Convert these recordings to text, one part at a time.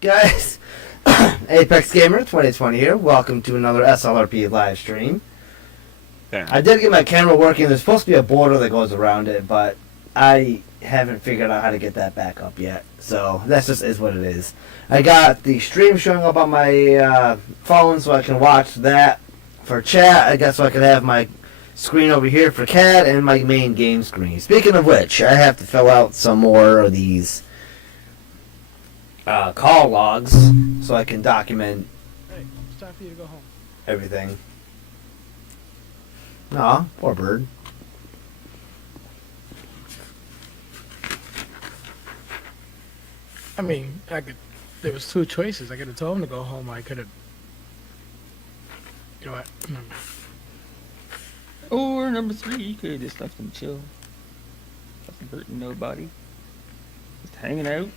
up, guys? Apex Gamer 2020 here. Welcome to another SLRP live stream. Yeah. I did get my camera working. There's supposed to be a border that goes around it, but I haven't figured out how to get that back up yet. So that just is what it is. I got the stream showing up on my phone so I can watch that for chat. I guess so I can have my screen over here for CAD and my main game screen. Speaking of which, I have to fill out some more of these call logs so I can document It's time for you to go home. everything. Aw, poor bird. I mean, there was two choices. I could have told him to go home. I could have. You know what? Or number 3, you could have just left him chill. Wasn't hurting nobody. Just hanging out.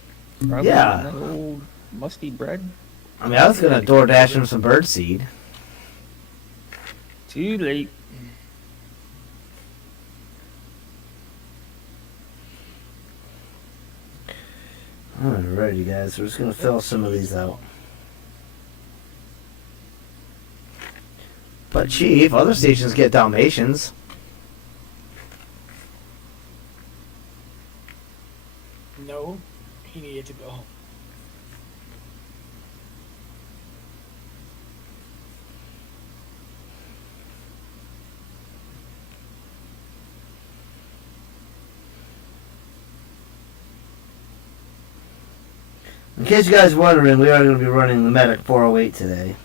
Probably Yeah. eating that old musty bread. I mean, I was gonna DoorDash him some bird seed. Too late. Alrighty, guys. We're just gonna fill some of these out. But Chief, other stations get Dalmatians. No, he needed to go home. In case you guys are wondering, we are going to be running the Medic 408 today.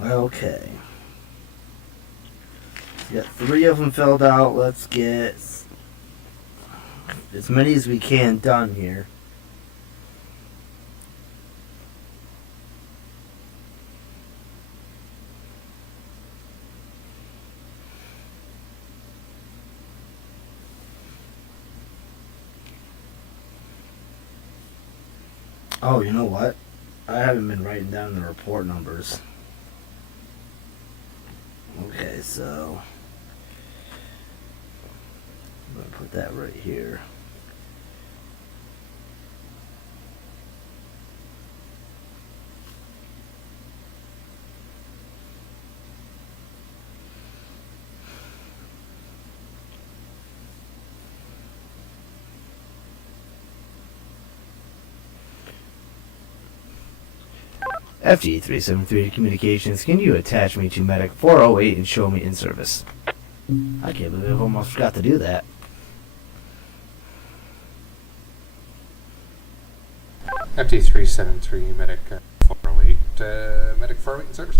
Okay. Got 3 of them filled out. Let's get as many as we can done here. Oh, you know what? I haven't been writing down the report numbers. Okay, so I'm going to put that right here. FG373 Communications, can you attach me to Medic 408 and show me in service? I can't believe I almost forgot to do that. FT373 Medic 408, Medic 408 in service.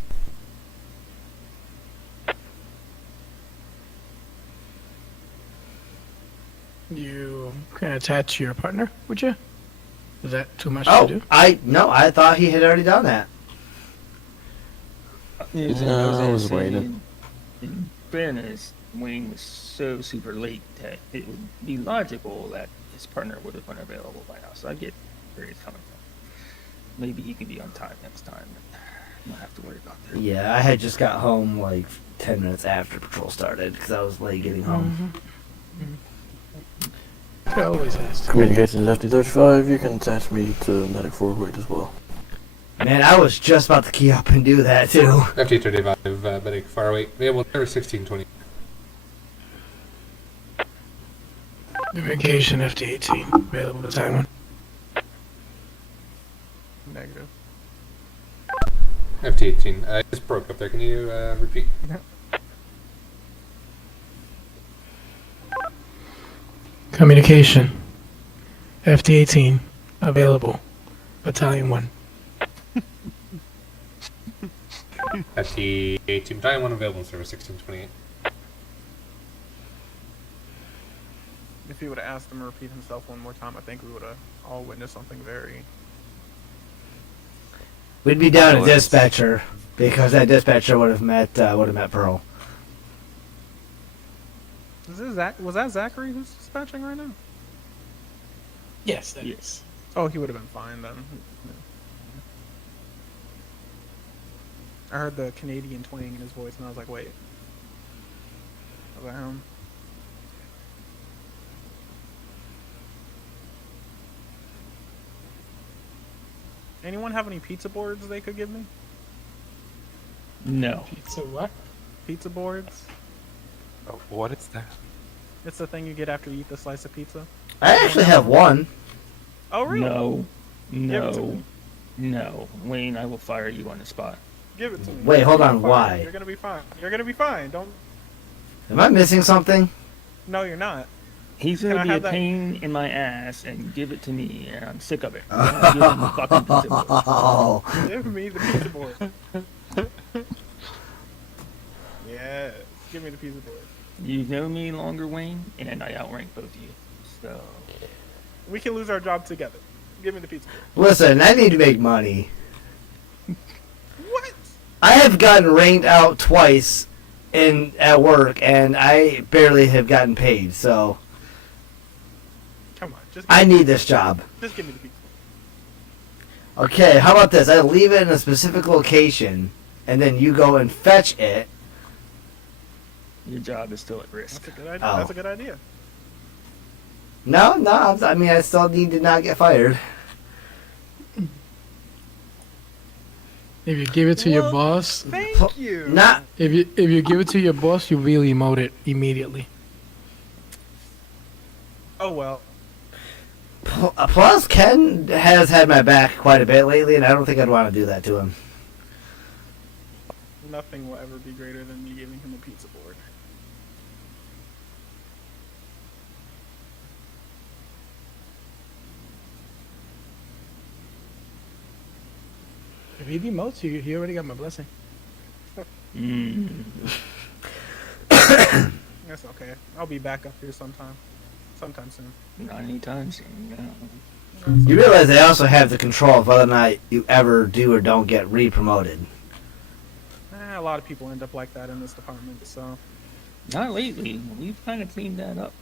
You can attach your partner, would you? Is that too much to Oh, do? I thought he had already done that. I was waiting. In fairness, Wayne was so super late that it would be logical that his partner would have been available by now. So I get where he's coming from. Maybe he can be on time next time. I don't have to worry about that. Yeah, I had just got home like 10 minutes after patrol started because I was late getting home. I always ask. Communications FD35, you can attach me to Medic 408 as well. Man, I was just about to key up and do that too. FT35 Medic 408, available service 1620. Vacation FD18, available to time one. Negative. FT18, I just broke up there. Can you repeat? Communication FD18, Available. Battalion 1. At the 18 Battalion 1 available in service 1628. If he would have asked him to repeat himself one more time, I think we would have all witnessed something very... We'd be down to dispatcher because that dispatcher would have met Pearl. Is this Zach? Was that Zachary who's dispatching right now? Yes, that Yes. is. Oh, he would have been fine then. I heard the Canadian twang in his voice, and I was like, wait. Was that him? Anyone have any pizza boards they could give me? No. Pizza what? Pizza boards? Oh, what is that? It's the thing you get after you eat the slice of pizza. I actually have one. Oh, really? No. Give it to No. me. No. Wayne, I will fire you on the spot. Give it to me. Wait, hold You're on, fine. why? You're gonna be fine. You're gonna be fine. Don't. Am I missing something? No, you're not. He's Can gonna I be a have that? pain in my ass and give it to me, and I'm sick of it. Give him the fucking pizza board. Oh, Give me the pizza board. Yeah, give me the pizza board. You know me longer, Wayne, and I outrank both of you. So We can lose our job together. Give me the pizza board. listen, I need to make money. What? I have gotten rained out twice at work, and I barely have gotten paid. So Come on, just. I need this job. Just give me the pizza. Okay, how about this? I leave it in a specific location, and then you go and fetch it. your job is still at risk. That's a good idea. Oh. That's a good idea. No, I mean, I still need to not get fired. If you give it to your Well, boss, Thank you. Not if you give it to your boss, you really emote it immediately. Oh well. plus, Ken has had my back quite a bit lately, and I don't think I'd want to do that to him. Nothing will ever be greater than me giving him a pizza board. If he demotes you, he already got my blessing. Mm. That's okay. I'll be back up here sometime soon. Not anytime soon. No. You realize they also have the control of whether or not you ever do or don't get re-promoted. A lot of people end up like that in this department, so. Not lately. We've kind of cleaned that up.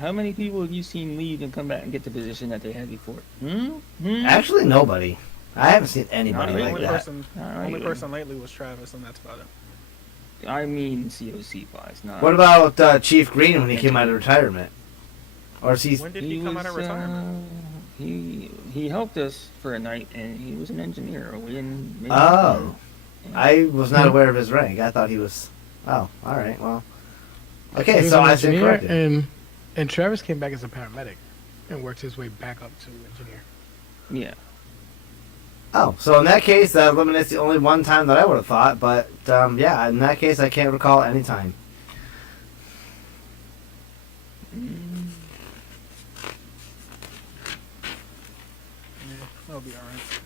How many people have you seen leave and come back and get the position that they had before? Actually, nobody. I haven't seen anybody Not The like only that. person, Not only really. person lately was Travis, and that's about it. I mean COC wise, not. What about Chief Green when he came out of retirement? Or is he? When did he come out of retirement? He helped us for a night, and he was an engineer. We didn't. Maybe Oh, yeah. I was not aware of his rank. I thought he was. Oh, all right. Well, He okay. was So an I stand engineer, corrected. and Travis came back as a paramedic and worked his way back up to engineer. Yeah. Oh, so in that case, that eliminates the only one time that I would have thought. But yeah, in that case, I can't recall any time. Yeah, that'll be alright.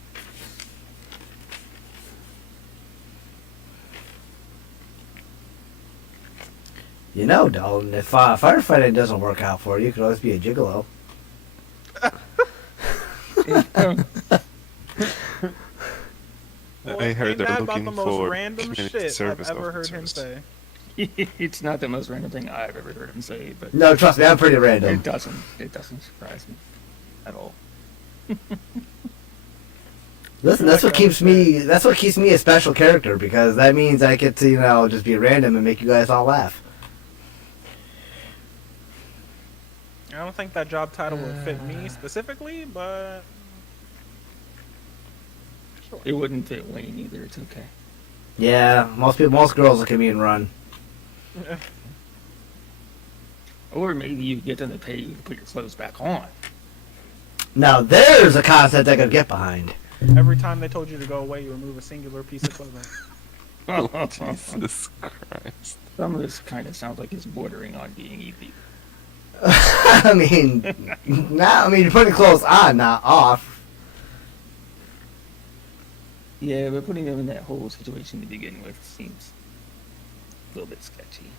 You know, Dalton, if firefighting doesn't work out for you, you could always be a gigolo. Well, I heard ain't they're that about looking the most for random community shit service I've ever heard him officers. say. It's not the most random thing I've ever heard him say, but No, trust me, I'm pretty random. it doesn't surprise me at all. Listen, that's what keeps me. That's what keeps me a special character because that means I get to just be random and make you guys all laugh. I don't think that job title would fit me specifically, but sure. It wouldn't fit Wayne either. It's okay. Yeah, most girls look at me and run. Or maybe you get them to pay you to put your clothes back on. Now there's a concept I could get behind. Every time they told you to go away, you remove a singular piece of clothing. Jesus Christ. Some of this kind of sounds like it's bordering on being illegal. I mean, you're putting clothes on, not off. Yeah, but putting them in that whole situation to begin with seems a little bit sketchy.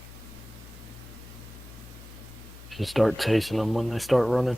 Just start chasing them when they start running.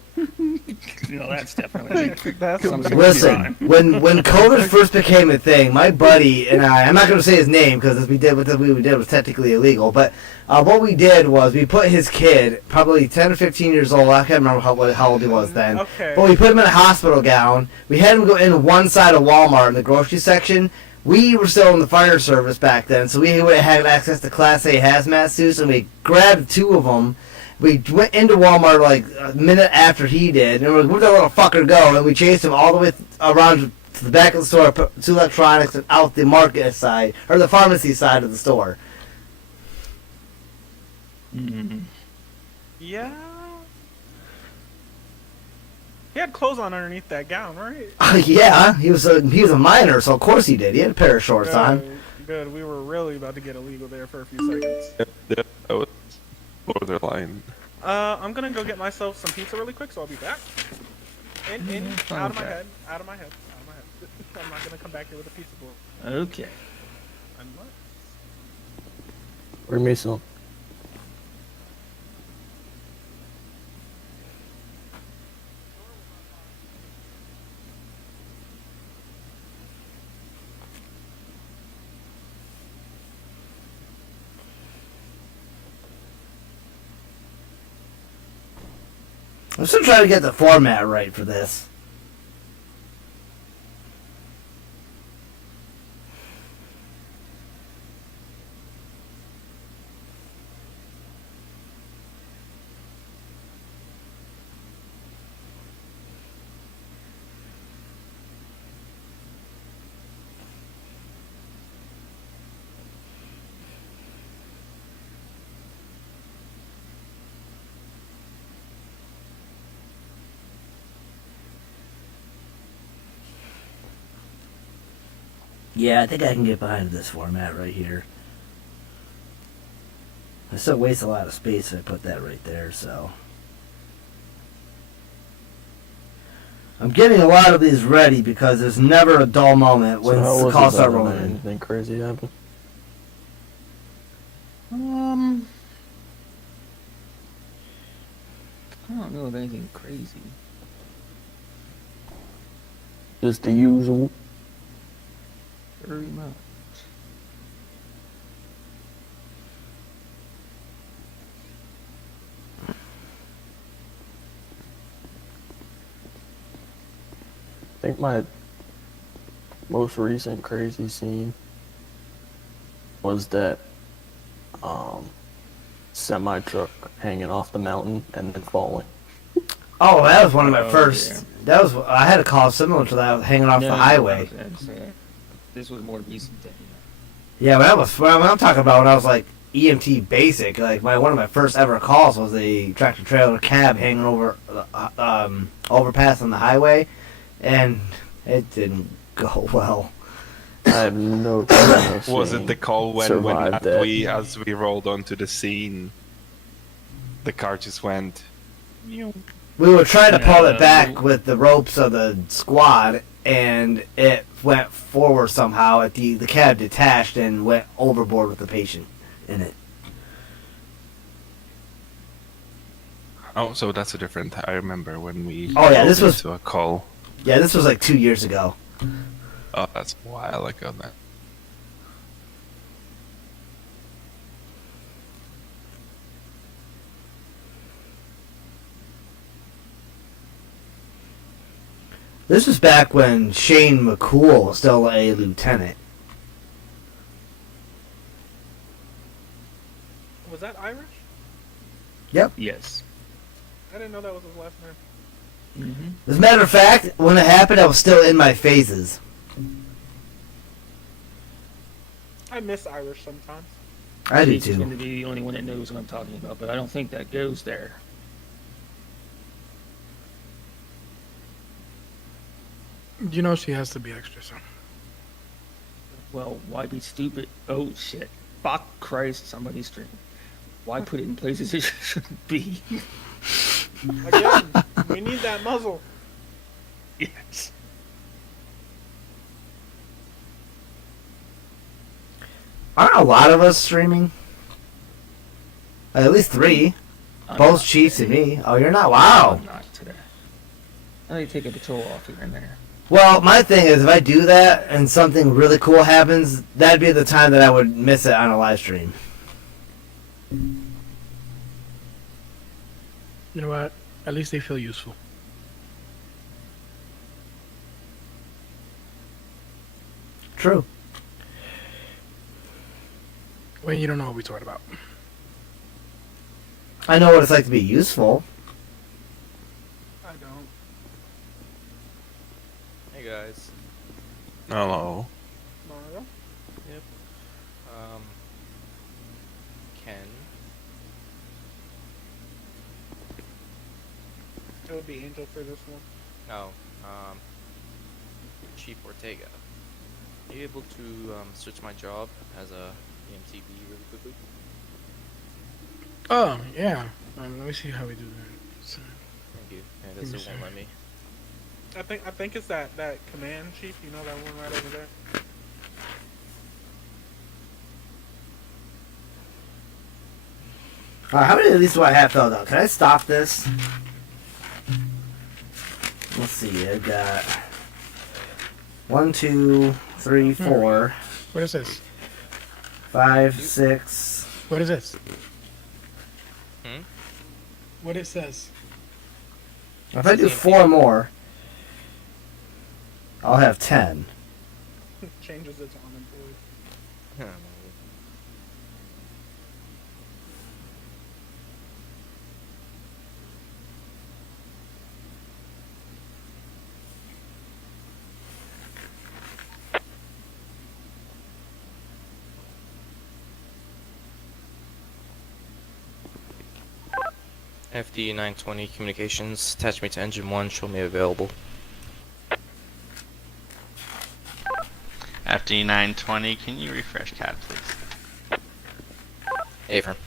No, that's definitely That's something to Listen, be when COVID first became a thing, my buddy and I'm not going to say his name because we did was technically illegal, but what we did was we put his kid, probably 10 or 15 years old, I can't remember how old he was then, Okay. but we put him in a hospital gown. We had him go in one side of Walmart in the grocery section. We were still in the fire service back then, so we would have had access to Class A hazmat suits, and we grabbed 2 of them. We went into Walmart like a minute after he did, and we're like, where'd that little fucker go? And we chased him all the way around to the back of the store, to electronics, and out the market side, or the pharmacy side of the store. Mm-hmm. Yeah. He had clothes on underneath that gown, right? Yeah, he was a minor, so of course he did. He had a pair of shorts on. Good. We were really about to get illegal there for a few seconds. That was borderline. I'm gonna go get myself some pizza really quick, so I'll be back. fine Out of with my that. head. I'm not gonna come back here with a pizza board. Okay. Unless. Bring me some. I'm still trying to get the format right for this. Yeah, I think I can get behind this format right here. I still waste a lot of space if I put that right there, so. I'm getting a lot of these ready because there's never a dull moment when how the was calls it start that rolling in. anything crazy happened? I don't know of anything crazy. Just the usual. Very much. I think my most recent crazy scene was that semi truck hanging off the mountain and then falling. Oh, that was one of my Oh, first. yeah. That was I had a call similar to that hanging off No, the no, highway. I was saying, this was more recent than Yeah, when I'm talking about when I was like EMT basic, like one of my first ever calls was a tractor trailer cab hanging over overpass on the highway, and it didn't go well. I have no clue. Was it the call when survived that. as we rolled onto the scene, the car just went? We were trying to pull it Yeah. back with the ropes of the squad, and it went forward somehow. The cab detached and went overboard with the patient in it. Oh, so that's a different. I remember when we. Oh, yeah, rolled this was- into a call. Yeah, this was like 2 years ago. Oh, that's a while ago then. This was back when Shane McCool was still a lieutenant. Was that Irish? yes. I didn't know that was his last name. Mm-hmm. As a matter of fact, when it happened, I was still in my phases. I miss Irish sometimes. I do He's going too. to be the only one that knows what I'm talking about, but I don't think that goes there. You know she has to be extra, so. Well, why be stupid? Oh shit! Fuck Christ! Somebody's streaming. Why put it in places it shouldn't be? Again, we need that muzzle. Yes. Aren't a lot of us streaming? At least 3. I'm Both not Chiefs and today. me. Oh, you're not? Wow. I'm not today. I only take a patrol off here and there. Well, my thing is, if I do that and something really cool happens, that'd be the time that I would miss it on a live stream. You know what? At least they feel useful. True. Well, you don't know what we talked about. I know what it's like to be useful. I don't. Hey guys. Hello. Mario? Yep. Ken. It would be Angel for this one. No. Chief Ortega. Are you able to switch my job as a EMTB really quickly? Oh, yeah. Let me see how we do that. So, Thank you. Yeah, this Yes, won't sir. let me. I think it's that command chief. You know that one right over there. Alright, how many of these do I have filled out? Can I stop this? Let's see, I got 1, 2, 3, 4, what is this? 5, 6. What is this? Hmm? What it says? If I do 4 more, I'll have 10. Changes it to unemployed. Huh. FD 920 communications. Attach me to engine 1. Show me available. FD920, can you refresh CAD, please? Affirm.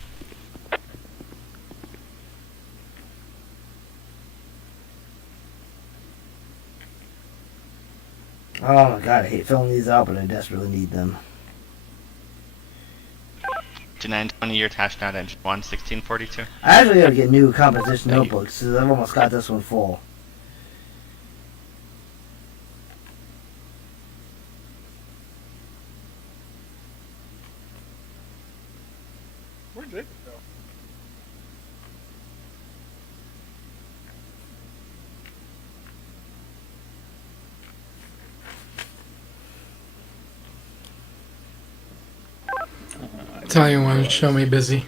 Oh my god, I hate filling these out, but I desperately need them. FD920, you're attached now to engine 1, 1642. I actually gotta get new composition notebooks, because I've almost got this one full. Where'd Jacob go? Tell you one, show me busy.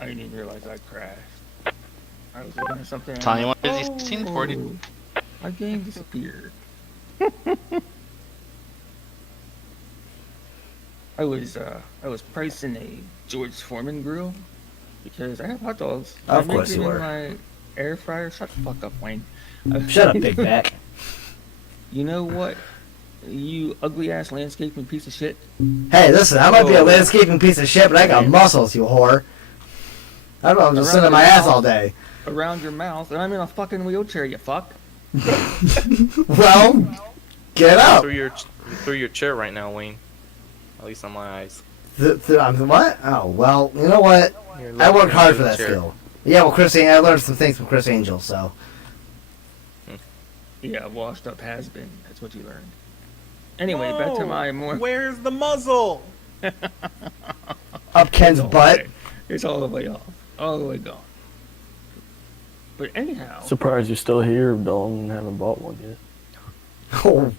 I didn't even realize I crashed. I was looking at something. and Tell I'm you like, what, busy 1640. "Oh, my game disappeared. I was pricing a George Foreman grill because I have hot dogs. Of I course make you them were. in my air fryer. Shut the fuck up, Wayne. Shut up, big back. You know what? You ugly ass landscaping piece of shit. Hey, listen, I might be a Oh. landscaping piece of shit, but I got muscles, you whore. I don't know, I'm just sitting on my ass all day. Around your mouth, and I'm in a fucking wheelchair, you fuck. Well, get up. You're through your chair right now, Wayne. At least on my eyes. What? Oh, well, you know what? You're I worked looking hard into for the that chair. skill. Yeah, well, I learned some things from Chris Angel, so. Yeah, washed up has been. That's what you learned. Anyway, back to my more. Where's the muzzle? Up Ken's It's all butt. the way- It's all the way off. All the way gone. But anyhow. Surprised you're still here, Dalton, and haven't bought one yet. Oh,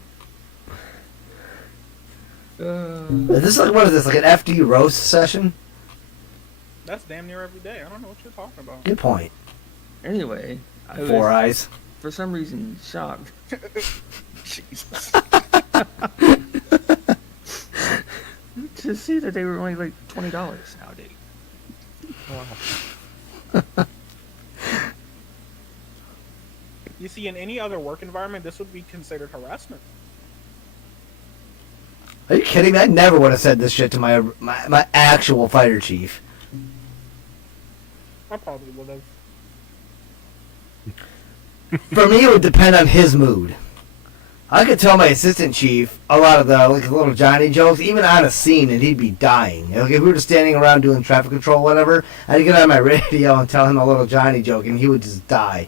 is this like, what is this, like an FD roast session? That's damn near every day. I don't know what you're talking about. Good point. Anyway, I was, 4 eyes. for some reason, shocked. Jesus. To see that they were only like $20 nowadays. You see, in any other work environment, this would be considered harassment. Are you kidding me? I never would have said this shit to my actual fighter chief. I probably would have. For me, it would depend on his mood. I could tell my assistant chief a lot of the like little Johnny jokes, even on a scene, and he'd be dying. Like if we were just standing around doing traffic control, or whatever, I'd get on my radio and tell him a little Johnny joke, and he would just die.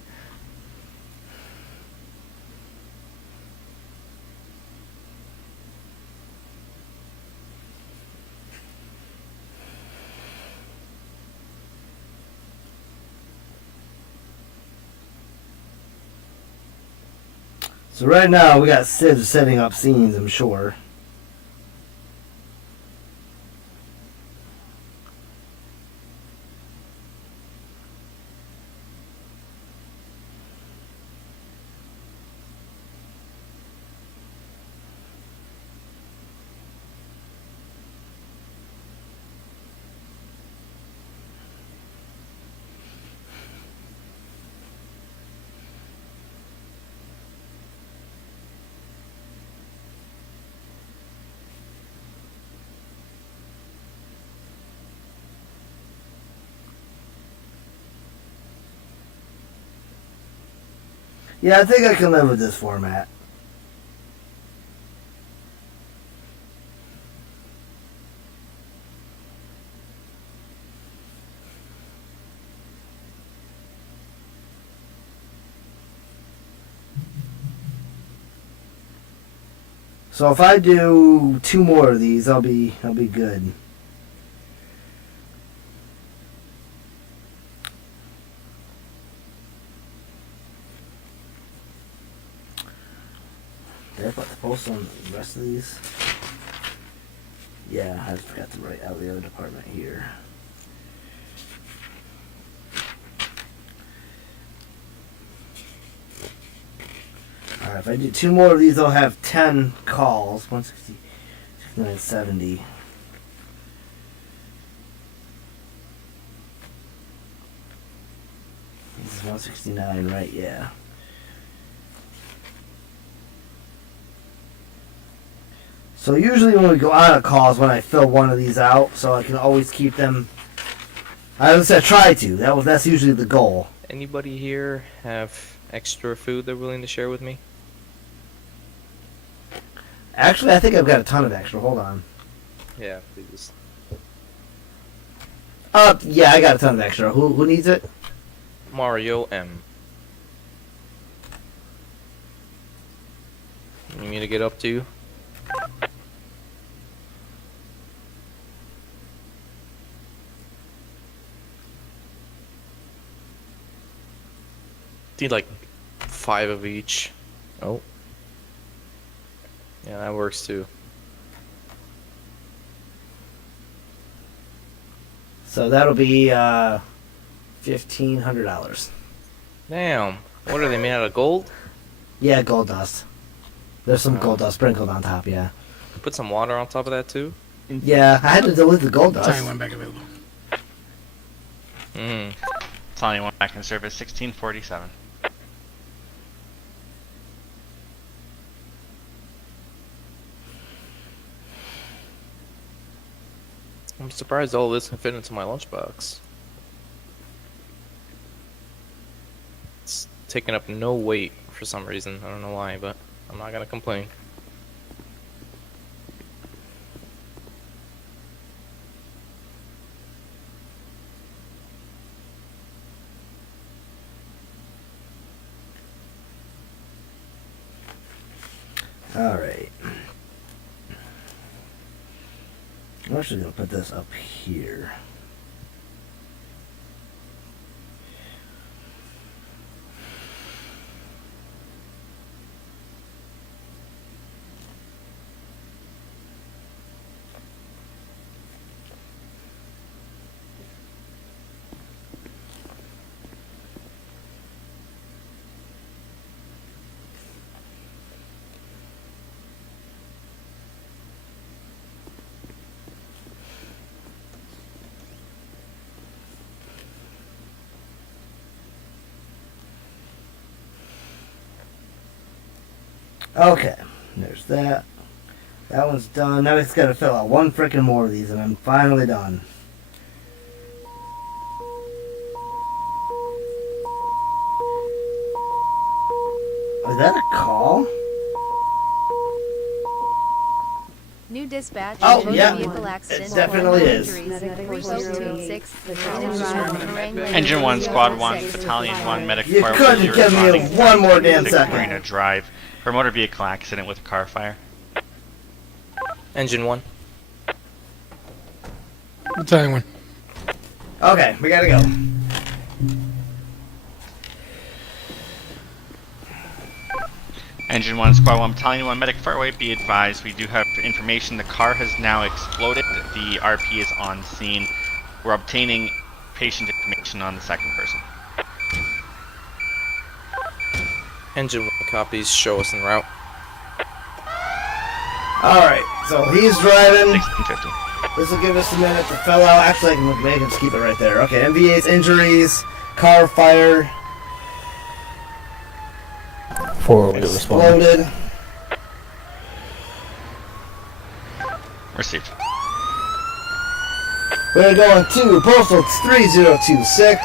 So right now we got Sid setting up scenes, I'm sure. Yeah, I think I can live with this format. So if I do 2 more of these, I'll be good. Did I put the post on the rest of these? Yeah, I just forgot to write out the other department here. Alright, if I do 2 more of these, I'll have 10 calls. 160, 69, 70. This is 169, right? Yeah. So usually when we go out of calls, when I fill one of these out, so I can always keep them. I try to. That's usually the goal. Anybody here have extra food they're willing to share with me? Actually, I think I've got a ton of extra. Hold on. Yeah, please. Yeah, I got a ton of extra. Who needs it? Mario M. You need me to get up to you? Need like 5 of each. Oh. Yeah, that works too. So that'll be $1,500. Damn. What are they made out of gold? Yeah, gold dust. There's some gold dust sprinkled on top. Yeah. Put some water on top of that too? Yeah, I had to delete the gold Sorry, dust. one back available. It's only one back in service, 1647. I'm surprised all this can fit into my lunchbox. It's taking up no weight for some reason. I don't know why, but I'm not gonna complain. All right. I'm actually gonna put this up here. Okay, there's that. That one's done. Now it's got to fill out 1 frickin' more of these, and I'm finally done. that a call? New dispatch. Oh, motor yeah. vehicle accident. It definitely is. Engine 1, Squad 1, Battalion 1, Medic You 4. couldn't give me one more damn second. Marina Drive for motor vehicle accident with a car fire. Engine 1. Battalion 1. Okay, we gotta go. Engine 1, Squad 1, Battalion 1, Medic 408, be advised, we do have information. The car has now exploded. The RP is on scene. We're obtaining patient information on the second person. Engine 1 copies. Show us en route. Alright, so he's driving. 1650. This will give us a minute to fill out. Actually, I can just keep it right there. Okay, MVA's injuries, car fire, 408 responding. exploded. Received. We're going to postal 3026.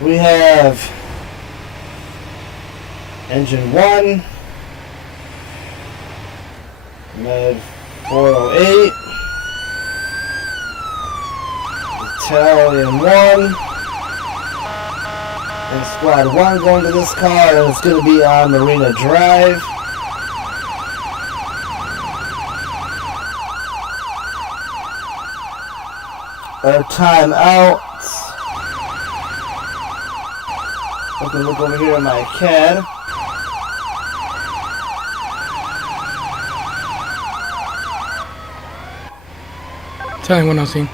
We have engine 1, med 408, battalion 1, and squad 1 going to this car, and it's going to be on Marina Drive. Our time out. I can look over here at my CAD. Battalion 1 on scene.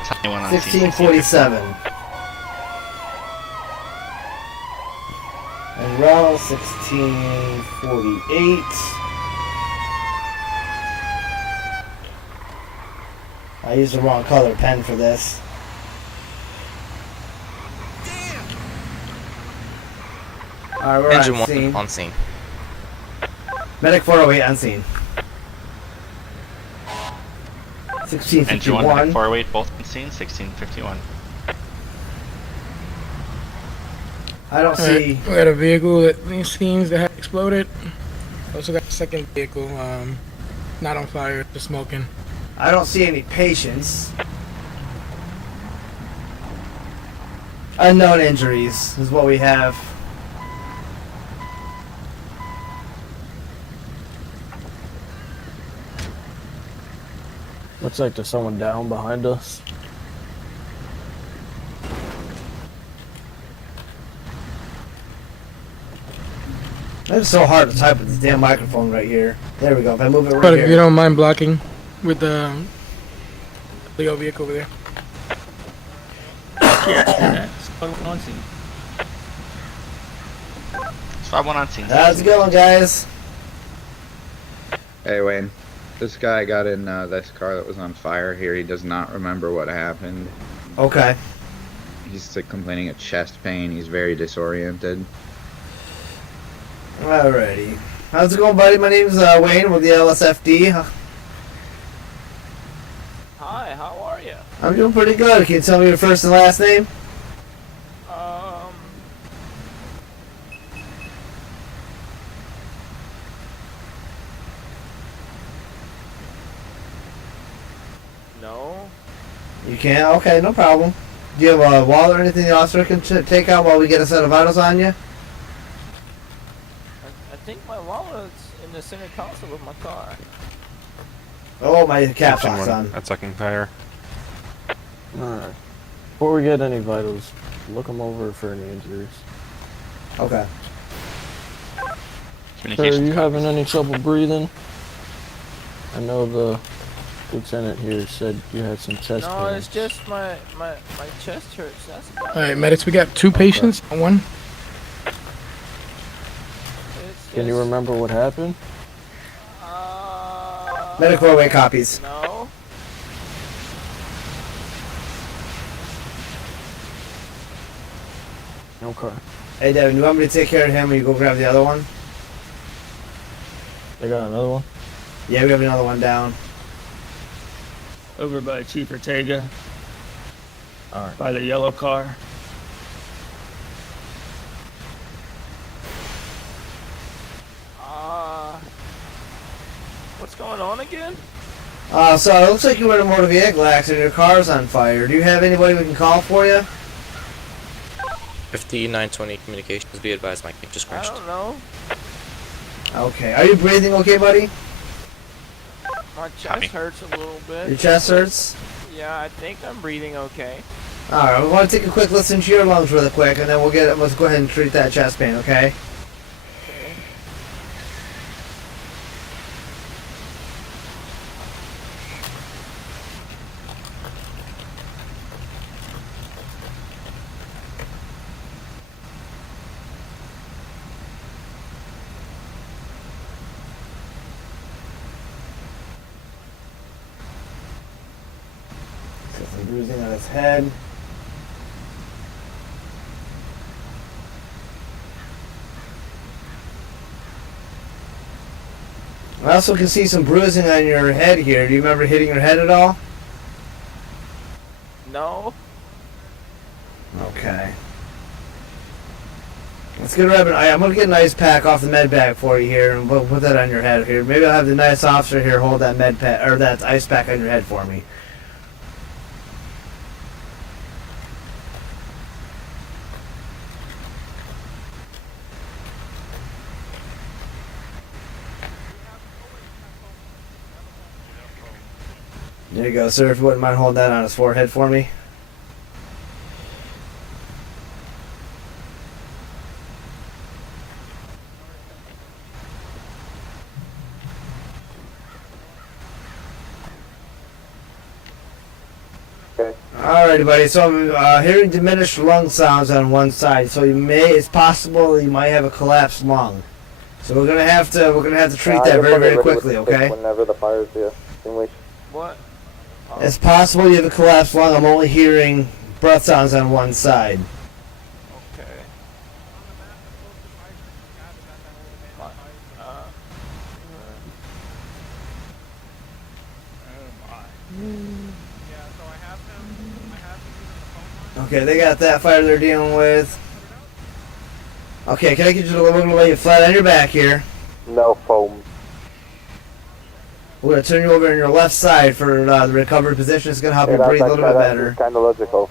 Battalion 1 on scene. 1647. And route 1648. I used the wrong color pen for this. Alright, we're Engine on 1 scene. on scene. Medic 408 on scene. Engine 1, 1651. Medic 408, both on scene. 1651. I don't see. We got a vehicle that seems to have exploded. Also got a second vehicle, not on fire, just smoking. I don't see any patients. Unknown injuries is what we have. Looks like there's someone down behind us. It's so hard to type with this damn microphone right here. There we go. If I move it right But if you here. don't mind blocking with the Leo vehicle over there. Squad 1 on scene. Squad 1 on scene. How's it going, guys? Hey Wayne, this guy got in this car that was on fire here. He does not remember what happened. Okay. He's like complaining of chest pain. He's very disoriented. Alrighty. How's it going, buddy? My name's Wayne with the LSFD. Hi, how are you? I'm doing pretty good. Can you tell me your first and last name? No. You can't? Okay, no problem. Do you have a wallet or anything the officer can take out while we get a set of vitals on you? I think my wallet's in the center console of my car. Oh, my caps Engine lock's 1 on. at second fire. Alright. Before we get any vitals, look them over for any injuries. Okay. Sir, are Communications you copies. having any trouble breathing? I know the lieutenant here said you had some chest No, pain. it's just my chest hurts. That's about Alright, medics, we got 2 patients. One. Can you remember what happened? Medic 408 copies. No. Okay. Hey, Devin, you want me to take care of him or you go grab the other one? They got another one? Yeah, we have another one down. Over by Chief Ortega. Alright. By the yellow car. What's going on again? So it looks like you were in a motor vehicle accident. Your car's on fire. Do you have anybody we can call for you? 5920 communications, be advised, my name just crashed. I don't know. Okay. Are you breathing okay, buddy? My chest Copy. hurts a little bit. Your chest hurts? Yeah, I think I'm breathing okay. Alright, we want to take a quick listen to your lungs really quick, and then let's go ahead and treat that chest pain, okay? Okay. Got some bruising on his head. I also can see some bruising on your head here. Do you remember hitting your head at all? No. Okay. Let's get rid of it. I'm going to get an ice pack off the med bag for you here, and we'll put that on your head here. Maybe I'll have the nice officer here hold that med pack, or that ice pack on your head for me. There you go, sir. If you wouldn't mind holding that on his forehead for me. Alrighty, buddy. So I'm hearing diminished lung sounds on one side. So it's possible you might have a collapsed lung. So we're gonna have to treat that very, very quickly, okay? Whenever the fire is extinguished. What? It's possible you have a collapsed lung. I'm only hearing breath sounds on one side. Okay. Okay, they got that fire they're dealing with. Okay, can I get you to lay you flat on your back here? No foam. We're gonna turn you over on your left side for the recovery position. It's gonna help you breathe a little bit better. Kind of logical.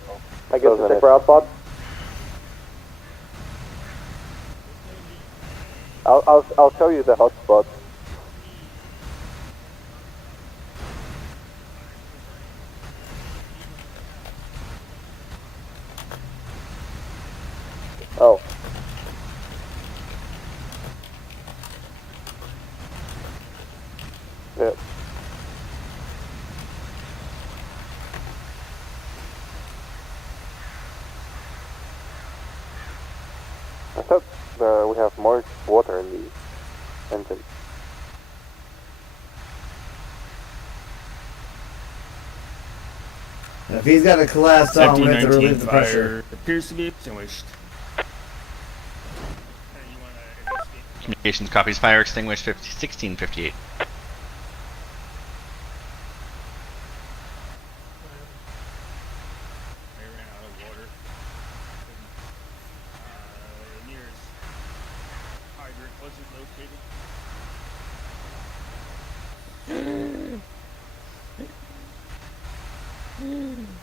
I guess the zipper out, bud. I'll show you the hot spot. Oh. Yep. I thought we have more water in the engine. If he's got a collapsed lung, we have to relieve the pressure. Appears to be extinguished. Communications copies fire extinguished 1658.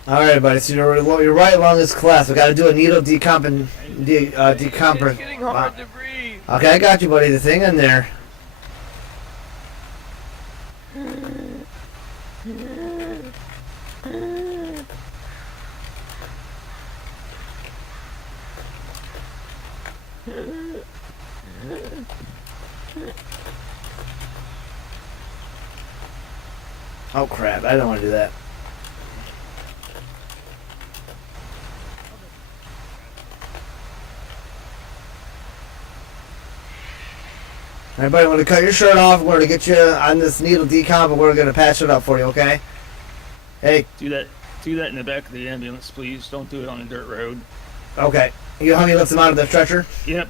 Alright, buddy, so your right lung is collapsed. We gotta do a needle decompress. It's getting hard to breathe. Okay, I got you, buddy. The thing in there. Oh crap, I don't want to do that. Everybody, want to cut your shirt off. We're going to get you on this needle decomp, and we're going to patch it up for you, okay? Hey. Do that in the back of the ambulance, please. Don't do it on a dirt road. Okay. You help me lift him out of the stretcher? Yep.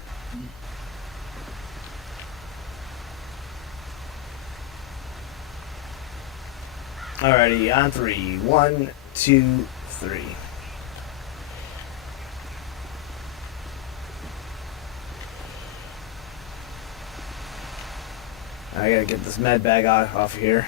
Alrighty, on 3. 1, 2, 3. I gotta get this med bag off here.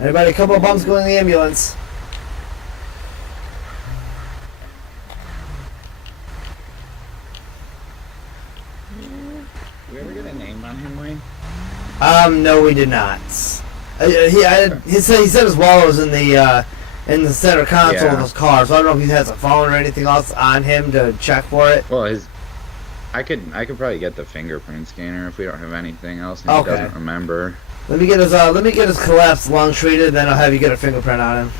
Everybody, a couple of bumps going in the ambulance. We ever get a name on him, Wayne? No, we did not. He said his wallet was in the center console of his car, so I don't know if he has a phone or anything else on him to check for it. Well, I could probably get the fingerprint scanner if we don't have anything else and Okay. he doesn't remember. Let me get his collapsed lung treated, then I'll have you get a fingerprint on him.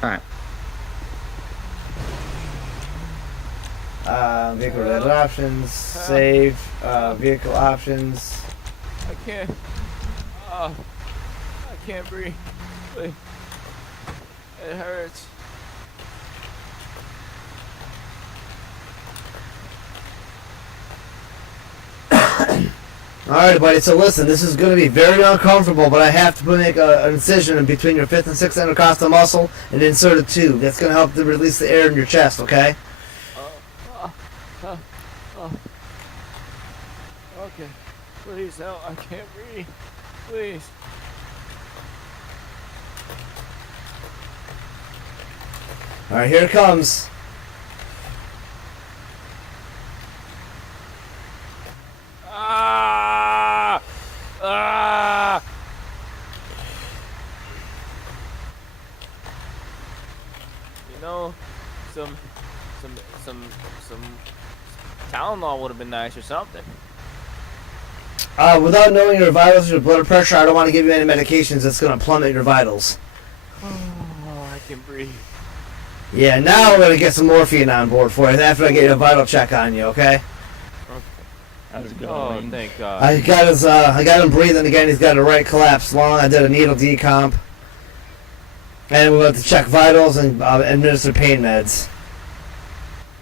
Alright. Vehicle related options, save, vehicle options. I can't. I can't breathe. Wait. It hurts. Alright, buddy, so listen, this is going to be very uncomfortable, but I have to make an incision in between your 5th and 6th intercostal muscle and insert a tube. That's going to help to release the air in your chest, okay? Okay. Please help. I can't breathe. Please. Alright, here it comes. Ah! Ah! You know, some Tylenol would have been nice or something. Without knowing your vitals, your blood pressure, I don't want to give you any medications that's going to plummet your vitals. Oh, I can breathe. Yeah, now we're going to get some morphine on board for you after I get a vital check on you, okay? How's it going? Oh, thank God. I got him breathing again. He's got a right collapsed lung. I did a needle decomp. And we're going to check vitals and administer pain meds.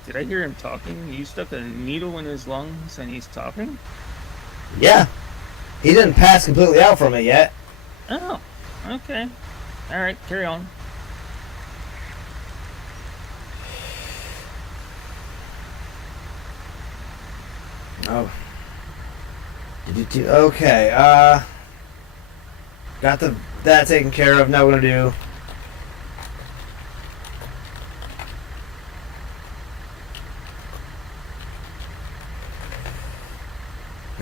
Did I hear him talking? You stuck a needle in his lungs and he's talking? Yeah. He didn't pass completely out from it yet. Oh, okay. Alright, carry on. Oh. Okay, got that taken care of. Now we're gonna do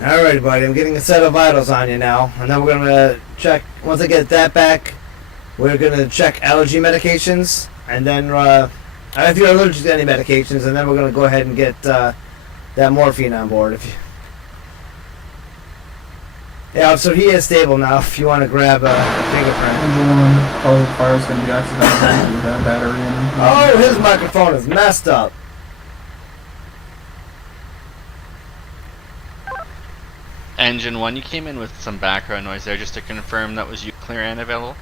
alright, buddy, I'm getting a set of vitals on you now, and then we're gonna check. Once I get that back, we're gonna check allergy medications, and then if you're allergic to any medications, and then we're gonna go ahead and get that morphine on board. Yeah, so he is stable now. If you want to grab a fingerprint. All the fire's gonna be accidental with that battery in. Oh, his microphone is messed up. Engine 1, you came in with some background noise there, just to confirm that was you clear and available?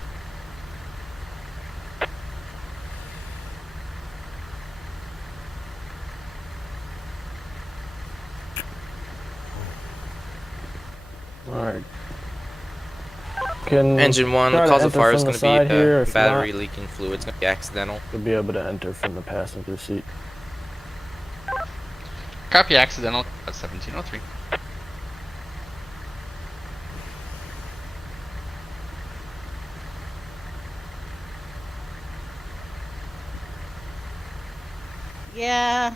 Alright. Can Engine 1, the try to cause of enter fire is from going the to side be here, if battery not, leaking fluid. It's going to be accidental. you'll be able to enter from the passenger seat. Copy, accidental, 1703. Yeah.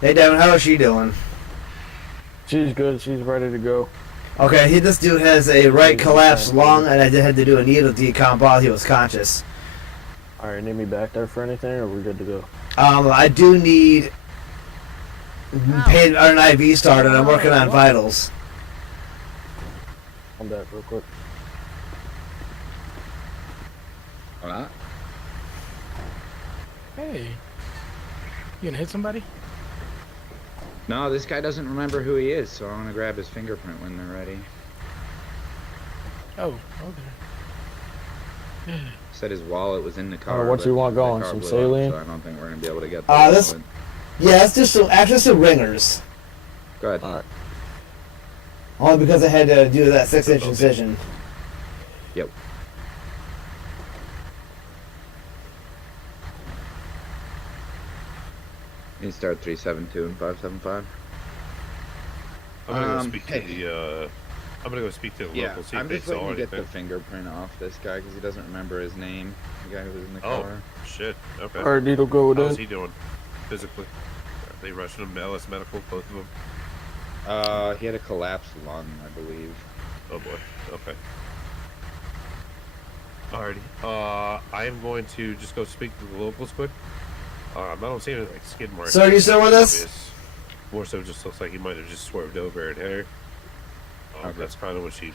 Hey, Devin, how is she doing? She's good. She's ready to go. Okay, this dude has a right collapsed lung, and I had to do a needle decomp while he was conscious. Alright, need me back there for anything, or we're good to go? I do need an IV started. I'm working on vitals. I'm back real quick. Hola. Hey. You gonna hit somebody? No, this guy doesn't remember who he is, so I'm gonna grab his fingerprint when they're ready. Oh, okay. Said his wallet was in the car. what you want going? Some saline? So I don't think we're gonna be able to get this. Yeah, let's just actually some ringers. Go ahead. All right. Only because I had to do that 6-inch incision. Yep. You start 372 and 575. I'm gonna go speak to the. I'm gonna go speak to the Yeah, local. See I'm if they just saw waiting to get anything. the fingerprint off this guy because he doesn't remember his name. The guy who was in the Oh car. shit. Okay. All right, Needle, go with How's it. he doing? Physically? Are they rushing him to LS Medical? Both of them. He had a collapsed lung, I believe. Oh boy. Okay. Alrighty. I am going to just go speak to the locals quick. I don't see any like skid marks. Sir, are you still with us? Obvious. More so, just looks like he might have just swerved over and hit her. Okay. That's kind of what she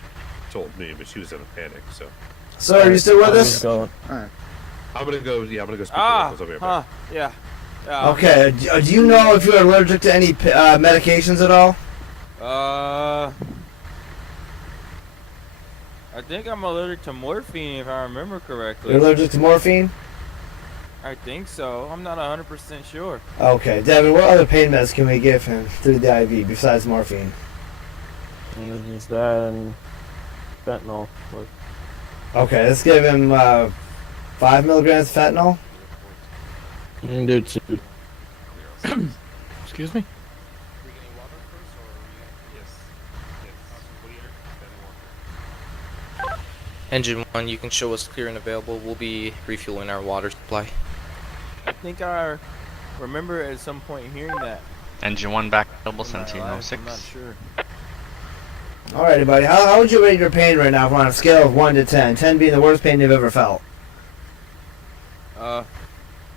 told me, but she was in a panic. So. Sir, are you still with us? Alright. I'm gonna go. Yeah, I'm gonna go speak to the locals. I'll be right back. Yeah. Okay. Do you know if you're allergic to any medications at all? I think I'm allergic to morphine, if I remember correctly. You're allergic to morphine? I think so. I'm not 100% sure. Okay, Devin, what other pain meds can we give him through the IV besides morphine? It's that and fentanyl. But Okay, let's give him 5 milligrams of fentanyl. you can do 2. Excuse me? Engine 1, you can show us clear and available. We'll be refueling our water supply. I think I remember at some point hearing that. Engine 1 back available, in my life. 1706. I'm not sure. Alrighty, buddy. How would you rate your pain right now on a scale of 1 to 10? 10 being the worst pain you've ever felt.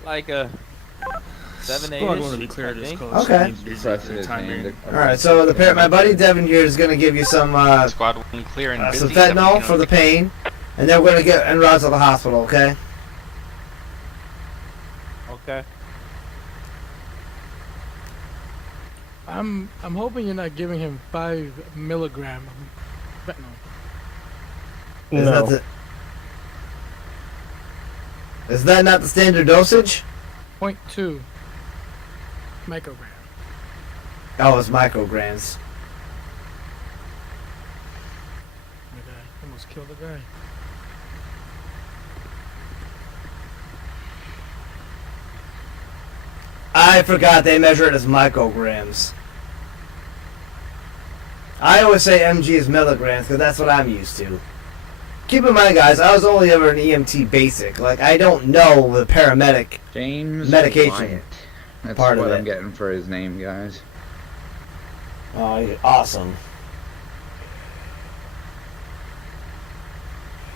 Like a 7, 8. Squad 1 to be clear to disclose. Okay. Alright, so my buddy Devin here is going to give you some Squad 1 clear and busy. some fentanyl for the pain, and then we're going to get en route to the hospital, okay? Okay. I'm hoping you're not giving him 5 milligram of fentanyl. Is that not the standard dosage? 0.2 microgram. Oh, it's micrograms. My guy almost killed a guy. I forgot they measure it as micrograms. I always say mg is milligrams because that's what I'm used to. Keep in mind, guys, I was only ever an EMT basic. Like, I don't know the paramedic James medication Wyatt. That's part of what it. I'm getting for his name, guys. Oh, you're awesome.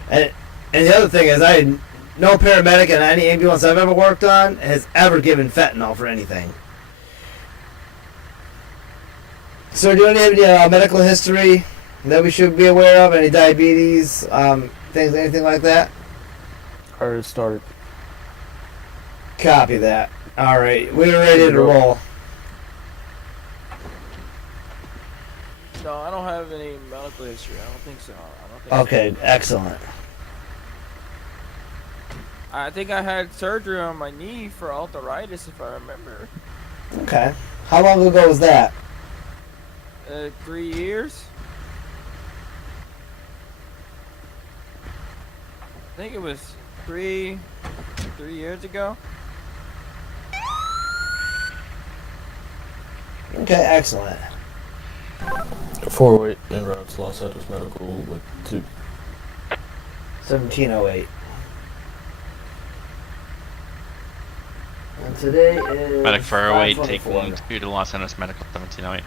And the other thing is, no paramedic in any ambulance I've ever worked on has ever given fentanyl for anything. So, do you have any medical history that we should be aware of? Any diabetes, things, anything like that? Already started. Copy that. All right, we're ready to roll. No, I don't have any medical history. I don't think so. I don't think Okay, excellent. I think I had surgery on my knee for arthritis, if I remember. Okay. How long ago was that? 3 years. I think it was three years ago. Okay, excellent. 408 en route to Los Angeles Medical with 2. 1708. And today is Medic 408 524. taking 2 to Los Angeles Medical 1708.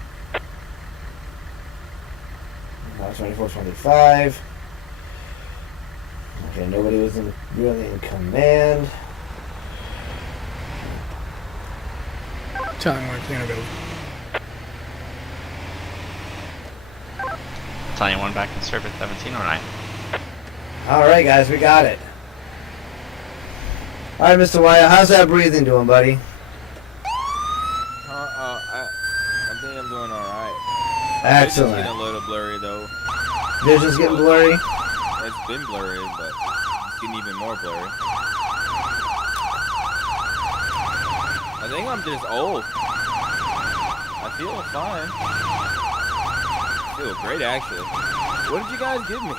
2425. Okay, nobody was really in command. Telling one clear and available. Battalion 1 back in service 1709. Alright, guys, we got it. Alright, Mr. Wyatt, how's that breathing doing, buddy? I've been Excellent. It's getting a little blurry though. Vision's getting blurry. It's been blurry, but it's getting even more blurry. I think I'm just old. I feel fine. I feel great, actually. What did you guys give me?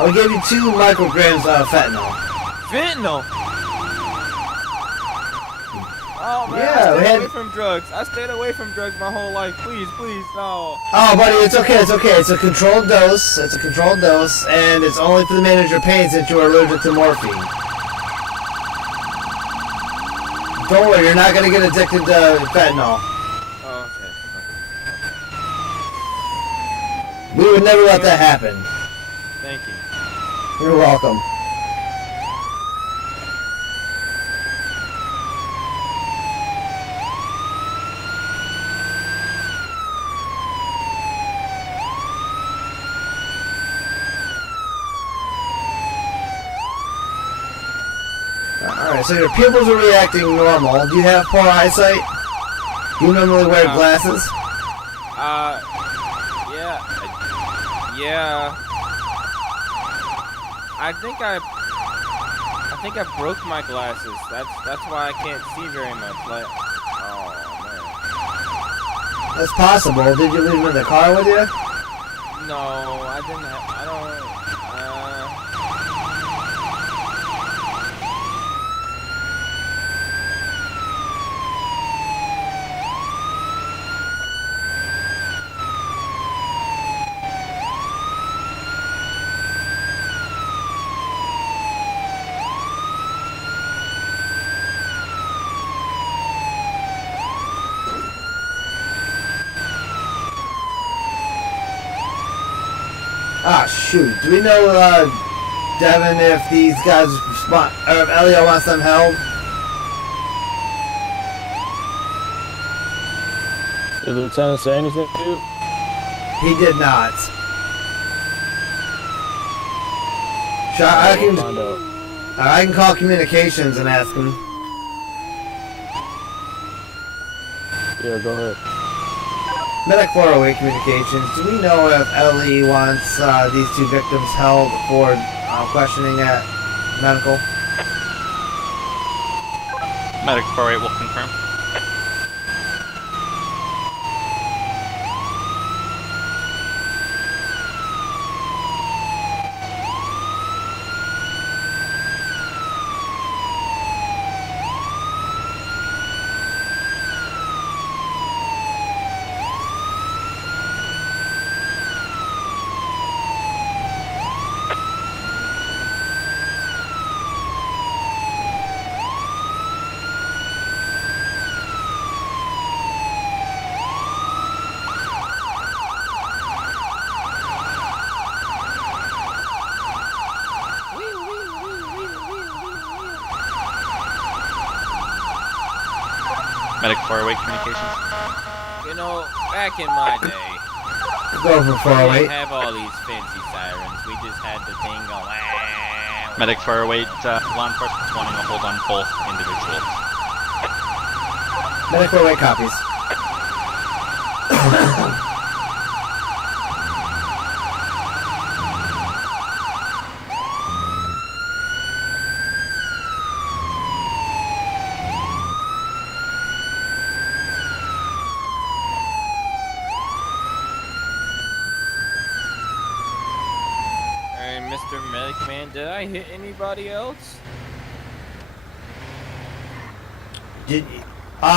I gave you 2 micrograms of fentanyl. Fentanyl? Oh man, Yeah, I stayed we had- away from drugs. I stayed away from drugs my whole life. Please, please, no. Oh, buddy, it's okay, it's okay. It's a controlled dose. It's a controlled dose, and it's only for the manager pain since you are allergic to morphine. Don't worry, you're not gonna get addicted to fentanyl. Oh, okay. We would never let that happen. Thank you. You're welcome. Alright, so your pupils are reacting normal. Do you have poor eyesight? Do you normally wear glasses? Yeah. I think I broke my glasses. That's why I can't see very much. Like, oh That's possible. Did you leave them in the car with you? man. No, I didn't. I don't. Ah, shoot. Do we know, Devin, if these guys respond, or if Elio wants them held? Did the lieutenant say anything to you? He did not. I can call communications and ask him. Yeah, go ahead. Medic 408 communications. Do we know if Ellie wants these 2 victims held for questioning at medical? Medic 48 will confirm. Medic 408 communications. You know, back in my day, Go for we 408. didn't have all these fancy sirens. We just had the thing go. Medic 408, law enforcement's wanting a hold on both individuals. Medic 408 copies. Hey, Mr. Medic Man, did I hit anybody else? Did,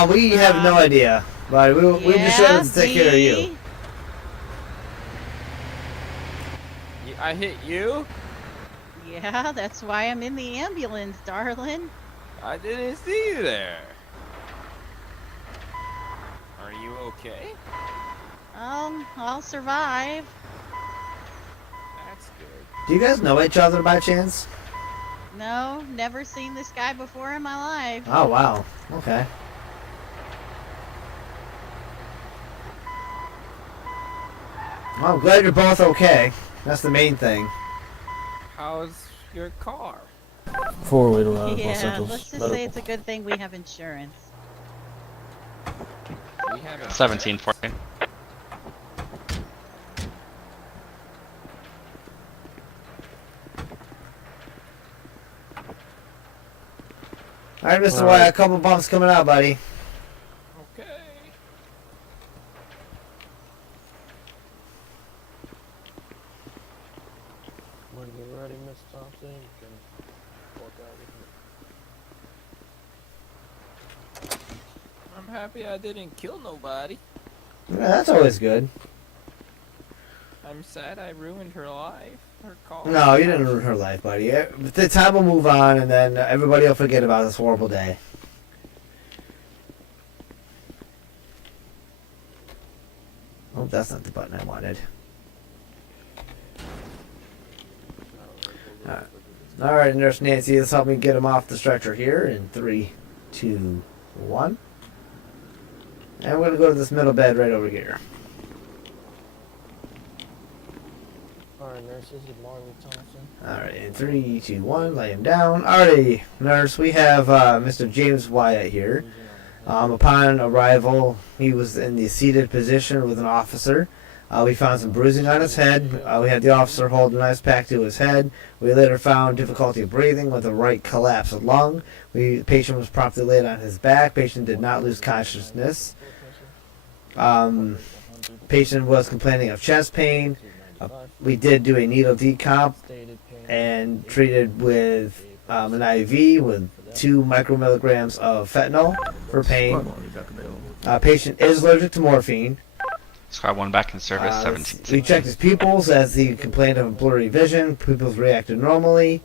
we have no idea, but we just showed up to take care of you. I hit you? Yeah, that's why I'm in the ambulance, darling. I didn't see you there. Are you okay? I'll survive. That's good. Do you guys know each other by chance? No, never seen this guy before in my life. Oh, wow. Okay. Well, I'm glad you're both okay. That's the main thing. How's your car? 408 around Los Yeah, Santos. let's just Medical. say it's a good thing we have insurance. We haven't. 1714. All right, Mr. White, a couple bumps coming out, buddy. Okay. When you're ready, Miss Thompson, you can walk out with me. I'm happy I didn't kill nobody. Yeah, that's always good. I'm sad I ruined her life. Her car. No, you didn't ruin her life, buddy. The time will move on, and then everybody will forget about this horrible day. Oh, that's not the button I wanted. All right, Nurse Nancy, let's help me get him off the stretcher here in 3, 2, 1. And we're going to go to this middle bed right over here. Alright, nurse, this is Marley Thompson. Alright, in 3, 2, 1, lay him down. Alrighty, nurse, we have Mr. James Wyatt here. Upon arrival, he was in the seated position with an officer. We found some bruising on his head. We had the officer hold an ice pack to his head. We later found difficulty breathing with a right collapsed lung. The patient was promptly laid on his back. Patient did not lose consciousness. Patient was complaining of chest pain. We did do a needle decomp and treated with an IV with 2 micromilligrams of fentanyl for pain. Patient is allergic to morphine. Squad 1 back in service, 17. We checked his pupils as he complained of blurry vision. Pupils reacted normally.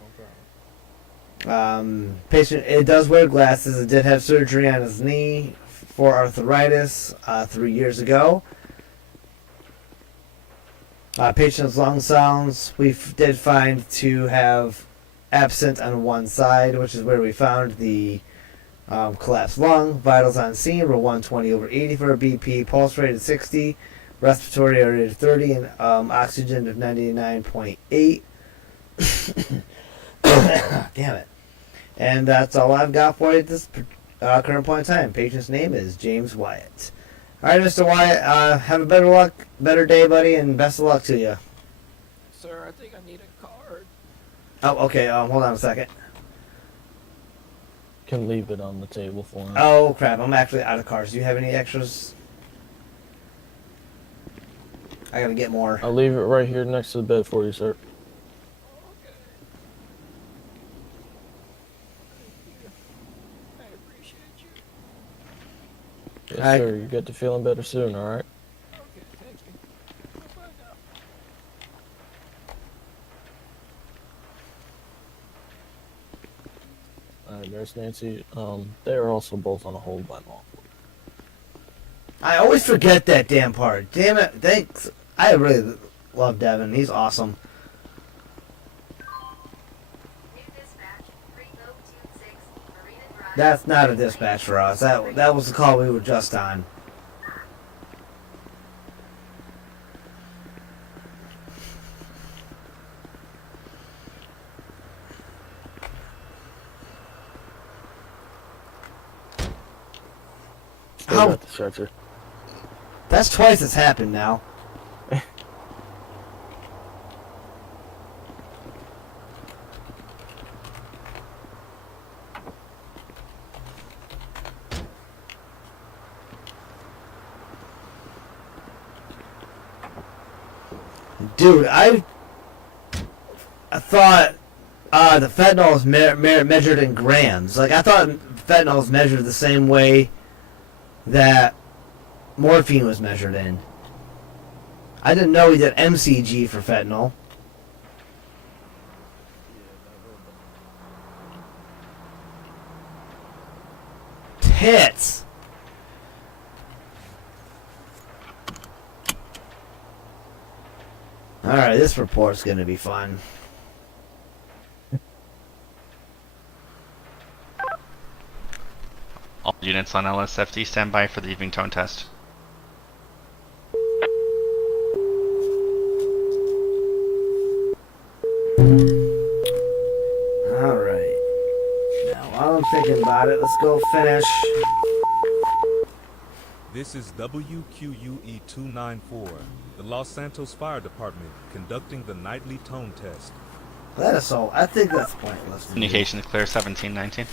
Patient, it does wear glasses. It did have surgery on his knee for arthritis 3 years ago. Patient's lung sounds we did find to have absent on one side, which is where we found the collapsed lung. Vitals on scene were 120/80 for a BP, pulse rate of 60, respiratory rate of 30, and oxygen of 99.8. Damn it. And that's all I've got for you at this current point in time. Patient's name is James Wyatt. All right, Mr. Wyatt, have a better day, buddy, and best of luck to you. Sir, I think I need a card. Oh, okay. Hold on a second. Can leave it on the table for him. Oh crap! I'm actually out of cards. Do you have any extras? I gotta get more. I'll leave it right here next to the bed for you, sir. Yes, sir. You get to feeling better soon, alright? Alright, Nurse Nancy, they're also both on a hold by law. I always forget that damn part. Damn it. Thanks. I really love Devin. He's awesome. That's not a dispatch for us. That was the call we were just on. Still got the stretcher. That's twice it's happened now. Dude, I thought the fentanyl was measured in grams. Like, I thought fentanyl was measured the same way that morphine was measured in. I didn't know he did MCG for fentanyl. Tits! Alright, this report's gonna be fun. All units on LSFD stand by for the evening tone test. Alright. Now, while I'm thinking about it, let's go finish This is WQUE 294, the Los Santos Fire Department, conducting the nightly tone test. That is so. I think that's pointless. Communication clear 1719.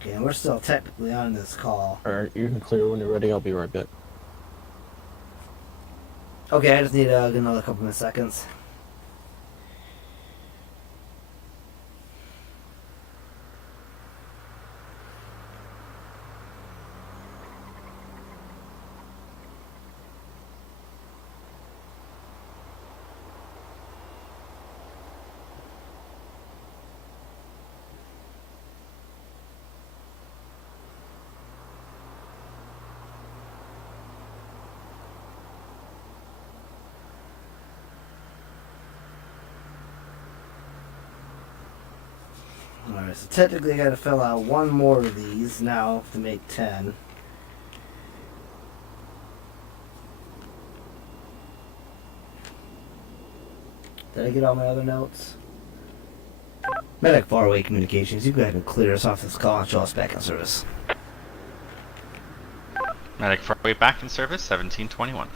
Okay, and we're still technically on this call. Alright, you can clear when you're ready. I'll be right back. Okay, I just need another couple of seconds. Alright, so technically I gotta fill out one more of these now to make 10. Did I get all my other notes? Medic Faraway Communications, you go ahead and clear us off this call and show us back in service. Medic Faraway back in service 1721.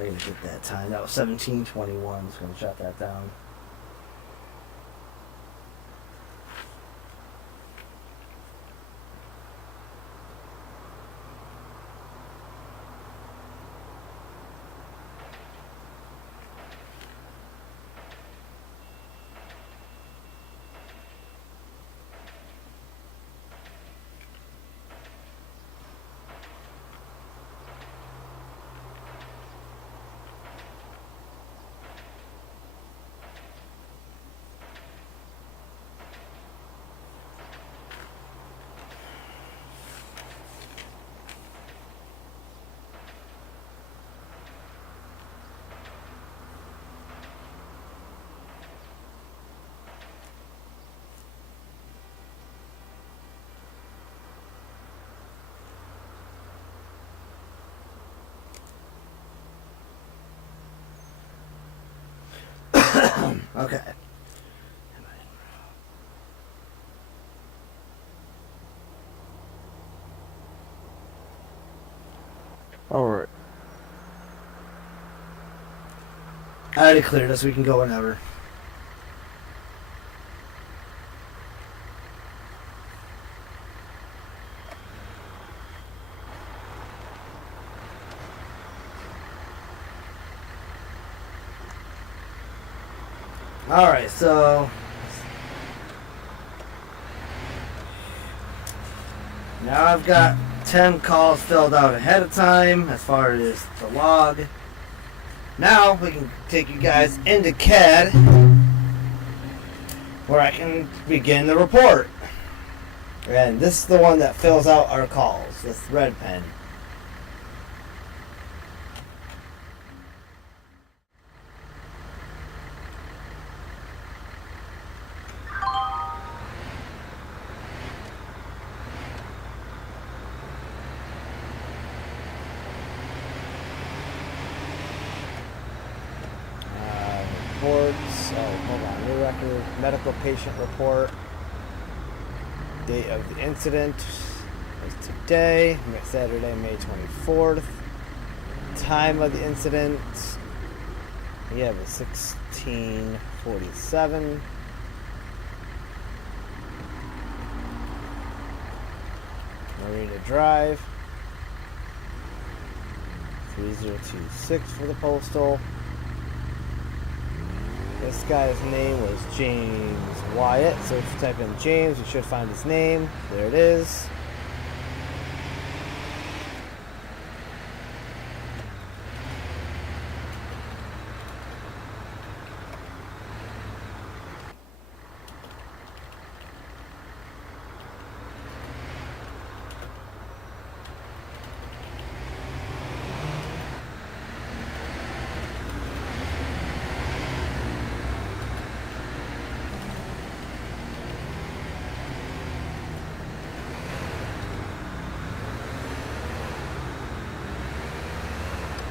I gotta get that time. That was 17:21. Just gonna shut that down. Okay. Alright. I already cleared us. We can go whenever. Alright, so now I've got 10 calls filled out ahead of time as far as the log. Now we can take you guys into CAD where I can begin the report. And this is the one that fills out our calls, this red pen. Reports. Oh, hold on. New record. Medical patient report. Date of the incident is today, Saturday, May 24th. Time of the incident. We have a 16:47. Marina Drive. 3026 for the postal. This guy's name was James Wyatt, so if you type in James, you should find his name. There it is.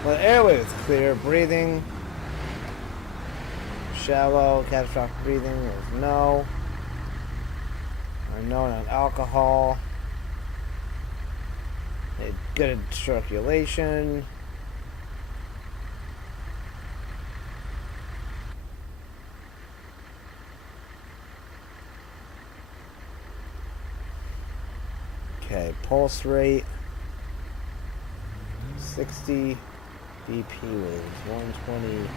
Well, the airway was clear. Breathing, shallow. Catastrophic breathing was no. Unknown on alcohol. They had good circulation. Okay, pulse rate 60, BP was 120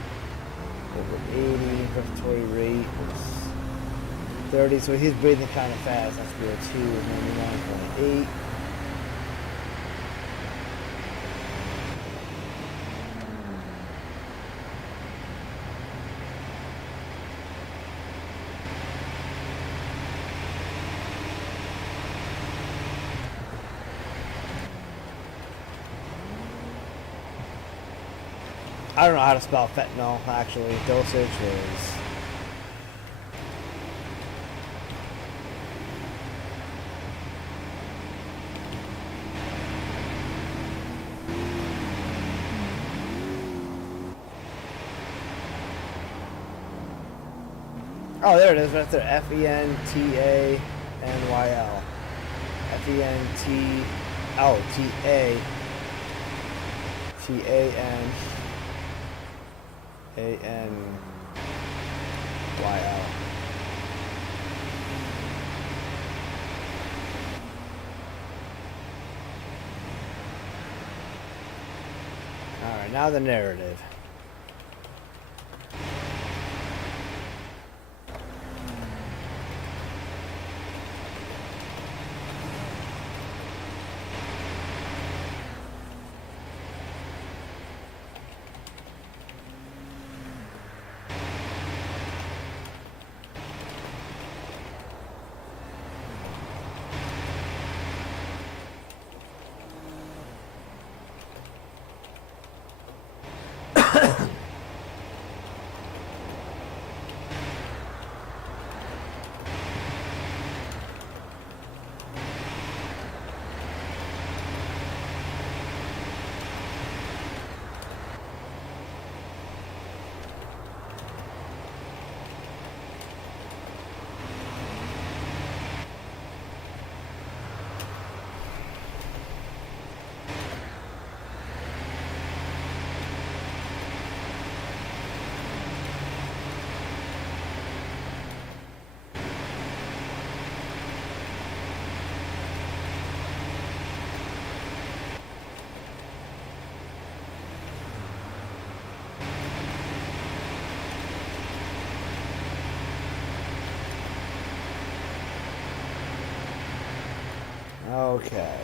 over 80, respiratory rate was 30, so he's breathing kind of fast. SpO2 was 99.8. I don't know how to spell fentanyl, actually. Dosage was... Oh, there it is, right there. F-E-N-T-A-N-Y-L. F-E-N-T-A-N-Y-L. Alright, now the narrative. Okay.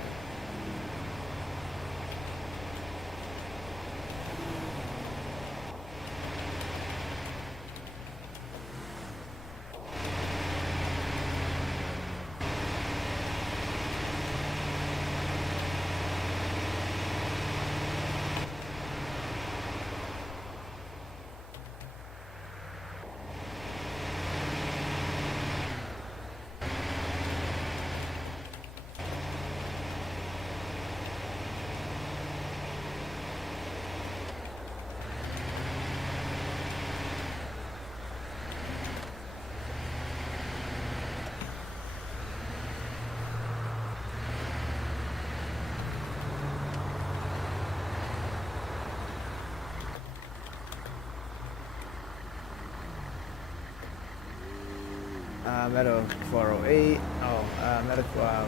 Medical 408. Oh, medical.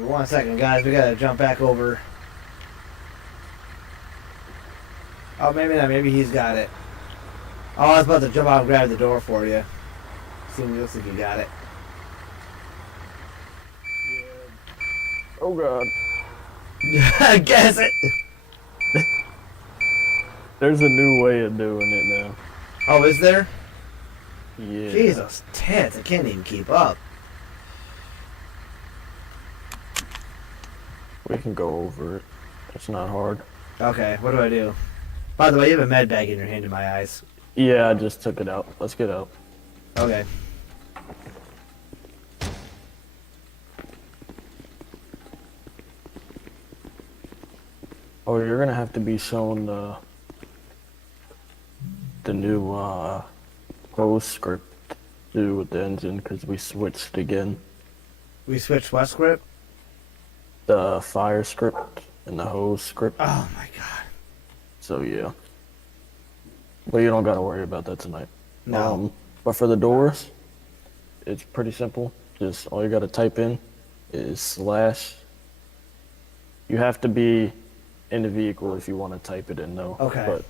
1 second, guys. We gotta jump back over. Oh, maybe not. Maybe he's got it. Oh, I was about to jump out and grab the door for you. Seems looks like you got it. Oh god. Guess it. There's a new way of doing it now. Oh, is there? Yeah. Jesus, tits! I can't even keep up. We can go over it. It's not hard. Okay, what do I do? By the way, you have a med bag in your hand in my eyes. Yeah, I just took it out. Let's get out. Okay. Oh, you're gonna have to be shown the new hose script to do with the engine because we switched again. We switched what script? The fire script and the hose script. Oh my god. So yeah. But you don't gotta worry about that tonight. No. But for the doors, it's pretty simple. Just all you gotta type in is slash. You have to be in the vehicle if you want to type it in though. Okay. But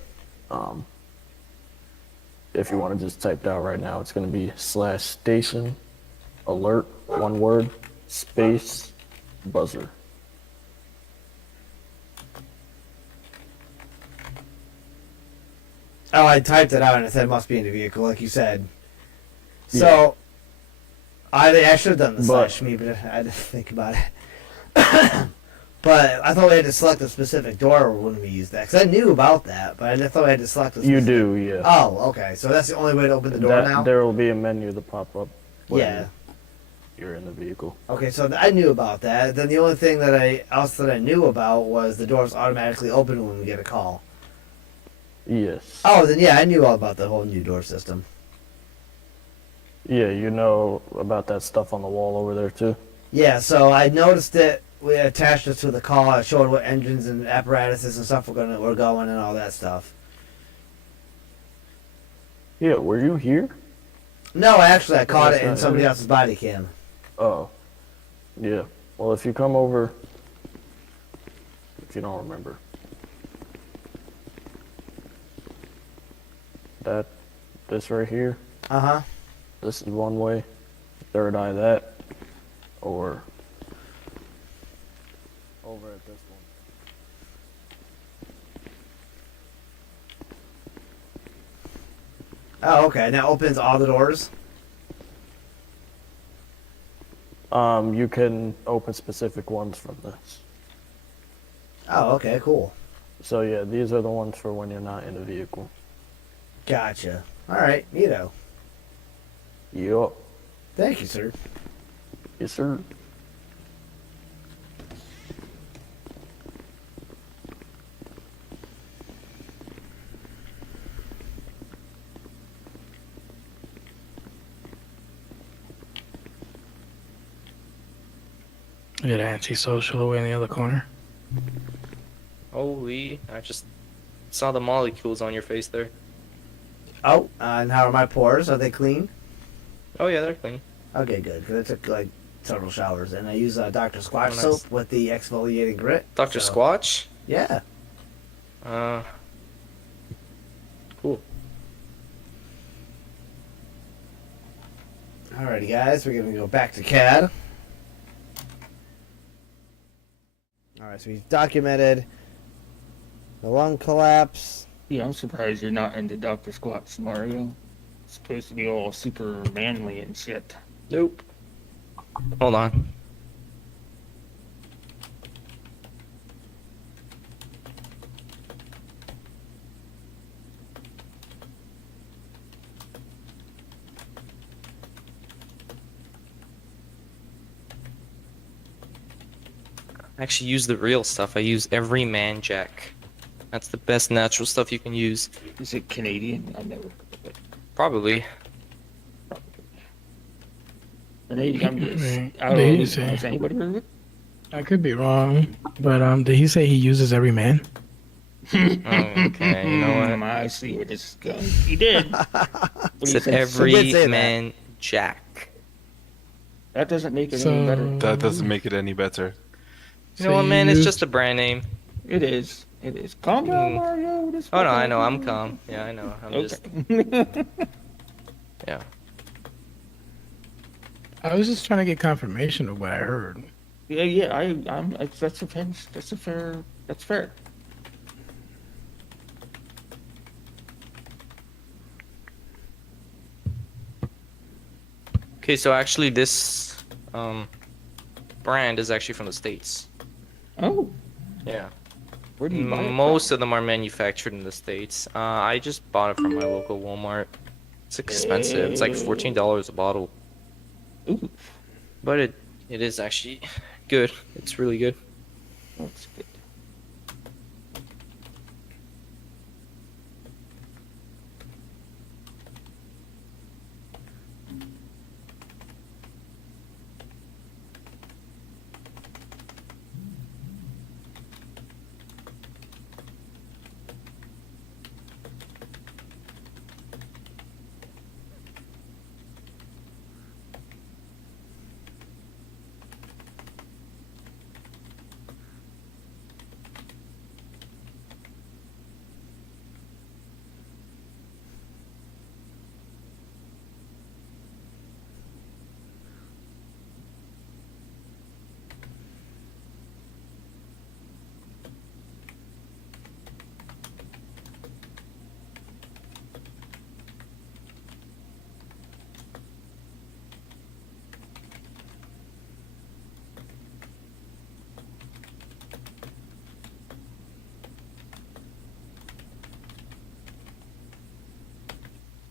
if you want to just type it out right now, it's gonna be slash station alert, one word, space buzzer. Oh, I typed it out and it said must be in the vehicle, like you said. So, I should have done the slash me, but I didn't think about it. But I thought we had to select a specific door when we used that, because I knew about that, but I thought I had to select a specific... You do, yeah. Oh, okay. So that's the only way to open the door now? There will be a menu to pop up when Yeah. you're in the vehicle. Okay, so I knew about that. Then the only thing that I knew about was the doors automatically open when we get a call. Yes. Oh, then yeah, I knew all about the whole new door system. Yeah, you know about that stuff on the wall over there too? Yeah, so I noticed it. We attached it to the call. I showed what engines and apparatuses and stuff were going and all that stuff. Yeah, were you here? No, actually, I caught it in somebody else's body cam. Oh. Yeah. Well, if you come over, if you don't remember. This right here. Uh-huh. This is one way. Third eye that. Or over at this one. Oh, okay. Now opens all the doors? You can open specific ones from this. Oh, okay, cool. So yeah, these are the ones for when you're not in a vehicle. Gotcha. Alright, neato. Yup. Thank you, sir. Yes, sir. Look at antisocial away in the other corner. Holy, I just saw the molecules on your face there. Oh, and how are my pores? Are they clean? Oh yeah, they're clean. Okay, good. Because I took like several showers, and I use Dr. Squatch nice. soap with the exfoliating grit. Dr. so- Squatch? Yeah. Cool. Alrighty, guys, we're gonna go back to CAD. Alright, so we've documented the lung collapse. Yeah, I'm surprised you're not in the Dr. Squat scenario. It's supposed to be all super manly and shit. Nope. Hold on. I actually use the real stuff. I use every man jack. That's the best natural stuff you can use. Is it Canadian? I never. Probably. Canadian. Did he say? Has anybody heard of it? I could be wrong, but did he say he uses every man? Okay, you know what? I see where this is going. He did. It's every man jack. That doesn't make it any better. That doesn't make it any better. You know what, man? It's just a brand name. It is. It is. Calm down, Mario. This Oh no, I fucking- know. I'm calm. Yeah, I know. I'm just. Yeah. I was just trying to get confirmation of what I heard. Yeah. That's a fence. That's a fair. That's fair. Okay, so actually, this brand is actually from the States. Oh. Yeah. Where do you buy it from? Most of them are manufactured in the States. I just bought it from my local Walmart. It's expensive. It's like $14 a bottle. Ooh. But it is actually good. It's really good. That's good.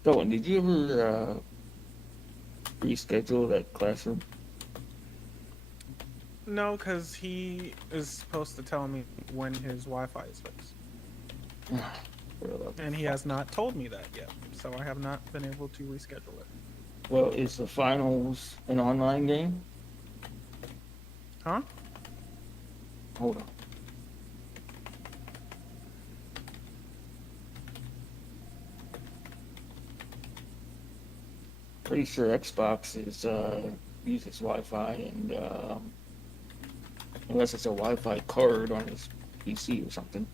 So, did you ever reschedule that classroom? No, because he is supposed to tell me when his Wi-Fi is fixed. And he has not told me that yet, so I have not been able to reschedule it. Well, is the finals an online game? Huh? Hold on. Pretty sure Xbox is uses Wi-Fi, and unless it's a Wi-Fi card on his PC or something.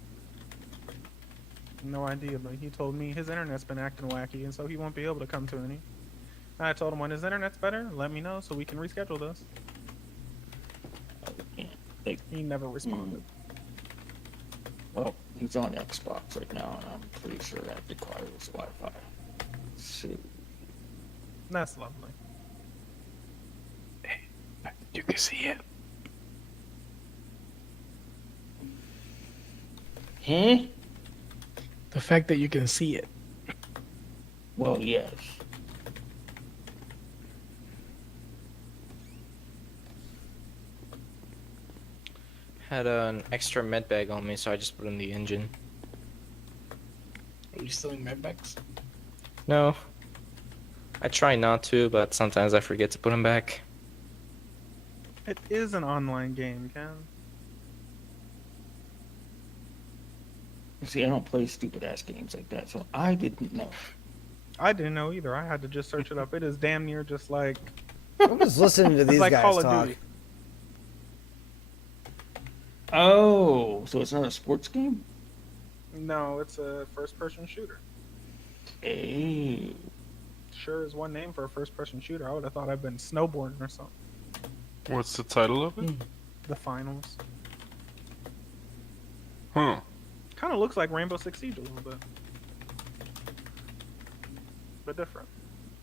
No idea, but he told me his internet's been acting wacky, and so he won't be able to come to any. I told him when his internet's better, let me know so we can reschedule this. He never responded. Well, he's on Xbox right now, and I'm pretty sure that requires Wi-Fi. So, that's lovely. You can see it. Huh? The fact that you can see it. Well, yes. Had an extra med bag on me, so I just put in the engine. Are you stealing medbacks? No. I try not to, but sometimes I forget to put them back. It is an online game, Ken. See, I don't play stupid ass games like that, so I didn't know. I didn't know either. I had to just search it up. It is damn near just like. I'm just listening to these like guys Call of talk. Duty. Oh, so it's not a sports game? No, it's a first-person shooter. Hey. Sure is one name for a first-person shooter. I would have thought I'd been snowboarding or something. What's the title of it? The finals. Huh. Kind of looks like Rainbow Six Siege a little bit. But different.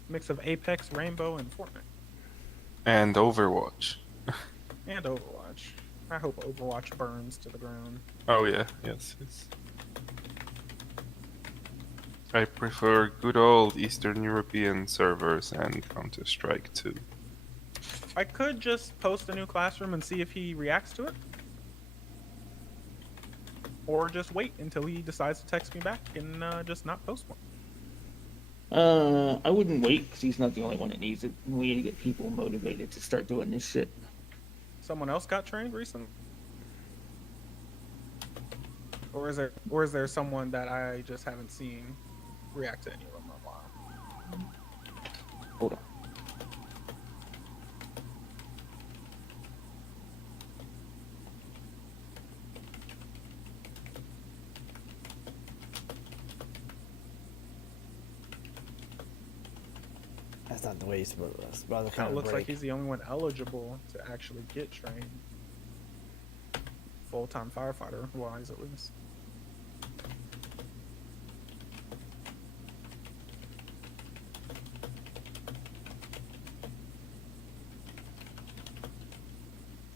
Mix of Apex, Rainbow, and Fortnite. And Overwatch. And Overwatch. I hope Overwatch burns to the ground. Oh yeah, yes. I prefer good old Eastern European servers and Counter-Strike 2. I could just post a new classroom and see if he reacts to it. Or just wait until he decides to text me back and just not post one. I wouldn't wait because he's not the only one that needs it. We need to get people motivated to start doing this shit. Someone else got trained recently? Or is there someone that I just haven't seen react to any of them in a while? Hold on. That's not the way he's supposed to. It's rather Kind kind of of looks break. like he's the only one eligible to actually get trained. Full-time firefighter wise, at least.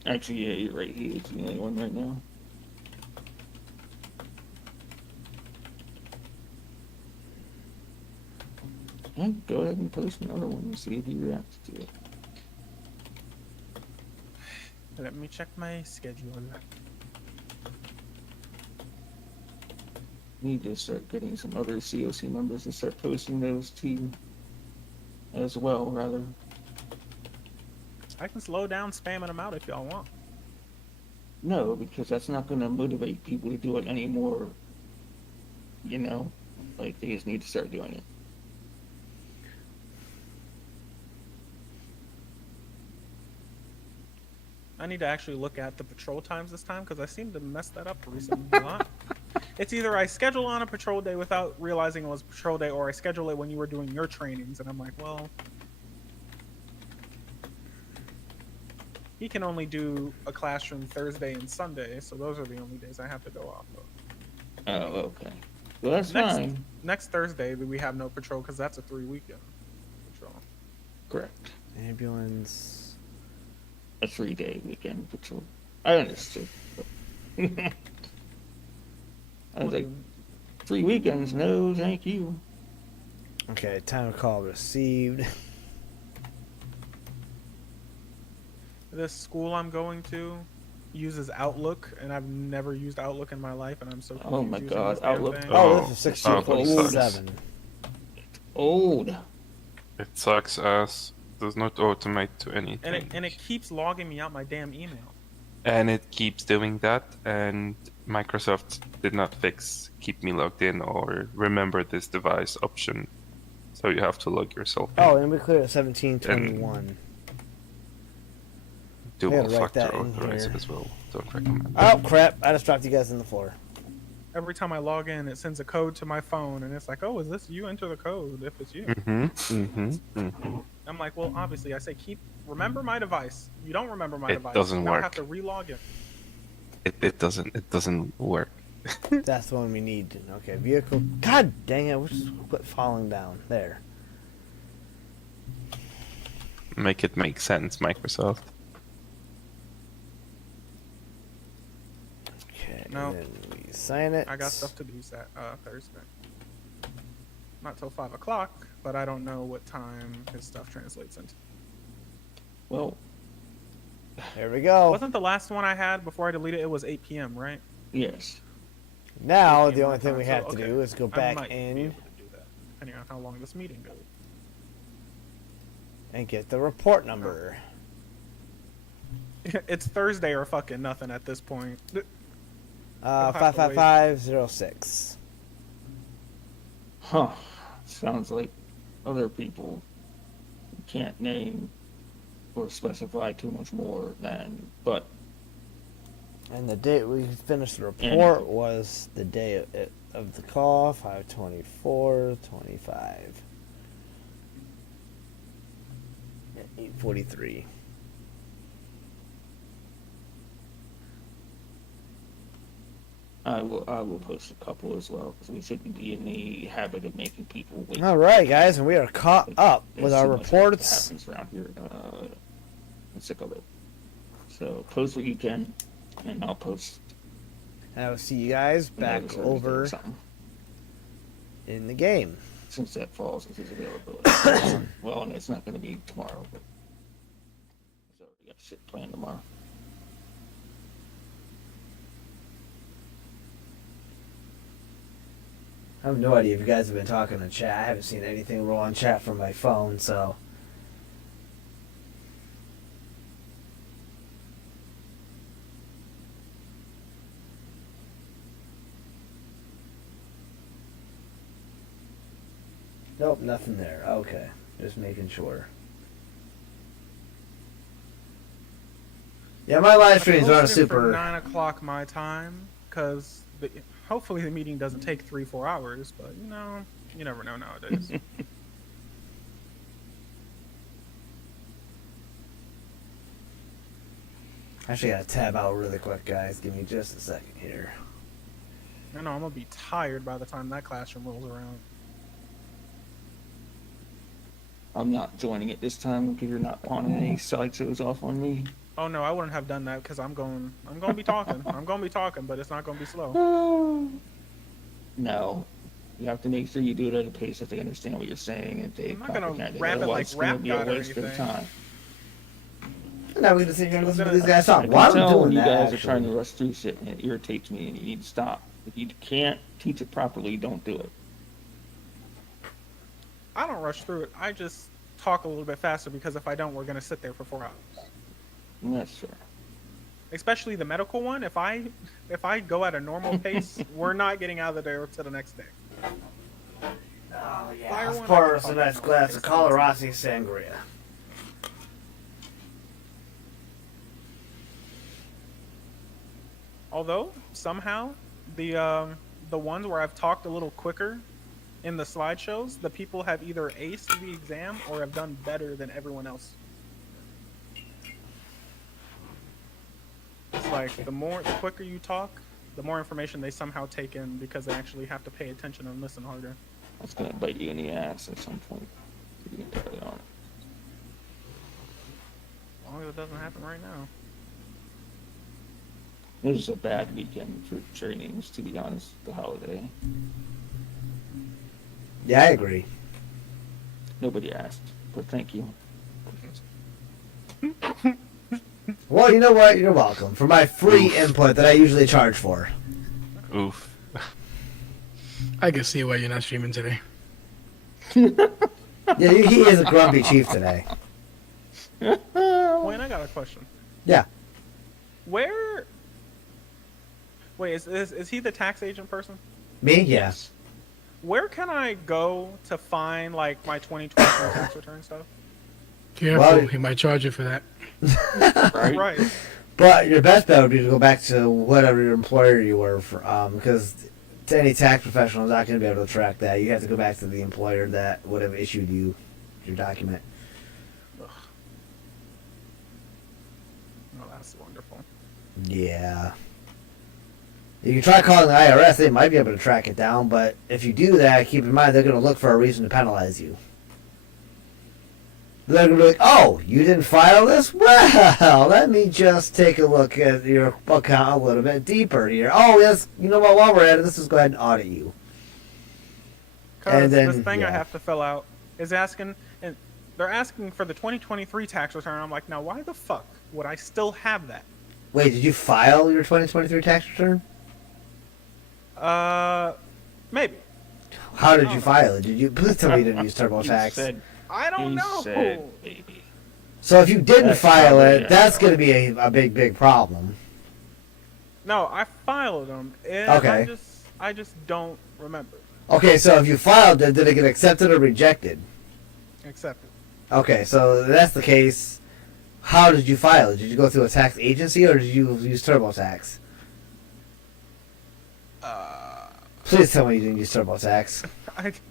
Actually, yeah, you're right. He is the only one right now. I'll go ahead and post another one and see if he reacts to it. Let me check my schedule. Need to start getting some other COC members to start posting those too, as well, rather. I can slow down spamming them out if y'all want. No, because that's not going to motivate people to do it anymore. You know, like they just need to start doing it. I need to actually look at the patrol times this time because I seem to mess that up recently a lot. It's either I schedule on a patrol day without realizing it was patrol day, or I schedule it when you were doing your trainings, and I'm like, well, he can only do a classroom Thursday and Sunday, so those are the only days I have to go off of. Oh, okay. Well, that's fine. Next Thursday, we have no patrol because that's a 3-weekend patrol. Correct. Ambulance. A 3-day weekend patrol. I understood. I was like, 3 weekends? No, thank you. Okay, time call received. This school I'm going to uses Outlook, and I've never used Outlook in my life, and I'm so confused. Oh my god, Outlook. Oh, this is 16.7. Old. It sucks ass. Does not automate to anything. And it keeps logging me out my damn email. And it keeps doing that, and Microsoft did not fix keep me logged in or remember this device option. So you have to log yourself in. Oh, and we clear at 1721. Dual write factor that in authorize here. as well. Don't recommend. Oh crap! I just dropped you guys on the floor. Every time I log in, it sends a code to my phone, and it's like, oh, is this you? Enter the code if it's you. I'm like, well, obviously, I say remember my device. You don't remember my device. Doesn't now work. I have to re-log in. It doesn't work. That's the one we need. Okay, vehicle. God dang it! We'll just quit falling down there. Make it make sense, Microsoft. Okay. No. And then we sign it. I got stuff to do Thursday. Not till 5 o'clock, but I don't know what time his stuff translates into. Well, there we go. Wasn't the last one I had before I deleted it was 8 p.m., right? Yes. Now the only thing we have to do is go I back might be in able to do that, depending on how long this meeting goes. and get the report number. It's Thursday or fucking nothing at this point. 55506. Huh. Sounds like other people can't name or specify too much more than, but. And the date we finished the report was the day of the call, 5/24/25. At 8:43. I will post a couple as well because we shouldn't be in the habit of making people wait. All right, guys, and we are caught up with our too much reports. happens around here. I'm sick of it. So post what you can, and I'll post. And I will see you guys back over in the game. Since that falls with his availability. Well, and it's not going to be tomorrow, but so we got shit planned tomorrow. I have no idea if you guys have been talking in chat. I haven't seen anything roll on chat from my phone, so. Nope, nothing there. Okay, just making sure. Yeah, my live streams aren't Posted super. for 9 o'clock my time, because hopefully the meeting doesn't take 3-4 hours, but you know, you never know nowadays. Actually, gotta tab out really quick, guys. Give me just a second here. I know I'm gonna be tired by the time that classroom rolls around. I'm not joining it this time because you're not pawning any sideshows off on me. Oh no, I wouldn't have done that because I'm gonna be talking. I'm gonna be talking, but it's not gonna be slow. No. You have to make sure you do it at a pace that they understand what you're saying and they I'm not gonna comprehend it. rap it Otherwise, like it's gonna Rap be a God or waste of anything. time. Now we just sit here and listen to these guys talk. I Why can are we tell doing when you that? guys actually? are trying to rush through shit and it irritates me and you need to stop. If you can't teach it properly, don't do it. I don't rush through it. I just talk a little bit faster because if I don't, we're gonna sit there for 4 hours. That's fair. Especially the medical one. If I go at a normal pace, we're not getting out of there to the next day. Oh yeah. Fire Let's one, pour I us can a nice talk glass of about Colorasi sangria. Although somehow the ones where I've talked a little quicker in the slideshows, the people have either aced the exam or have done better than everyone else. It's like the quicker you talk, the more information they somehow take in because they actually have to pay attention and listen harder. That's gonna bite you in the ass at some point. To be entirely honest. As long as it doesn't happen right now. It was a bad weekend for trainings, to be honest, the holiday. Yeah, I agree. Nobody asked, but thank you. Well, you know what? You're welcome for my free input that I usually charge for. Oof. I can see why you're not streaming today. Yeah, he is a grumpy chief today. Wayne, I got a question. Yeah. Wait, is he the tax agent person? Me? Yes. Where can I go to find like my 2023 tax return stuff? Careful, Well, he might charge you for that. Right. But your best bet would be to go back to whatever your employer you were for, because any tax professional is not going to be able to track that. You have to go back to the employer that would have issued you your document. Oh, that's wonderful. Yeah. You can try calling the IRS. They might be able to track it down, but if you do that, keep in mind they're going to look for a reason to penalize you. They're going to be like, oh, you didn't file this? Well, let me just take a look at your account a little bit deeper here. Oh, yes, you know what, while we're at it, let's just go ahead and audit you. Because this thing I have to fill out is asking, and they're asking for the 2023 tax return. I'm like, now why the fuck would I still have that? Wait, did you file your 2023 tax return? Maybe. How did you file it? Did you please tell me you didn't use TurboTax? I don't know. Maybe. So if you didn't That's file probably it, it. that's going to be a big problem. No, I filed them. Okay. I just don't remember. Okay, so if you filed it, did it get accepted or rejected? Accepted. Okay, so if that's the case. How did you file it? Did you go through a tax agency or did you use TurboTax? Please tell me you didn't use TurboTax.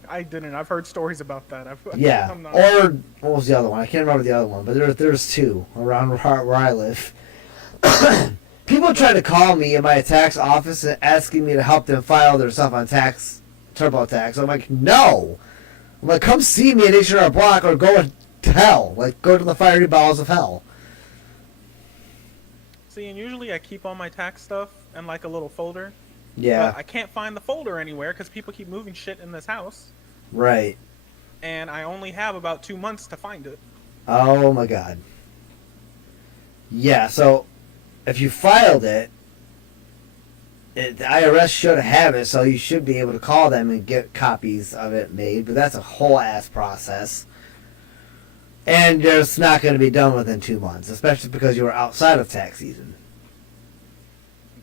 I didn't. I've heard stories about that. Yeah. I'm not, Or what was the other one? I can't remember the other one, but there's two around where I live. People try to call me in my tax office and asking me to help them file their stuff on TurboTax. I'm like, no. I'm like, come see me at H&R Block or go to hell. Like, go to the fiery bowels of hell. see, and usually I keep all my tax stuff in like a little folder. Yeah. I can't find the folder anywhere because people keep moving shit in this house. Right. And I only have about 2 months to find it. Oh my god. Yeah, so if you filed it, the IRS should have it, so you should be able to call them and get copies of it made, but that's a whole ass process. And it's not going to be done within 2 months, especially because you were outside of tax season.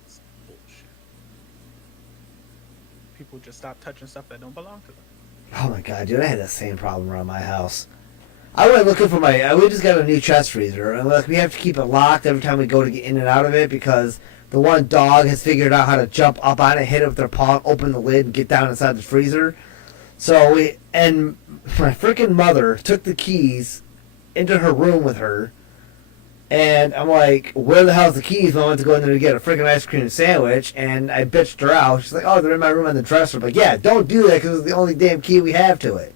It's bullshit. People just stop touching stuff that don't belong to them. Oh my god, dude, I had that same problem around my house. I went looking for we just got a new chest freezer, and like we have to keep it locked every time we go to get in and out of it because the one dog has figured out how to jump up on it, hit it with their paw, open the lid, and get down inside the freezer. So my freaking mother took the keys into her room with her And I'm like, where the hell's the keys? I went to go in there to get a freaking ice cream sandwich, and I bitched her out. She's like, oh, they're in my room on the dresser. But yeah, don't do that because it's the only damn key we have to it.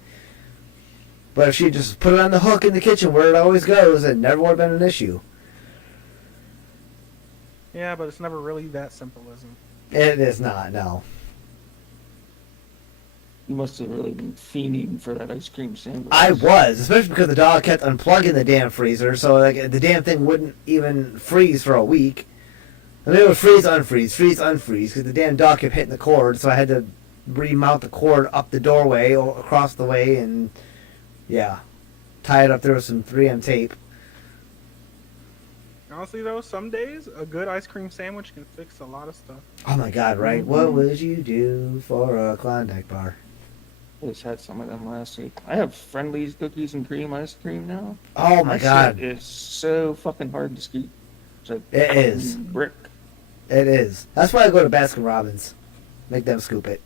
But if she just put it on the hook in the kitchen where it always goes, it never would have been an issue. Yeah, but it's never really that simple, is it? It is not, no. You must have really been fiending for that ice cream sandwich. I was, especially because the dog kept unplugging the damn freezer, so like the damn thing wouldn't even freeze for a week. And it would freeze, unfreeze, because the damn dog kept hitting the cord, so I had to remount the cord up the doorway or across the way, and yeah, tie it up there with some 3M tape. Honestly, though, some days a good ice cream sandwich can fix a lot of stuff. Oh my God, right? What would you do for a Klondike bar? I just had some of them last week. I have Friendly's cookies and cream ice cream now. Oh my God. It's so fucking hard to scoop. It's like It is. brick. It is. That's why I go to Baskin Robbins. Make them scoop it.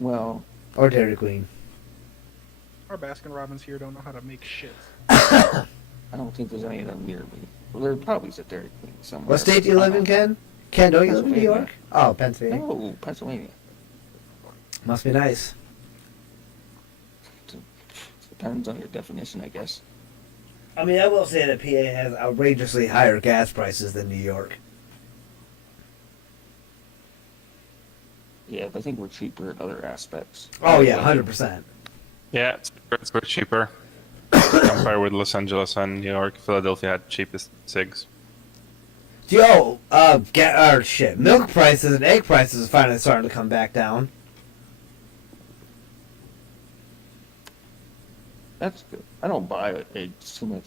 Well. Or Dairy Queen. Our Baskin Robbins here don't know how to make shit. I don't think there's any of them near me. Well, there probably is a Dairy Queen somewhere. What state do you live in, Ken? Ken, don't you live in New Pennsylvania. York? Oh, Pennsylvania. No, Pennsylvania. Must be nice. Depends on your definition, I guess. I mean, I will say that PA has outrageously higher gas prices than New York. Yeah, but I think we're cheaper in other aspects. Oh, yeah, 100%. Yeah, it's much cheaper. Compared with Los Angeles and New York, Philadelphia had cheapest cigs. Yo, milk prices and egg prices are finally starting to come back down. That's good. I don't buy eggs too much.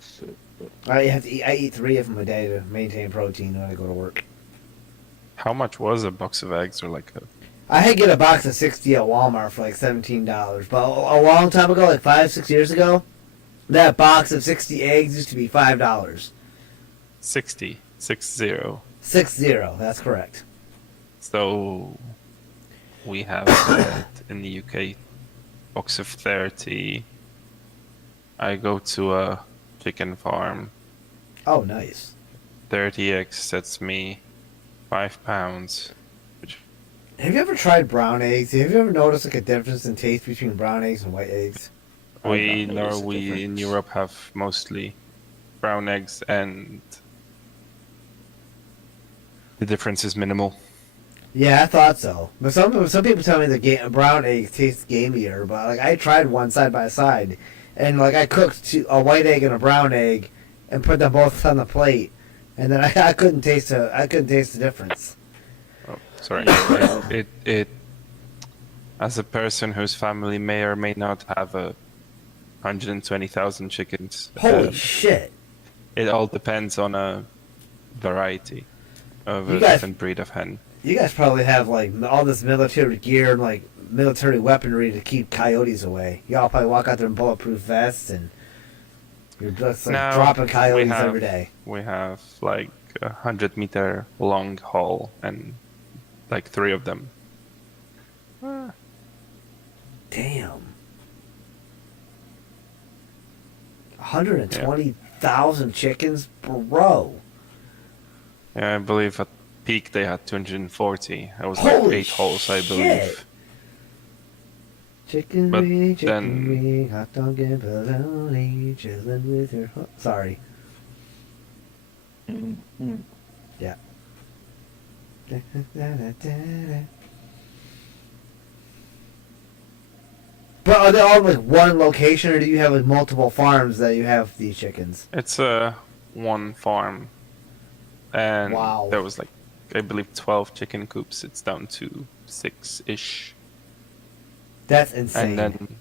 Shit, but I eat 3 of them a day to maintain protein when I go to work. How much was a box of eggs, or like a... I had get a box of 60 at Walmart for like $17, but a long time ago, like 5-6 years ago, that box of 60 eggs used to be $5. 60. 60. 60, that's correct. So we have that in the UK. Box of 30. I go to a chicken farm. Oh, nice. 30 eggs, that's me. £5. Have you ever tried brown eggs? Have you ever noticed like a difference in taste between brown eggs and white eggs? We in Europe have mostly brown eggs, and the difference is minimal. Yeah, I thought so. But some people tell me the brown eggs taste gamier. But like I tried one side by side, and like I cooked a white egg and a brown egg, and put them both on the plate, and then I couldn't taste the difference. Oh, sorry. it as a person whose family may or may not have 120,000 chickens. Holy shit! It all depends on a variety of a different breed of hen. You guys probably have like all this military gear and like military weaponry to keep coyotes away. Y'all probably walk out there in bulletproof vests and you're just like dropping coyotes every day. We have like 100-meter long haul and like 3 of them. Damn. 120,000 chickens, bro. Yeah, I believe at peak they had 240. It was Holy like 8 holes, I believe. Chicken But wing, chicken then- wing, hot dog and bologna, chilling with your... Sorry. Yeah. But are they all like one location, or do you have like multiple farms that you have these chickens? It's one farm, and there was like, I believe 12 chicken coops. It's down to 6-ish. That's insane. And then,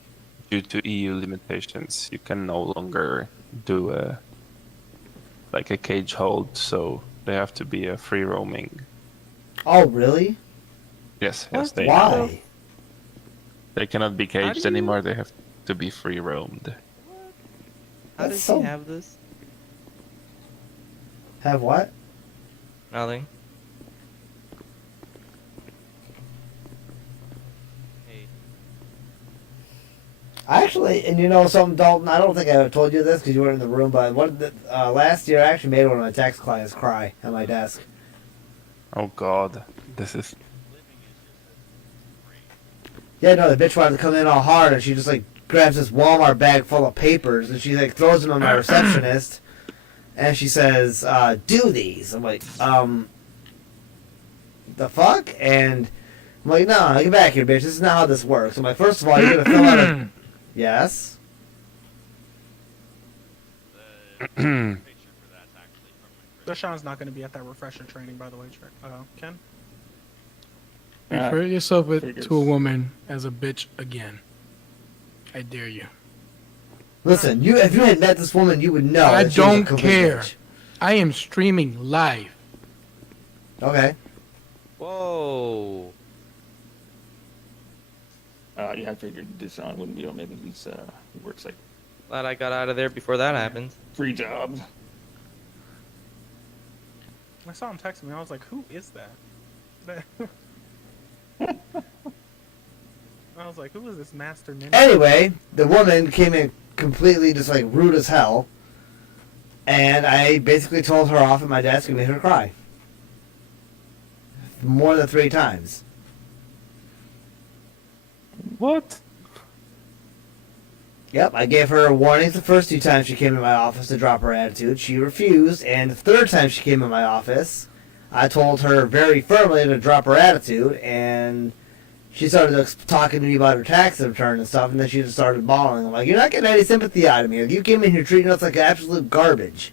due to EU limitations, you can no longer do like a cage hold, so they have to be a free roaming. Oh, really? Yes, What? yes, they Why? They cannot be caged anymore. They have to be free roamed. How does he have this? Have what? Nothing. Actually, and you know something, Dalton, I don't think I told you this because you weren't in the room, but last year I actually made one of my tax clients cry at my desk. Oh god, this is... Yeah, no, the bitch wanted to come in all hard, and she just, like, grabs this Walmart bag full of papers, and she, like, throws them on my receptionist, and she says, do these. I'm like, the fuck? And I'm like, no, get back here, bitch. This is not how this works. I'm like, first of all, you're gonna fill out a... Yes? Deshaun's not going to be at that refresher training, by the way, Ken. Refer yourself to a woman as a bitch again. I dare you. Listen, if you had met this woman, you would know. I that she was a don't complete care. bitch. I am streaming live. Okay. Whoa. Yeah, I figured this wouldn't be on maybe these works like. Glad I got out of there before that happened. Free jobs. I saw him text me. I was like, who is that? I was like, who is this master ninja? Anyway, the woman came in completely just like rude as hell, and I basically told her off at my desk and made her cry. More than 3 times. What? Yep, I gave her warnings the first 2 times she came in my office to drop her attitude. She refused, and the 3rd time she came in my office, I told her very firmly to drop her attitude, and she started talking to me about her tax return and stuff, and then she just started bawling. I'm like, you're not getting any sympathy out of me. Like, you came in here treating us like absolute garbage.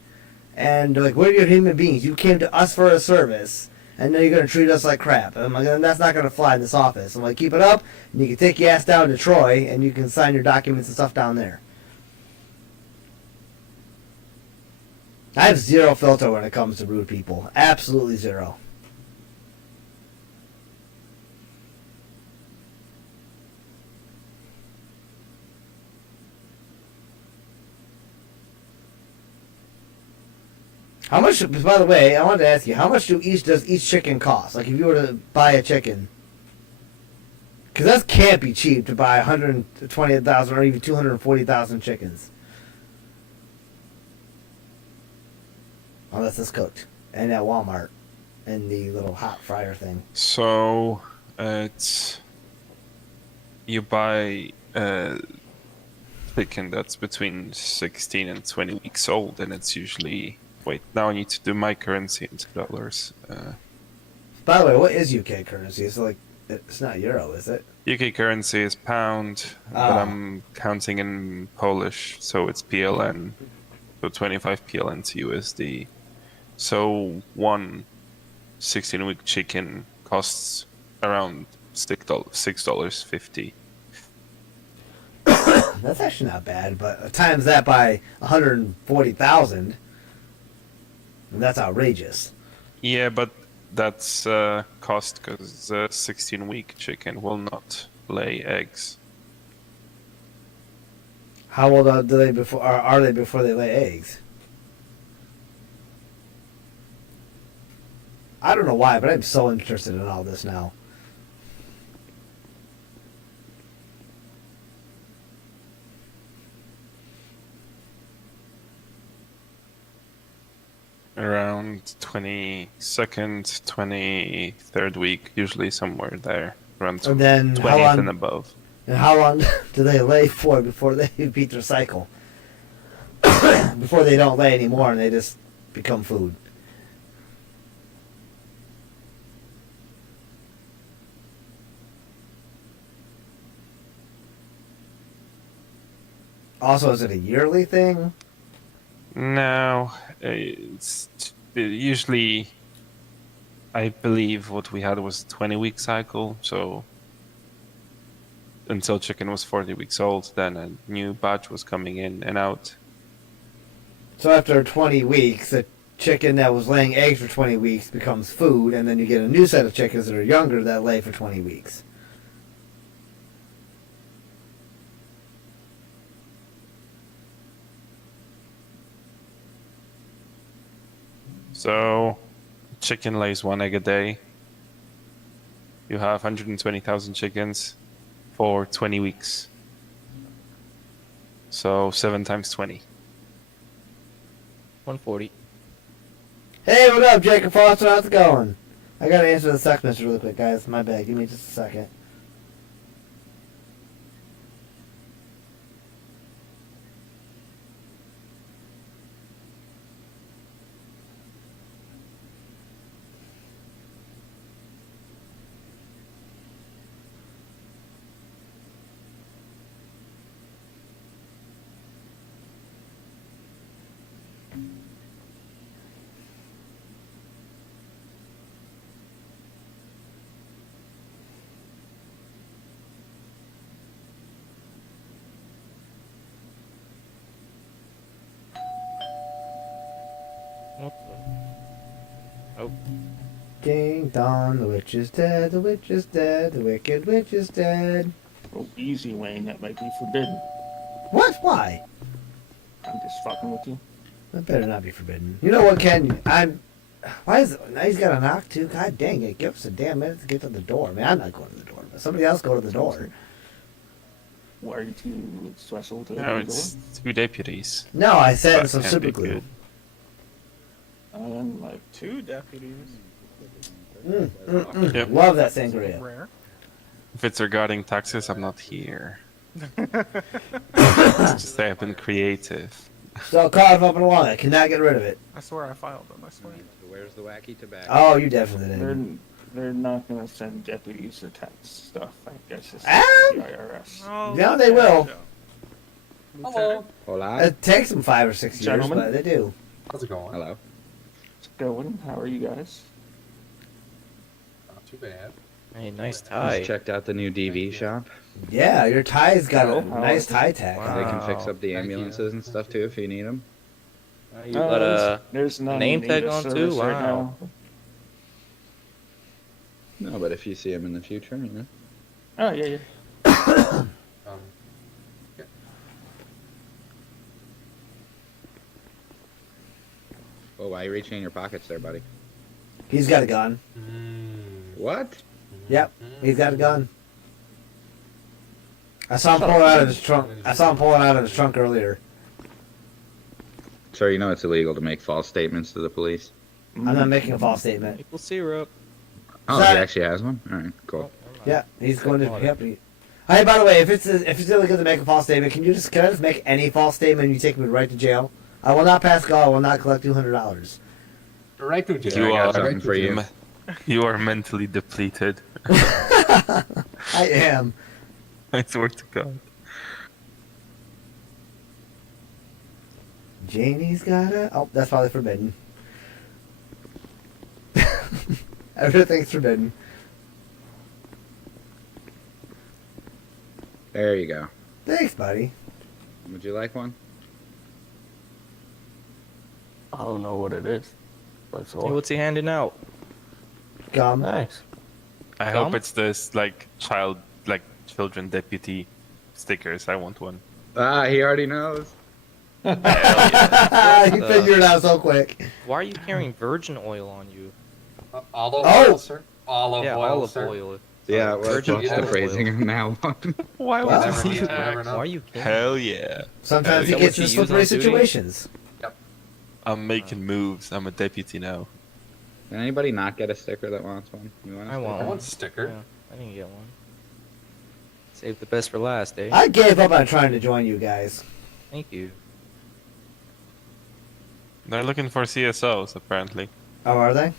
And, like, we're your human beings. You came to us for a service, and now you're going to treat us like crap. And I'm like, that's not going to fly in this office. I'm like, keep it up, and you can take your ass down to Troy, and you can sign your documents and stuff down there. I have 0 filter when it comes to rude people. Absolutely 0. How much, by the way, I wanted to ask you, how much does each chicken cost? Like, if you were to buy a chicken. Because that can't be cheap to buy 120,000 or even 240,000 chickens. Unless it's cooked. And at Walmart. In the little hot fryer thing. So, it's... You buy chicken that's between 16 and 20 weeks old, and it's usually... Wait, now I need to do my currency into dollars. By the way, what is UK currency? It's like, it's not euro, is it? UK currency is pound, but I'm counting in Polish, so it's PLN. So 25 PLN to USD. So one 16-week chicken costs around $6.50. That's actually not bad, but times that by 140,000, that's outrageous. Yeah, but that's cost because a 16-week chicken will not lay eggs. How old are they before they lay eggs? I don't know why, but I'm so interested in all this now. Around 22nd, 23rd week, usually somewhere there. Around And then 20th and above. And how long do they lay for before they beat their cycle? Before they don't lay anymore and they just become food. Also, is it a yearly thing? No, it's usually, I believe what we had was a 20-week cycle, so until chicken was 40 weeks old, then a new batch was coming in and out. So after 20 weeks, the chicken that was laying eggs for 20 weeks becomes food, and then you get a new set of chickens that are younger that lay for 20 weeks. So, chicken lays 1 egg a day. You have 120,000 chickens for 20 weeks. 120,000 chickens So 7 times 20. 140. Hey, what up, Jacob Foster? How's it going? I gotta answer the sex message really quick, guys. My bad. Give me just a second. Oh. Ding dong, the witch is dead, the witch is dead, the wicked witch is dead. Oh, easy, Wayne. That might be forbidden. What? Why? I'm just fucking with you. That better not be forbidden. You know what, Ken? Why is it? Now he's got a knock too. God dang it! Give us a damn minute to get to the door. I mean, I'm not going to the door, but somebody else go to the door. Why are you too special to No, the it's door? 2 deputies. No, I said That some can't super be glue. good. I'm like, 2 deputies. Yep. Love that sangria. Rare. If it's regarding taxes, I'm not here. It's just I have been creative. So carve up in the wall. I cannot get rid of it. I swear I filed them. I swear. Where's the wacky tobacco? Oh, you definitely did. They're not gonna send deputies or tax stuff. I guess it's Ah! the IRS. Oh, Yeah, they will. Hello. Hola. It takes them 5 or 6 years, Gentlemen. but they do. How's it going? Hello. It's going. How are you guys? Not too bad. Hey, nice Just tie. checked out the new DV shop. Yeah, your tie's got a Oh, nice tie tack. wow. They can fix up the Thank ambulances and stuff too if you need them. You got a there's none name in tag need of on service too? right Wow. now. No, but if you see them in the future, you know. Oh yeah, yeah. Yeah. Oh, why are you reaching in your pockets there, buddy? He's got a gun. What? Yep, he's got a gun. I saw him pull it out of his trunk. I saw him pull it out of his trunk earlier. Sir, you know it's illegal to make false statements to the police. I'm not making a false statement. maple syrup. Oh, Sorry. he actually has one? Alright, cool. Yeah, he's going to. Yep. Hey, by the way, if it's illegal to make a false statement, can I just make any false statement and you take me right to jail? I will not pass go. I will not collect $200. Right to jail. You I are, got something for you. You are mentally depleted. I am. I swear to God. Janie's got a. Oh, that's probably forbidden. Everything's forbidden. There you go. Thanks, buddy. Would you like one? I don't know what it is. That's Hey, all. what's he handing out? Gum. Nice. I Gum? hope it's this children deputy stickers. I want one. Ah, he already knows. You figured it out so quick. Why are you carrying virgin oil on you? Olive Oh! oil, sir. Olive Yeah, oil, olive sir. oil. Yeah, well, Virgin what's the olive phrasing oil. on that one? Why Wow. was Never he? need to never know. Why are you carrying? Hell yeah. Sometimes he Is that gets what in you use slippery on duty? situations. I'm making moves. I'm a deputy now. Can anybody not get a sticker that wants one? You want a I want sticker? I one. want a sticker. Yeah, I didn't get one. Save the best for last, eh? I gave up on trying to join you guys. Thank you. They're looking for CSOs, apparently. Oh, are they?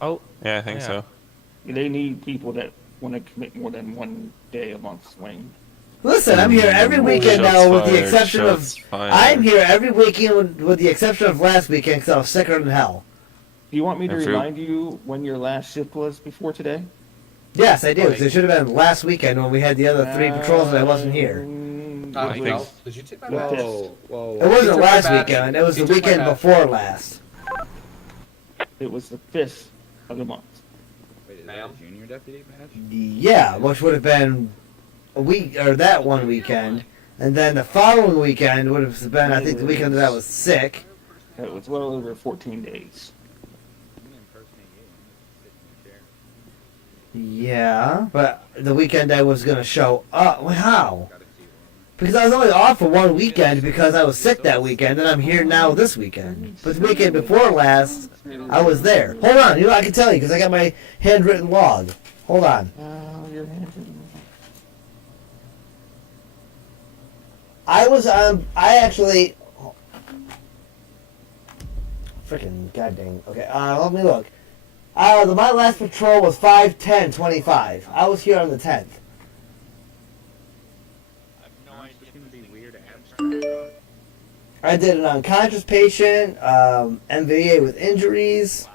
Oh, Yeah, I think Yeah. so. They need people that want to commit more than one day a month, Wayne. Listen, I'm here every weekend Shots now, with the fired, exception of. shots fired. I'm here every weekend with the exception of last weekend because I was sicker than hell. Do you want me to If you- remind you when your last shift was before today? Yes, I do. 'Cause it should have been last weekend when we had the other 3 patrols and I wasn't here. It no. was Did you take my the badge? fifth. Whoa. It wasn't took my last badge. weekend. It was He the took my weekend badge. before last. It was the 5th of the month. Wait, is that a junior deputy badge? Yeah, which would have been a week or that one weekend, and then the following weekend would have been I think the weekend that I was sick. It was well over 14 days. I'm gonna impersonate you. I'm gonna sit in your chair. Yeah, but the weekend I was gonna show up. Well, how? Gotta see one. Because I was only off for one weekend because I was sick that weekend, and I'm here now this weekend. But the weekend before last, I was there. Hold on, you know, I can tell you because I got my handwritten log. Hold on. I actually... Freaking goddamn. Okay, let me look. My last patrol was 5/10/25. I was here on the 10th. I did an unconscious patient, MVA with injuries.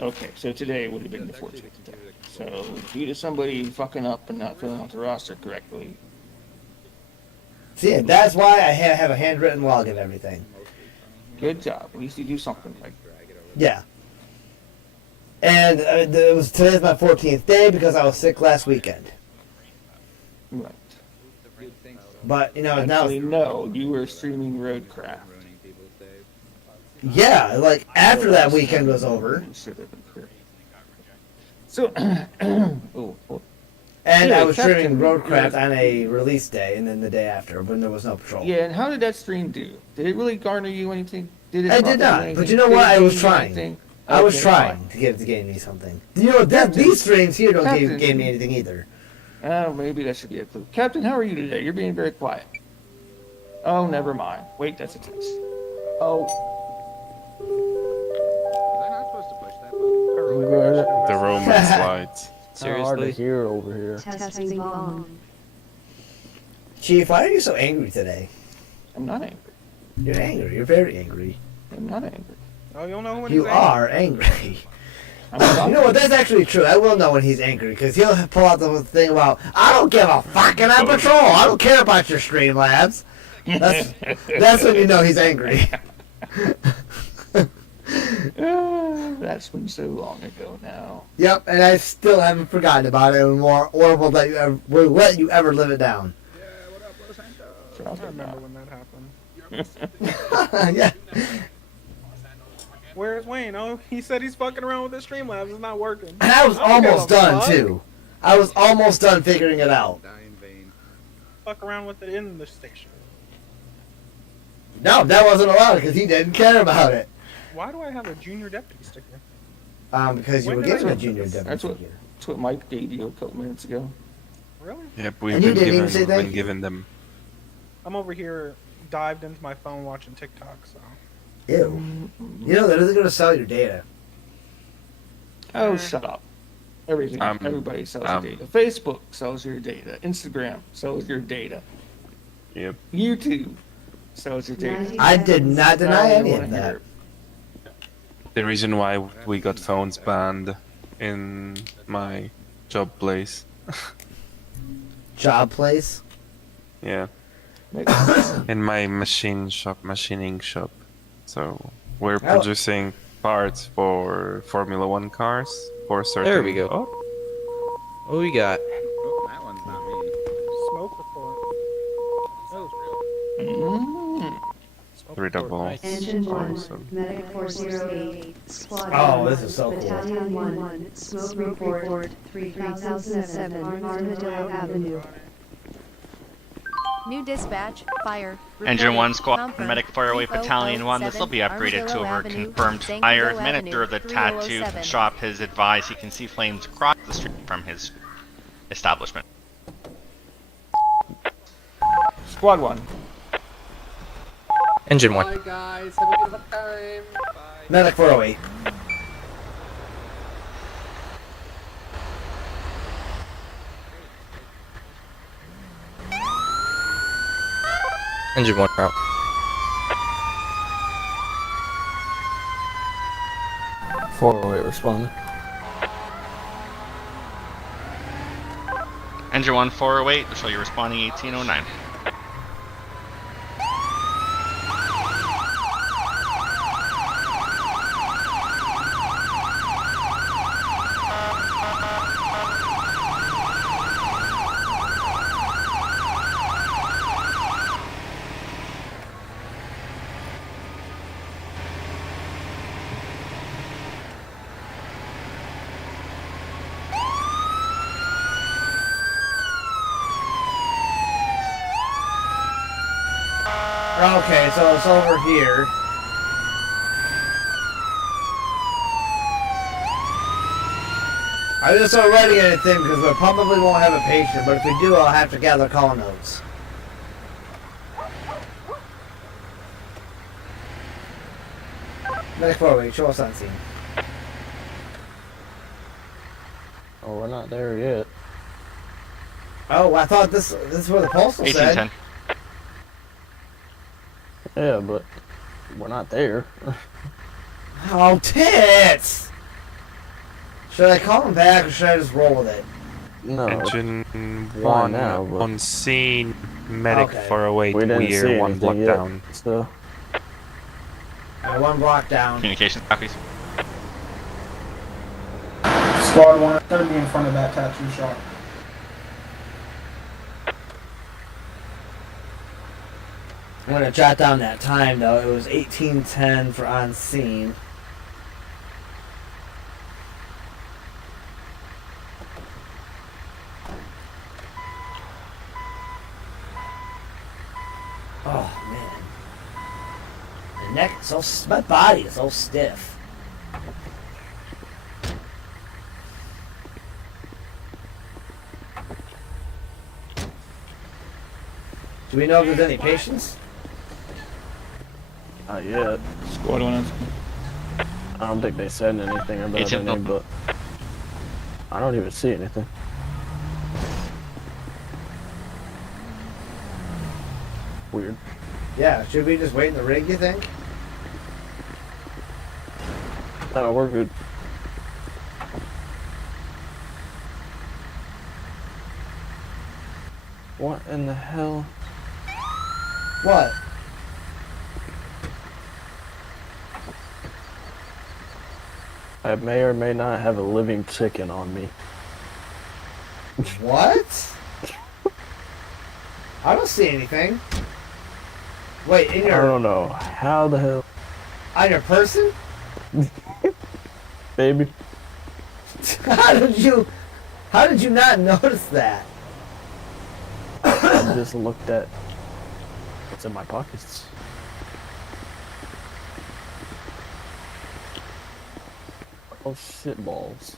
Okay, so today would have been the 14th day. So due to somebody fucking up and not filling out the roster correctly. See, that's why I have a handwritten log of everything. Good job. At least you do something right. Yeah. And today's my 14th day because I was sick last weekend. Right. But, you know, Actually, now... no, you were streaming Roadcraft. Yeah, like, after that weekend was over. So, And I was Captain, streaming Roadcraft on a release day, and then the day after, when there was no patrol. Yeah, and how did that stream do? Did it really garner you anything? I did not, but you know what? I was trying. I was trying to get it to gain me something. You know, these streams here don't gain me anything either. Oh, maybe that should be a clue. Captain, how are you today? You're being very quiet. Oh, never mind. Wait, that's a text. Oh. The romance lights. Seriously? Hard to hear over here. Testing on. Chief, why are you so angry today? I'm not angry. You're angry. You're very angry. I'm not angry. Oh, you'll know when You he's are angry. You know what? That's actually true. I will know when he's angry because he'll pull out the thing about, I don't give a fuck and I'm patrol. I don't care about your Streamlabs. That's when you know he's angry. That's been so long ago now. Yep, and I still haven't forgotten about it anymore, or will let you ever live it down. I remember when that happened. Yeah. Where's Wayne? Oh, he said he's fucking around with the Streamlabs. It's not working. And I was almost done, too. I was almost done figuring it out. Fuck around with it in the station. No, that wasn't allowed because he didn't care about it. Why do I have a junior deputy sticker? Because you were getting a junior deputy That's what Mike gave you a couple minutes ago. Really? Yep, we've been given them. I'm over here dived into my phone watching TikTok, so. Ew. You know, they're going to sell your data. Oh, shut up. Everybody sells your data. Facebook sells your data. Instagram sells your data. Yep. YouTube sells your data. I did not deny any of that. The reason why we got phones banned in my job place. Job place? Yeah. In my machining shop. So we're producing parts for Formula 1 cars for certain. There we go. Oh. What we got? Oh, that one's not me. Smoke report. Oh. Readable. Engine 1, Awesome. Medic 408, Squad Oh, 1, this is so cool. Battalion 1, Smoke Report, 3007, Armadillo Avenue. New dispatch, fire. Engine 1 Squad, Confirmed. Medic 408 Battalion 1. This will be upgraded to over confirmed fire. Manager of the tattoo shop has advised he can see flames across the street from his establishment. Squad 1. Engine 1. Bye guys, have a good time. Bye. Medic 408. Engine 1 route. Responding. Engine 1 408, will show you responding 1809. Okay, so it's over here. I just don't writing anything because we probably won't have a patient, but if we do, I'll have to gather call notes. Next forward, show us on scene. Oh, we're not there yet. Oh, I thought this is where the postal said. 1810. Yeah, but we're not there. Oh, tits! Should I call him back or should I just roll with it? No. Engine fine 1 now, but- on scene. Medic Okay. 408. We didn't see We're 1 block anything yet, down. so. One block down. Communication copies. Squad 1, 30 in front of that tattoo shop. I'm gonna jot down that time though. It was 1810 for on scene. Oh man, the neck is so my body is so stiff. Do we know if there's any patients? Not yet. Squad 1 on scene. I don't think they said anything about 18 any, but I don't even see anything. Weird. Yeah, should we just wait in the rig, you think? No, we're good. What in the hell? What? I may or may not have a living chicken on me. What? I don't see anything. Wait, in I your don't know. How the hell? on your person? Baby. How did you not notice that? I just looked at what's in my pockets. Oh shit balls.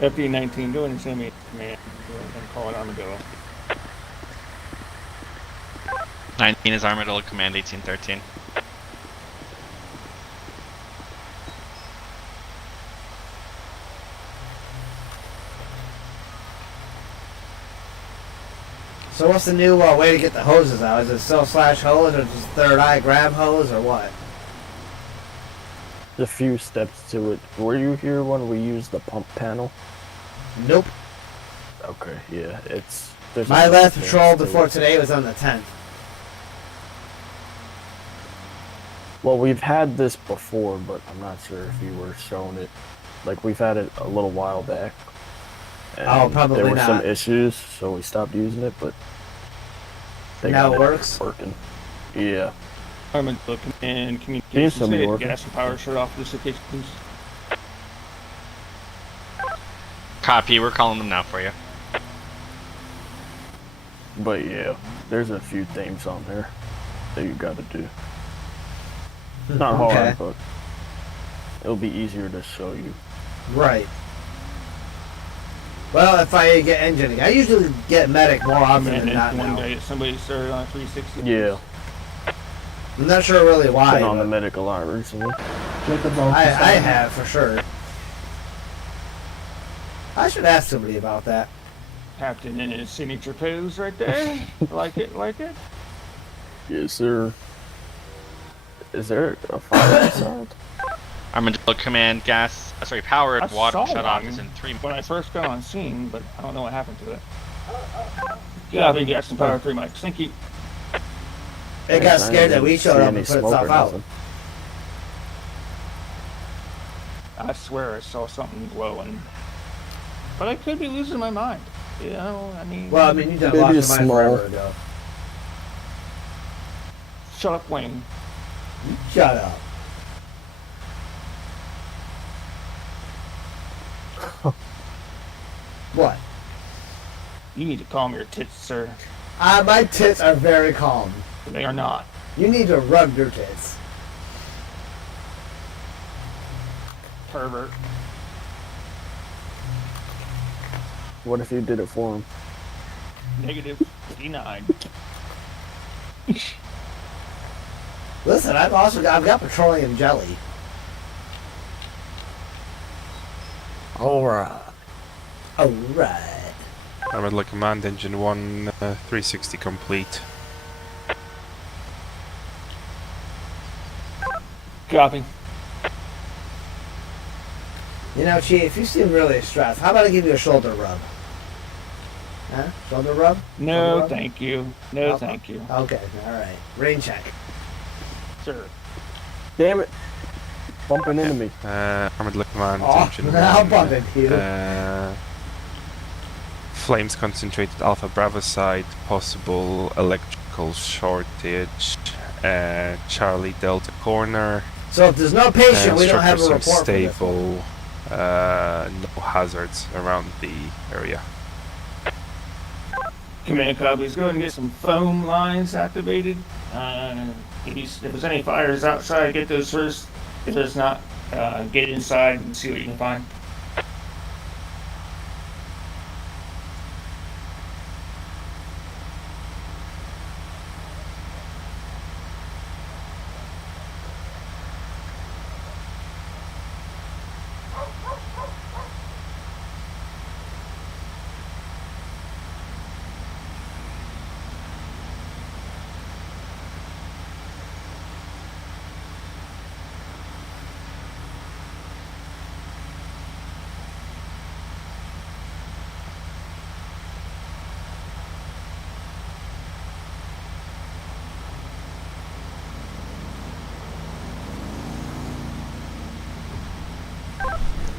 FD19 doing the same command and call it Armadillo. 19 is Armadillo Command 1813. So what's the new way to get the hoses out? Is it still slash hose or just third eye grab hose or what? A few steps to it. Were you here when we used the pump panel? Nope. Okay, yeah, it's... there's My a last steps patrol to before it. today was on the 10th. Well, we've had this before, but I'm not sure if you were shown it. Like, we've had it a little while back. And Oh, probably there were some not. issues, so we stopped using it, but... they Now got it works? Working. Yeah. Armadillo Command Seems communication to be said working. gas and power shut off this location, please. Copy, we're calling them now for you. But yeah, there's a few things on there that you gotta do. Not Okay. hard, but it'll be easier to show you. Right. Well, if I get engineering, I usually get medic more often And than not then one now. day somebody started on 360. Yeah. I'm not sure really why. Been on the but medical art recently. I have for sure. I should ask somebody about that. Captain in his signature pose right there. Like it, like it. Yes, sir. Is there a fire outside? Armadillo Command powered I water saw shut off one is in 3 when I first got on scene, but I don't know what happened to it. Yeah, I think gas and power 3 mics. Thank you. It got scared that we showed up and put itself out. I swear I saw something glowing. But I could be losing my mind. You know, I mean... Well, I mean, you done Maybe lost it's your mind small. forever ago. Shut up, Wayne. Shut up. What? You need to calm your tits, sir. My tits are very calm. They are not. You need to rub your tits. Pervert. What if you did it for him? Negative. Denied. Listen, I've got petroleum jelly. Alright. Alright. Armored Command, Engine 1, 360 complete. Copy. You know, Chief, you seem really stressed. How about I give you a shoulder rub? Huh? Shoulder rub? No, Shoulder rub? thank you. No, thank you. Okay, alright. Rain check. Sir. Damn it. Bumping into me. Armored Command, Oh, Engine now 1. bump into you. Flames concentrated Alpha Bravo side, possible electrical shortage. Charlie Delta corner. So if there's no patient, we don't have a Structure report seems for this. stable. No hazards around the area. Command copies. Go ahead and get some foam lines activated. If there's any fires outside, get those first. If there's not, get inside and see what you can find.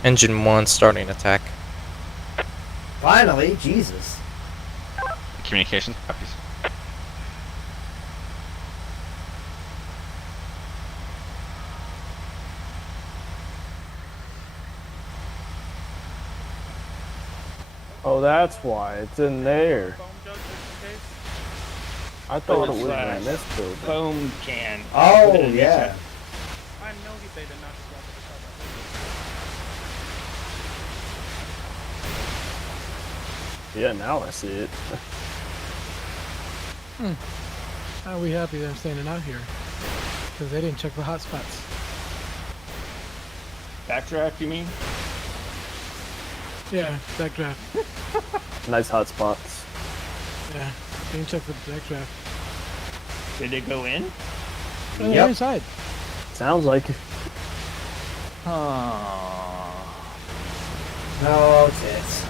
Engine 1 starting attack. Finally, Jesus. Communications copies. Oh, that's why. It's in there. I thought it was in this building. Foam can. Oh, Put it in yeah. there. I know they did not just Yeah, now I see it. Are we happy that I'm standing out here? Because they didn't check the hot spots. Backdraft, you mean? Yeah, backdraft. Nice hot spots. Yeah, they didn't check the backdraft. Did they go in? Oh, they're inside. Sounds like it. Oh. No tits.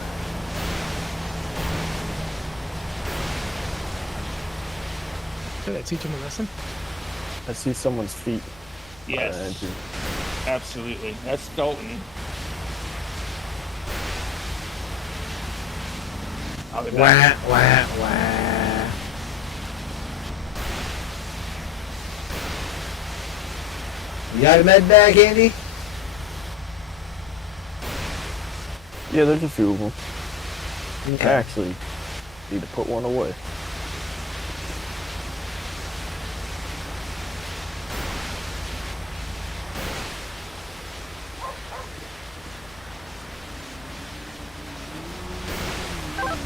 Did I teach them a lesson? I see someone's feet. Yes. Absolutely. That's Dalton. I'll be back. Wah, wah, wah. You got a med bag, Andy? Yeah, there's a few of them. Okay. I actually need to put one away.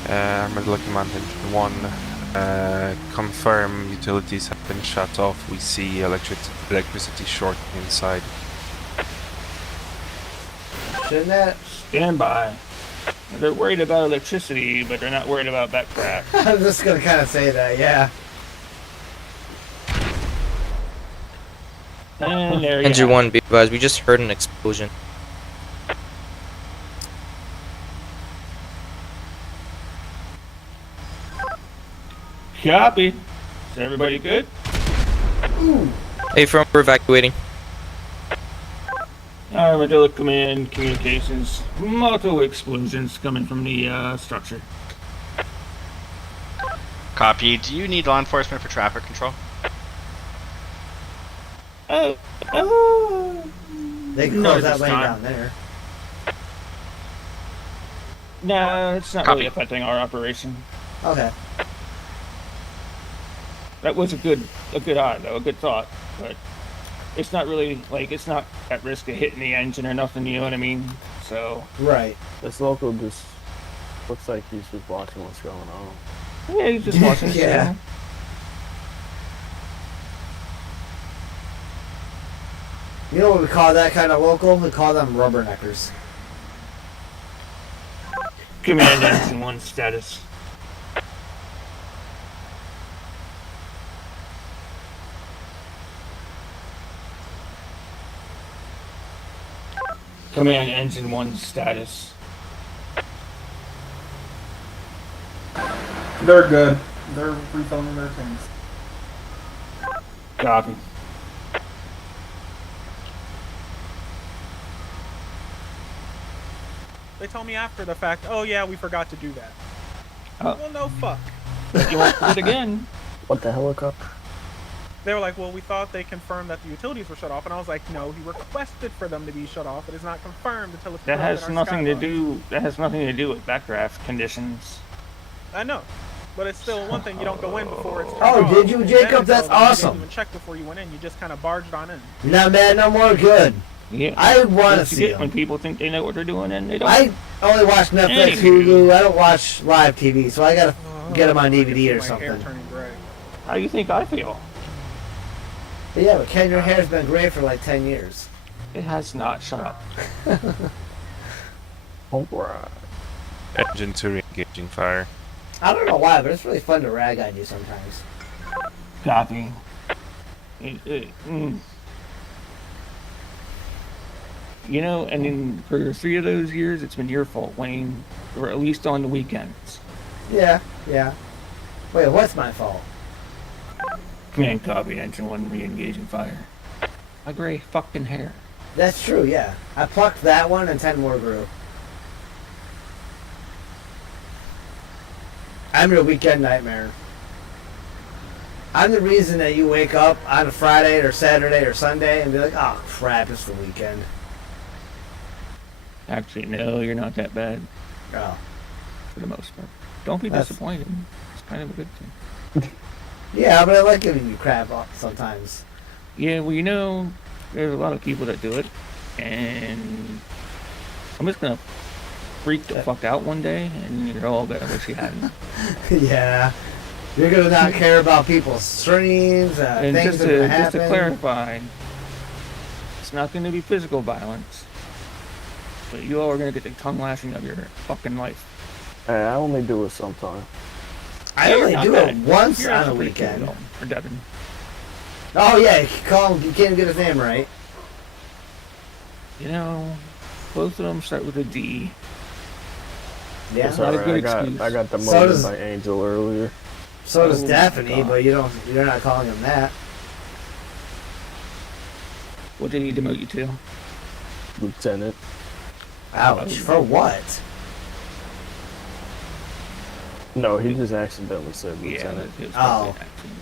Armored Command Engine 1. Confirm utilities have been shut off. We see electricity short inside. Shouldn't that? Stand by. They're worried about electricity, but they're not worried about backdraft. I'm just gonna kind of say that, yeah. And there you Engine have 1, be advised, we just heard an explosion. it. Copy. Is everybody good? Hey, from we're evacuating. Armadillo Command, communications. Multiple explosions coming from the structure. Copy. Do you need law enforcement for traffic control? They can Not close at that this lane time. down there. No, it's not really affecting our operation. Okay. That was a good eye though, a good thought, but it's not really like it's not at risk of hitting the engine or nothing. You know what I mean? So Right. This local just looks like he's just watching what's going on. yeah, he's just watching. Yeah. So. You know what we call that kind of local? We call them rubberneckers. Command Engine 1 status. Command Engine 1 status. They're good. They're refilling their things. Copy. They told me after the fact, oh yeah, we forgot to do that. Oh. Well, no fuck. You won't do it again. What the helicopter? They were like, well, we thought they confirmed that the utilities were shut off, and I was like, no, he requested for them to be shut off. It is not confirmed until it's That confirmed has in our nothing to skylines." do. That has nothing to do with backdraft conditions. I know, but it's still one thing. You don't go in before it's turned Oh, off. did you, And Jacob? then it's That's over. You awesome. didn't even check before you went in. You just kind of barged on in. No, man, no more good. Yeah. I want to That's see it when them. people think they know what they're doing and they don't. I only watch Netflix, Anywho. Hulu. I don't watch live TV, so I gotta get them on DVD or My hair something. turning gray. How do you think I feel? But yeah, but Ken, your hair's been gray for like 10 years. It has not. Shut up. Alright. Engine 2 re-engaging fire. I don't know why, but it's really fun to rag on you sometimes. Copy. You know, and then for 3 of those years, it's been your fault, Wayne, or at least on the weekends. Yeah, yeah. Wait, what's my fault? Command copy, Engine 1 re-engaging fire. My gray fucking hair. That's true, yeah. I plucked that one and 10 more grew. I'm your weekend nightmare. I'm the reason that you wake up on a Friday or Saturday or Sunday and be like, oh crap, it's the weekend. Actually, no, you're not that bad. Oh. For the most part. Don't be That's- disappointed. It's kind of a good thing. Yeah, but I like giving you crap sometimes. Yeah, well, you know, there's a lot of people that do it, and I'm just gonna freak the fuck out one day, and you're all gonna wish you hadn't. Yeah. You're gonna not care about people's streams, And things just that are gonna to, just happen. to clarify, it's not gonna be physical violence, but you all are gonna get the tongue lashing of your fucking life. Hey, I only do it sometimes. I Yeah, you're only not do bad. it once You're on a actually pretty cool, weekend. though, for Devin. Oh yeah, you call him, you can't get his name right. You know, both of them start with a D. Yeah. It's Not a alright, good I got excuse. the So motive does- by Angel earlier. So does Oh, Daphne, God. but you're not calling him that. What did he demote you to? Lieutenant. Ouch. For what? No, he just accidentally said Yeah, lieutenant. it was Oh. probably an accident.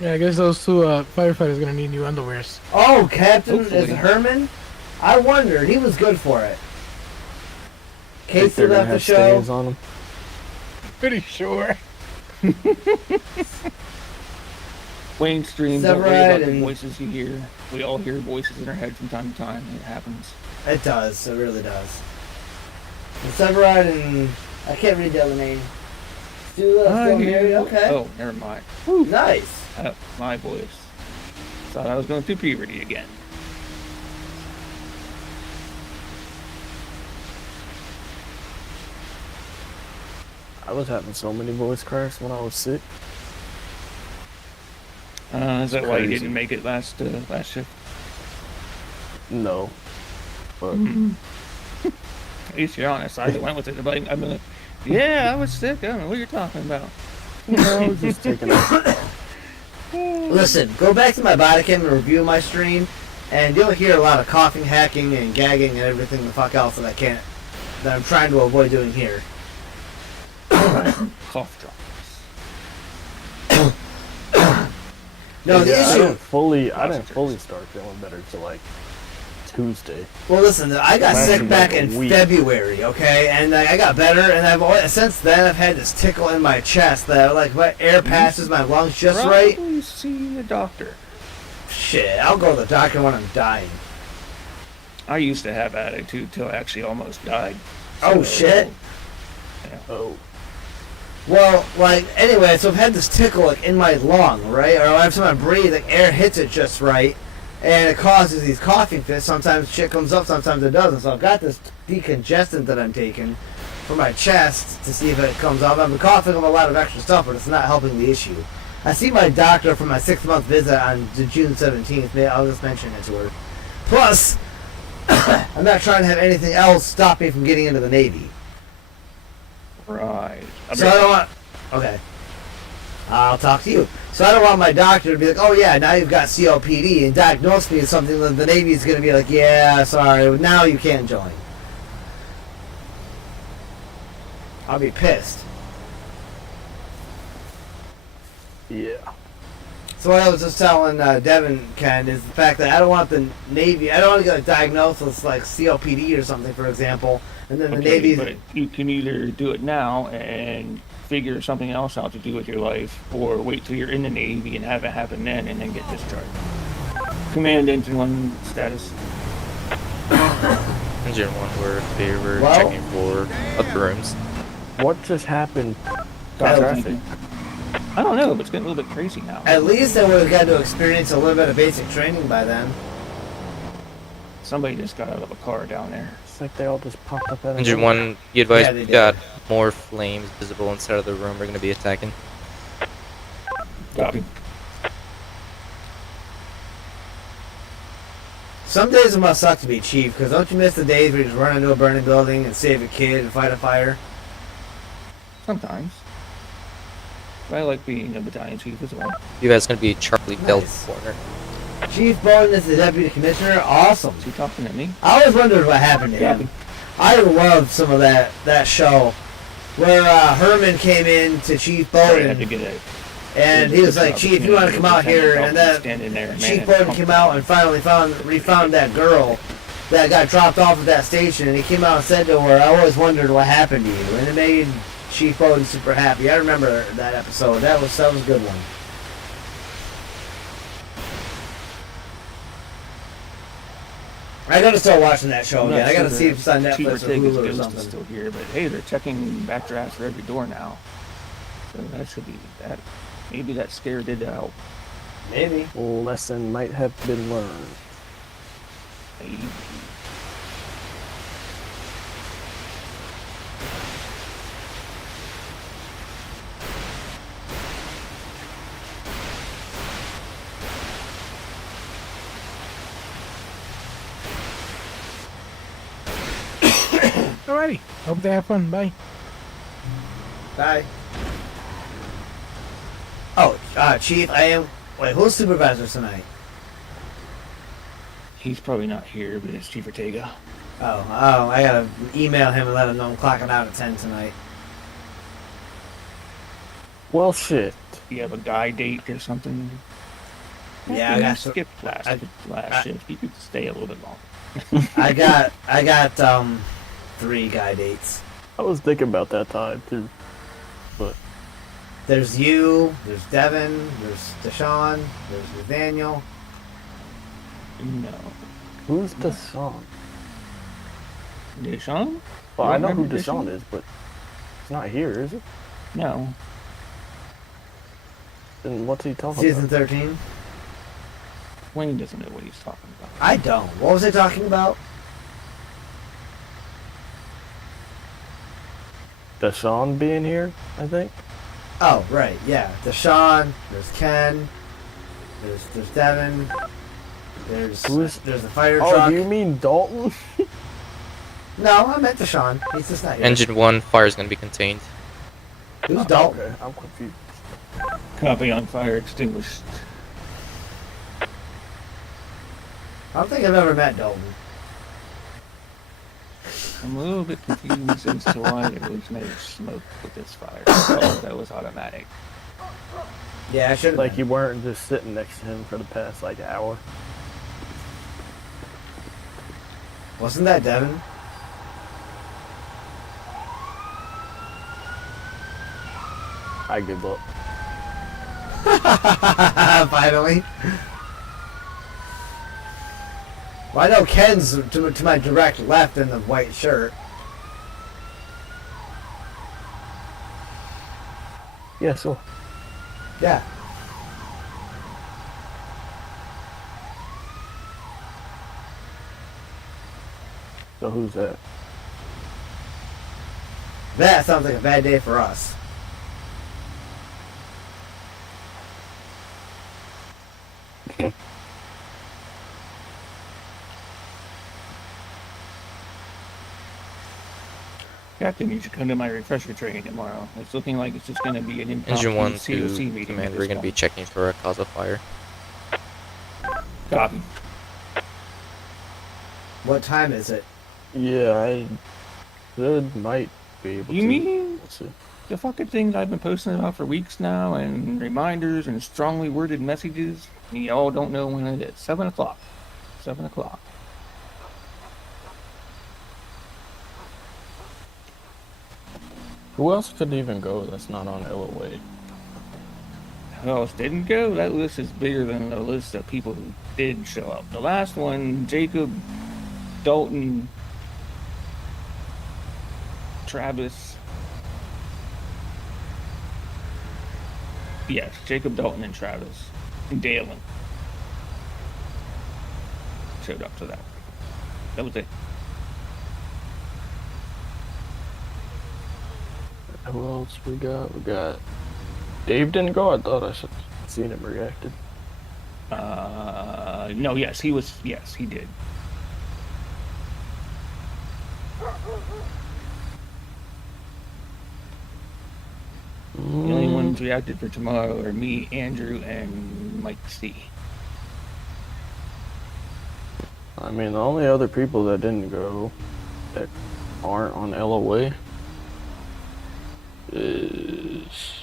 Yeah, I guess those two firefighters gonna need new underwears. Oh, Captain is Hopefully. Herman? I wondered. He was good for it. Think Casey they're gonna left the have show. stains on him. Pretty sure. Wayne streams, don't worry Severide about the and- voices you hear. We all hear voices in our head from time to time. It happens. It does. It really does. And Severide and I can't read the other name. Still married. Okay. Oh, never mind. Nice. My voice. Thought I was going through puberty again. I was having so many voice cracks when I was sick. Is that why you Crazy. didn't make it last shift? No. But At least you're honest. I went with it. But I'm like, yeah, I was sick. I don't know what you're talking about. I was just taking it. Listen, go back to my body cam and review my stream, and you'll hear a lot of coughing, hacking, and gagging, and everything the fuck else that I'm trying to avoid doing here. Cough drops. No, the Yeah, issue. I didn't fully start feeling better till like Tuesday. Well, listen, I got Lasted sick back like a in week. February, okay, and I got better, and since then I've had this tickle in my chest that like my air passes my lungs just right. Probably see a doctor. Shit, I'll go to the doctor when I'm dying. I used to have attitude till I actually almost died. Oh shit. Yeah. Oh. Well, like anyway, so I've had this tickle like in my lung, right? Or every time I breathe, like air hits it just right, and it causes these coughing fits. Sometimes shit comes up, sometimes it doesn't. So I've got this decongestant that I'm taking for my chest to see if it comes up. I've been coughing up a lot of extra stuff, but it's not helping the issue. I see my doctor for my 6-month visit on June 17th. I'll just mention it to her. Plus, I'm not trying to have anything else stop me from getting into the Navy. Right. So I don't want... Okay. I'll talk to you. So I don't want my doctor to be like, oh yeah, now you've got COPD and diagnose me as something that the Navy's going to be like, yeah, sorry, now you can't join. I'll be pissed. Yeah. So what I was just telling Devin, Ken, is the fact that I don't want the Navy, I don't want to get diagnosed with like COPD or something, for example, and then the Navy's... But you can either do it now and figure something else out to do with your life, or wait till you're in the Navy and have it happen then and then get discharged. Command Engine 1 status. Engine 1, we're Well- checking for other rooms. What just happened? That was Traffic. I don't know, but it's getting a little bit crazy now. At least I would have got to experience a little bit of basic training by then. Somebody just got out of a car down there. It's like they all just popped up at Engine 1, you advise Yeah, they we did. got more flames visible inside of the room we're going to be attacking. Copy. Some days it must suck to be chief, because don't you miss the days where you just run into a burning building and save a kid and fight a fire? Sometimes. But I like being a battalion chief as well. You guys going to be Charlie Nice. Delta Corner. Chief Bowden is the deputy commissioner. Awesome. Is he talking at me? I always wondered what happened to him. I loved some of that show where Herman came in to Chief Sorry, I had Bowden, to get it. and he was like, "Chief, you want to come out here?" And then Standing there, Chief Bowden came out and finally refound that girl that got dropped off at that station, and he came out and said to her, "I always wondered what happened to you," and it made Chief Bowden super happy. I remember that episode. That was a good one. I gotta start watching that show again. I gotta see if it's on Netflix or Hulu or something. Still here, but hey, they're checking backdrafts for every door now. So that should be that. Maybe that scare did help. Maybe. Lesson might have been learned. Maybe. Alrighty. Hope they have fun. Bye. Bye. Oh, Chief, I am. Wait, who's supervisor tonight? He's probably not here, but it's Chief Ortega. Oh, I gotta email him and let him know I'm clocking out at 10 tonight. Well, shit. Do you have a guy date or something? Yeah, I got some- skip last I- shift. You could stay a little bit longer. I got 3 guy dates. I was thinking about that time too, but There's you, there's Devin, there's Deshaun, there's Nathaniel. No. who's Deshaun? Deshaun? Well, You I know who remember Deshaun is, but it's not here, is it? No. Then what's he talking Season about? 13. Wayne doesn't know what he's talking about. I don't. What was I talking about? Deshaun being here, I think. Oh, right, yeah. Deshaun, there's Ken, there's Devin, there's the fire Oh, truck. do you mean Dalton? No, I meant Deshaun. He's just not here. Engine 1, fire is going to be contained. Who's Dalton? Okay, I'm confused. Copy on fire extinguished. I don't think I've ever met Dalton. I'm a little bit confused as to why there was no smoke with this fire. Oh, that was automatic. Yeah, I should. Like you weren't just sitting next to him for the past like hour. Wasn't that Devin? I give up. Finally. Well, I know Ken's to my direct left in the white shirt. Yeah, sure. Yeah. So who's that? That sounds like a bad day for us. Captain, you should come to my refresher training tomorrow. It's looking like it's just going to be an Engine impromptu 1 COC to meeting. command, we're going to be checking for a cause of fire. Copy. What time is it? Yeah, I might be able You to. mean Let's see. the fucking things I've been posting about for weeks now, and reminders and strongly worded messages? You all don't know when it is. 7 o'clock. 7 o'clock. Who else could even go that's not on LOA? Who else didn't go? That list is bigger than the list of people who did show up. The last one, Jacob, Dalton, Travis. Yes, Jacob, Dalton, and Travis. And Dalen showed up to that. That was it. Who else we got? We got Dave didn't go. I thought I seen him reacted. No, yes, he was. Yes, he did. The only ones reacted for tomorrow are me, Andrew, and Mike C. I mean, the only other people that didn't go that aren't on LOA is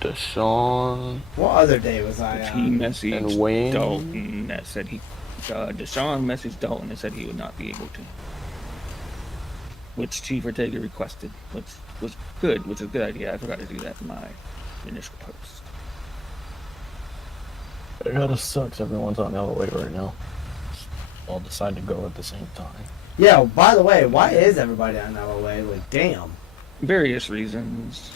Deshaun. What other day was I He on? messaged And Wayne. Dalton that said he. Deshaun messaged Dalton and said he would not be able to. Which Chief Ortega requested, which was good, which is a good idea. I forgot to do that in my initial post. It kinda sucks everyone's on LOA right now. All decide to go at the same time. Yeah, by the way, why is everybody on LOA? Like, damn. Various reasons.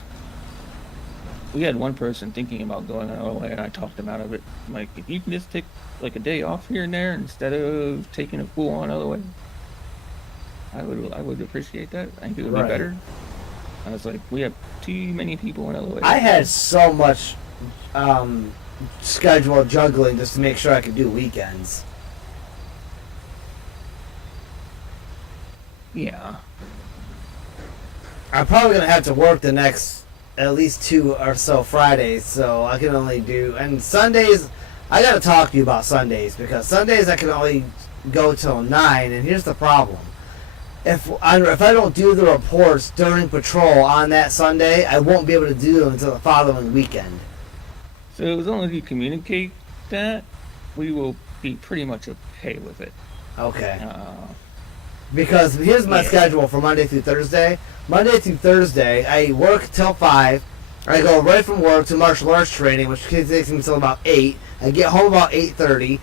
We had one person thinking about going on LOA, and I talked him out of it. I'm like, if you can just take like a day off here and there instead of taking a full on LOA, I would appreciate that. I think it would be better. I was like, we have too many people in LOA. I had so much schedule juggling just to make sure I could do weekends. Yeah. I'm probably gonna have to work the next at least 2 or so Fridays, so I can only do, and Sundays. I gotta talk to you about Sundays, because Sundays I can only go till 9, and here's the problem. If I don't do the reports during patrol on that Sunday, I won't be able to do them until the following weekend. So as long as you communicate that, we will be pretty much okay with it. Okay. Because here's my schedule for Monday through Thursday. Monday through Thursday, I work till 5. I go right from work to martial arts training, which takes me until about 8. I get home about 8:30,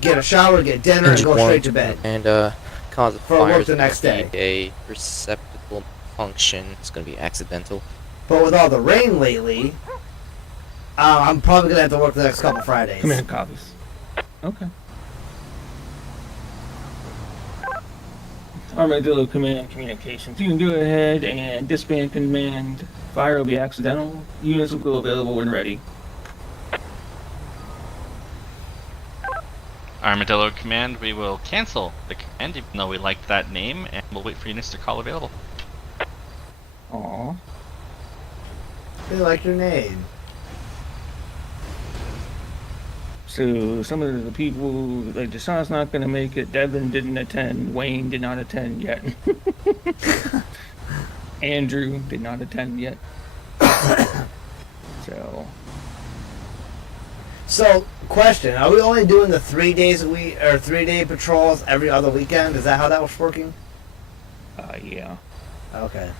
get a shower, get dinner, and go straight to bed. And cause of For fire work is the next gonna be a receptacle function. It's going to be accidental. But with all the rain lately, I'm probably going to have to work the next couple Fridays. Command copies. Okay. Armadillo Command Communications. You can go ahead and disband command. Fire will be accidental. Units will go available when ready. Armadillo Command, we will cancel the command even though we liked that name, and we'll wait for units to call available. Aww. They like your name. So some of the people, like Deshaun's not going to make it. Devin didn't attend. Wayne did not attend yet. Andrew did not attend yet. So So, question: are we only doing the 3 days a week or 3-day patrols every other weekend? Is that how that was working? Yeah. Okay.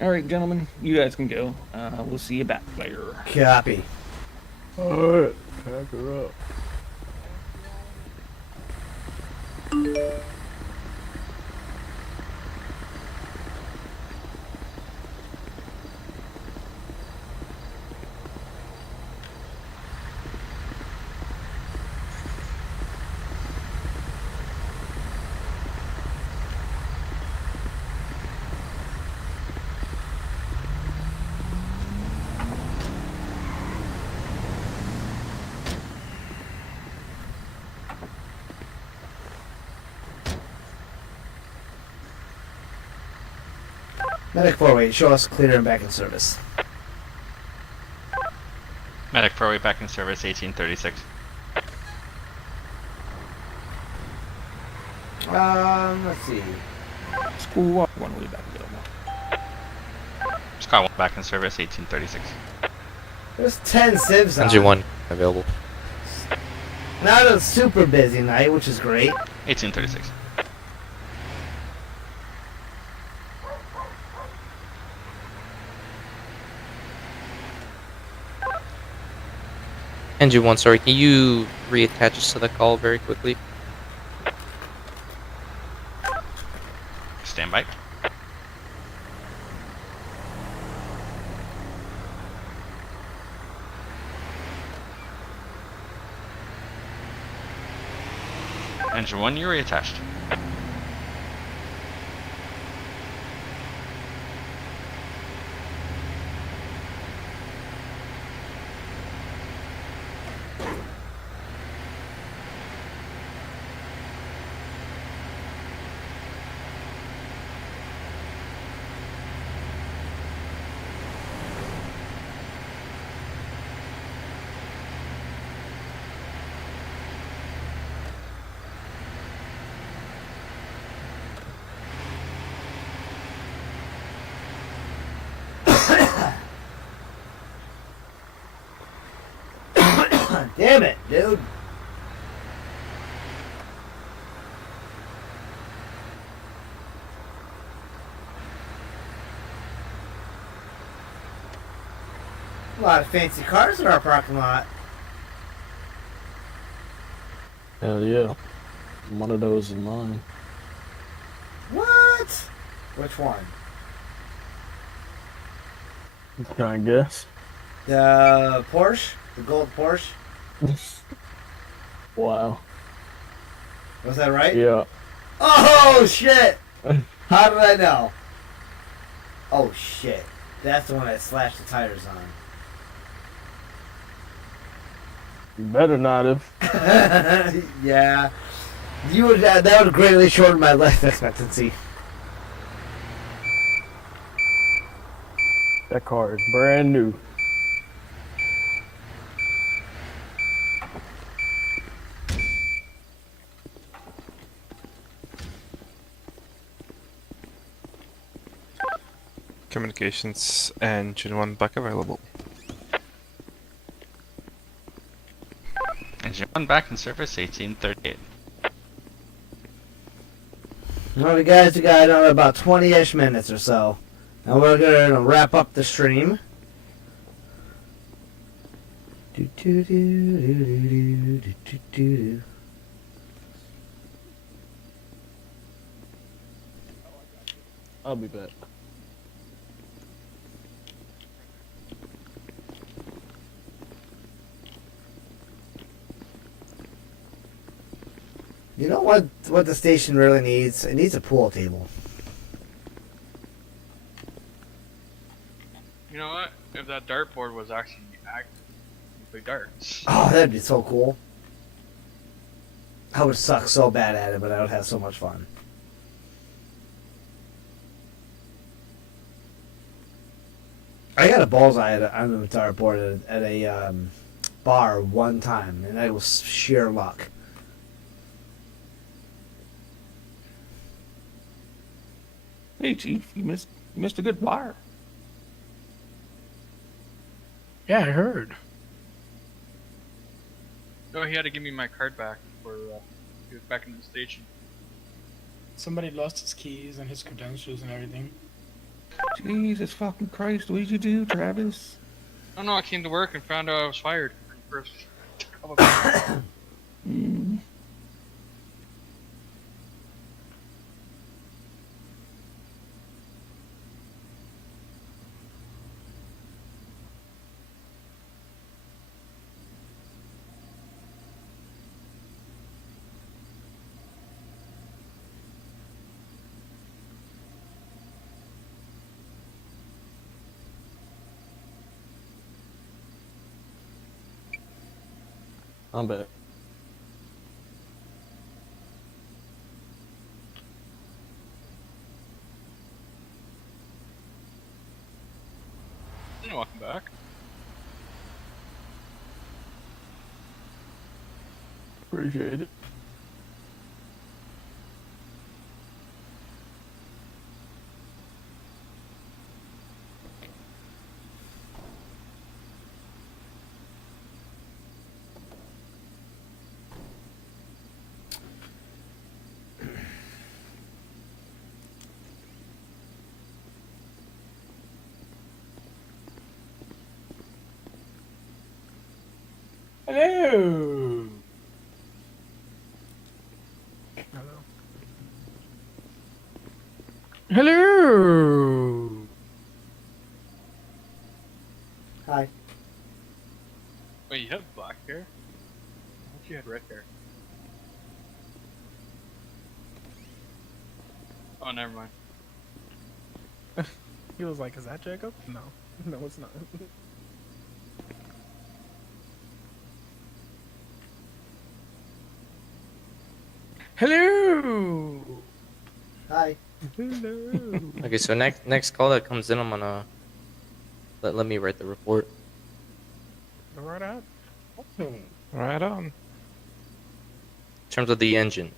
All right, gentlemen, you guys can go. We'll see you back later. Copy. Alright, pack her up. Medic 4-8, show us clear and back in service. Medic 4-way back in service, 1836. Let's see. School 1 way back available. Squad 1 back in service, 1836. There's 10 civs on. Engine 1 available. Not a super busy night, which is great. 1836. Engine 1, sorry, can you reattach us to the call very quickly? Stand by. Engine 1, you're reattached. Damn it, dude. A lot of fancy cars in our parking lot. Hell yeah. One of those is mine. What? Which one? Can I guess? The Porsche? The gold Porsche? Wow. Was that right? Yeah. Oh, shit! How did I know? Oh, shit. That's the one I slashed the tires on. You better not have. Yeah. You would, that would greatly shorten my life expectancy. That car is brand new. Communications, engine 1 back available. Engine 1 back in service, 1838. Alright guys, we got another about 20-ish minutes or so. And we're gonna wrap up the stream. I'll be back. You know what the station really needs? It needs a pool table. You know what? If that dartboard was actually active, we play darts. Oh, that'd be so cool. I would suck so bad at it, but I would have so much fun. I got a bullseye on the dartboard at a bar one time, and that was sheer luck. Hey, Chief, you missed a good bar. Yeah, I heard. Oh, he had to give me my card back for he was back in the station. Somebody lost his keys and his credentials and everything. Jesus fucking Christ, what did you do, Travis? Oh no, I came to work and found out I was fired. First. I'm back. Welcome back. Appreciate it. Hello. Hello. Hi. Wait, you have black hair? I thought you had red hair. Oh, never mind. He was like, "Is that Jacob?" No, no, it's not. Hello. Hi. Hello. Okay, so next call that comes in, I'm gonna let me write the report. Go right out. Right on. In terms of the engine.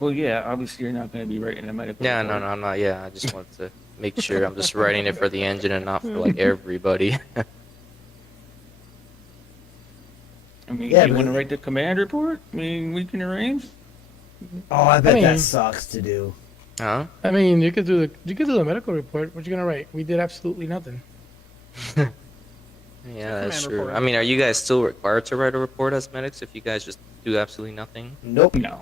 Well, yeah, obviously you're not going to be writing a medical Yeah, report. no, I'm not. Yeah, I just wanted to make sure I'm just writing it for the engine and not for like everybody. I mean, Yeah, you but- want to write the command report? I mean, we can arrange. Oh, I bet I mean- that sucks to do. Huh? I mean, you could do the medical report. What you gonna write? We did absolutely nothing. Yeah, that's Command true. report. I mean, are you guys still required to write a report as medics if you guys just do absolutely nothing? Nope. No.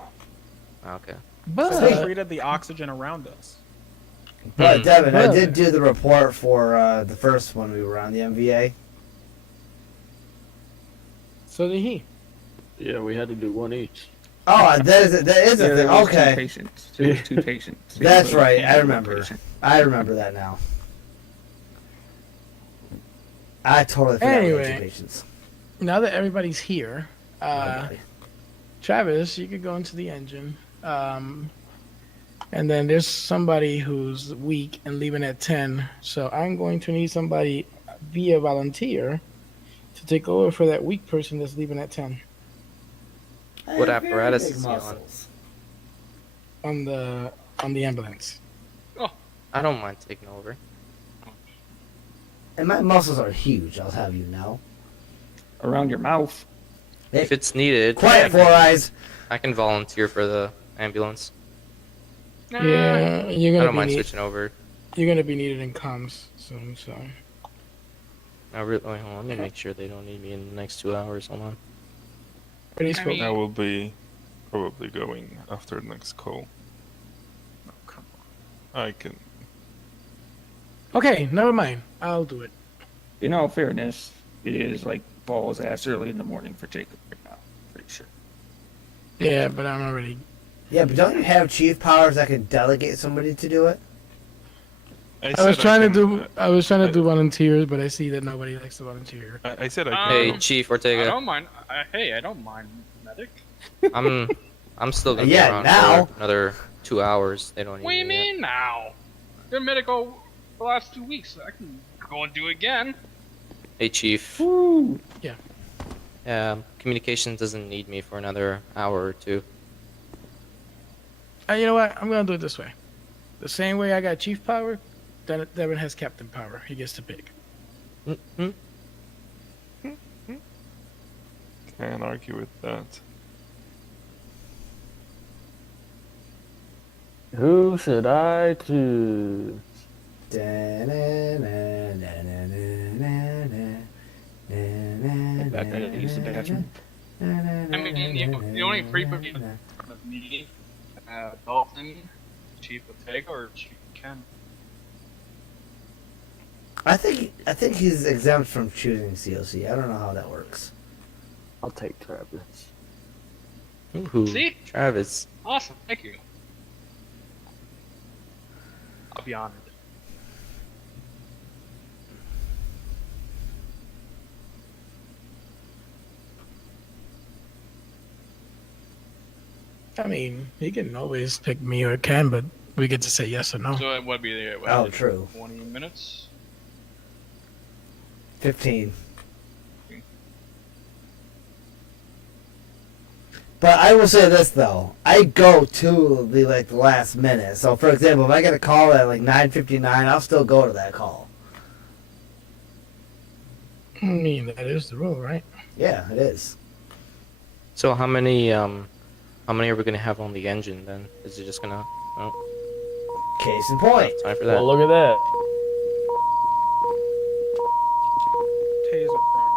Okay. So they But treated the oxygen around us. But Devin, I But- did do the report for the first one we were on, the MVA. so did he. Yeah, we had to do one each. Oh, that is a Yeah, thing. there was two Okay. patients. There was two patients. That's There was right. I one remember. patient. I remember that now. I totally forgot we had Anyway. two patients. Now that everybody's here, Nobody. Travis, you could go into the engine. And then there's somebody who's weak and leaving at 10. So I'm going to need somebody via volunteer to take over for that weak person that's leaving at 10 What I have very apparatus big is he on? muscles. on the ambulance. I don't mind taking over. And my muscles are huge, I'll have you know. Around your mouth. If it's needed, Quiet, Four Eyes. I can volunteer for the ambulance. Yeah, I you're gonna don't be mind need- switching over. you're gonna be needed in comms soon. So I really, wait, hold on, let me make sure they don't need me in the next 2 hours. Hold on. pretty spoke. I will be probably going after the next call. Oh, come I can. Okay, never mind. I'll do it. In all fairness, it is like balls ass early in the morning for Jacob right now. Pretty sure. Yeah, but I'm already. Yeah, but don't you have chief powers that can delegate somebody to do it? I was trying to do volunteers, but I see that nobody likes to volunteer. I said I can. Hey, go. Chief I Ortega, don't mind. I don't mind medic. I'm still gonna Yeah, be around now. for another 2 hours. They don't need What do you me yet. mean now? Been medical the last 2 weeks. I can go and do it again. Hey, Chief. Woo! Yeah, communications doesn't need me for another hour or two. You know what? I'm gonna do it this way. The same way I got chief power, then Devin has captain power. He gets to pick. Can't argue with that. Who should I choose? Back there to use the bathroom. I mean, the only free movie in front of me, Dalton, Chief Bottega, or Chief Ken. I think he's exempt from choosing COC. I don't know how that works. I'll take Travis. Ooh, See? Travis. Awesome, thank you. I'll be honored. I mean, he can always pick me or Ken, but we get to say yes or no. So it would be the Oh, true. 20 minutes. 15. But I will say this though, I go to the last minute. So for example, if I get a call at 9:59, I'll still go to that call. I mean, that is the rule, right? Yeah, it is. So how many are we gonna have on the engine then? Is it just gonna? Oh. Case in point. Time for that. Well, look at that. Taser prompt.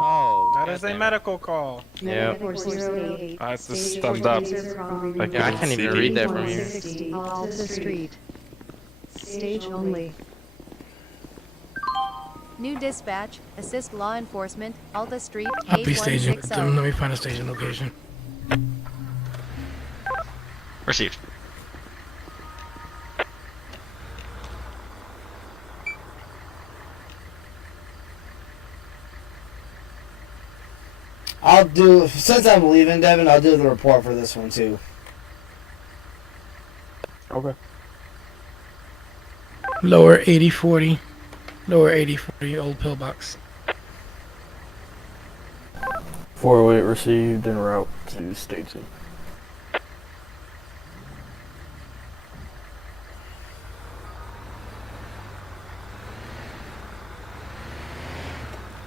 Oh. That is a medical call. Yeah. 408. I have to stand up. Yeah, I can't even read that from here. 60 to the street. Stage only. New dispatch, assist law enforcement, Alta Street, I'll be staging. K160. Let me find a staging location. Received. I'll do, since I'm leaving, Devin, I'll do the report for this one too. Okay. Lower 8040. Lower 8040, old pillbox. 408 received en route to staging.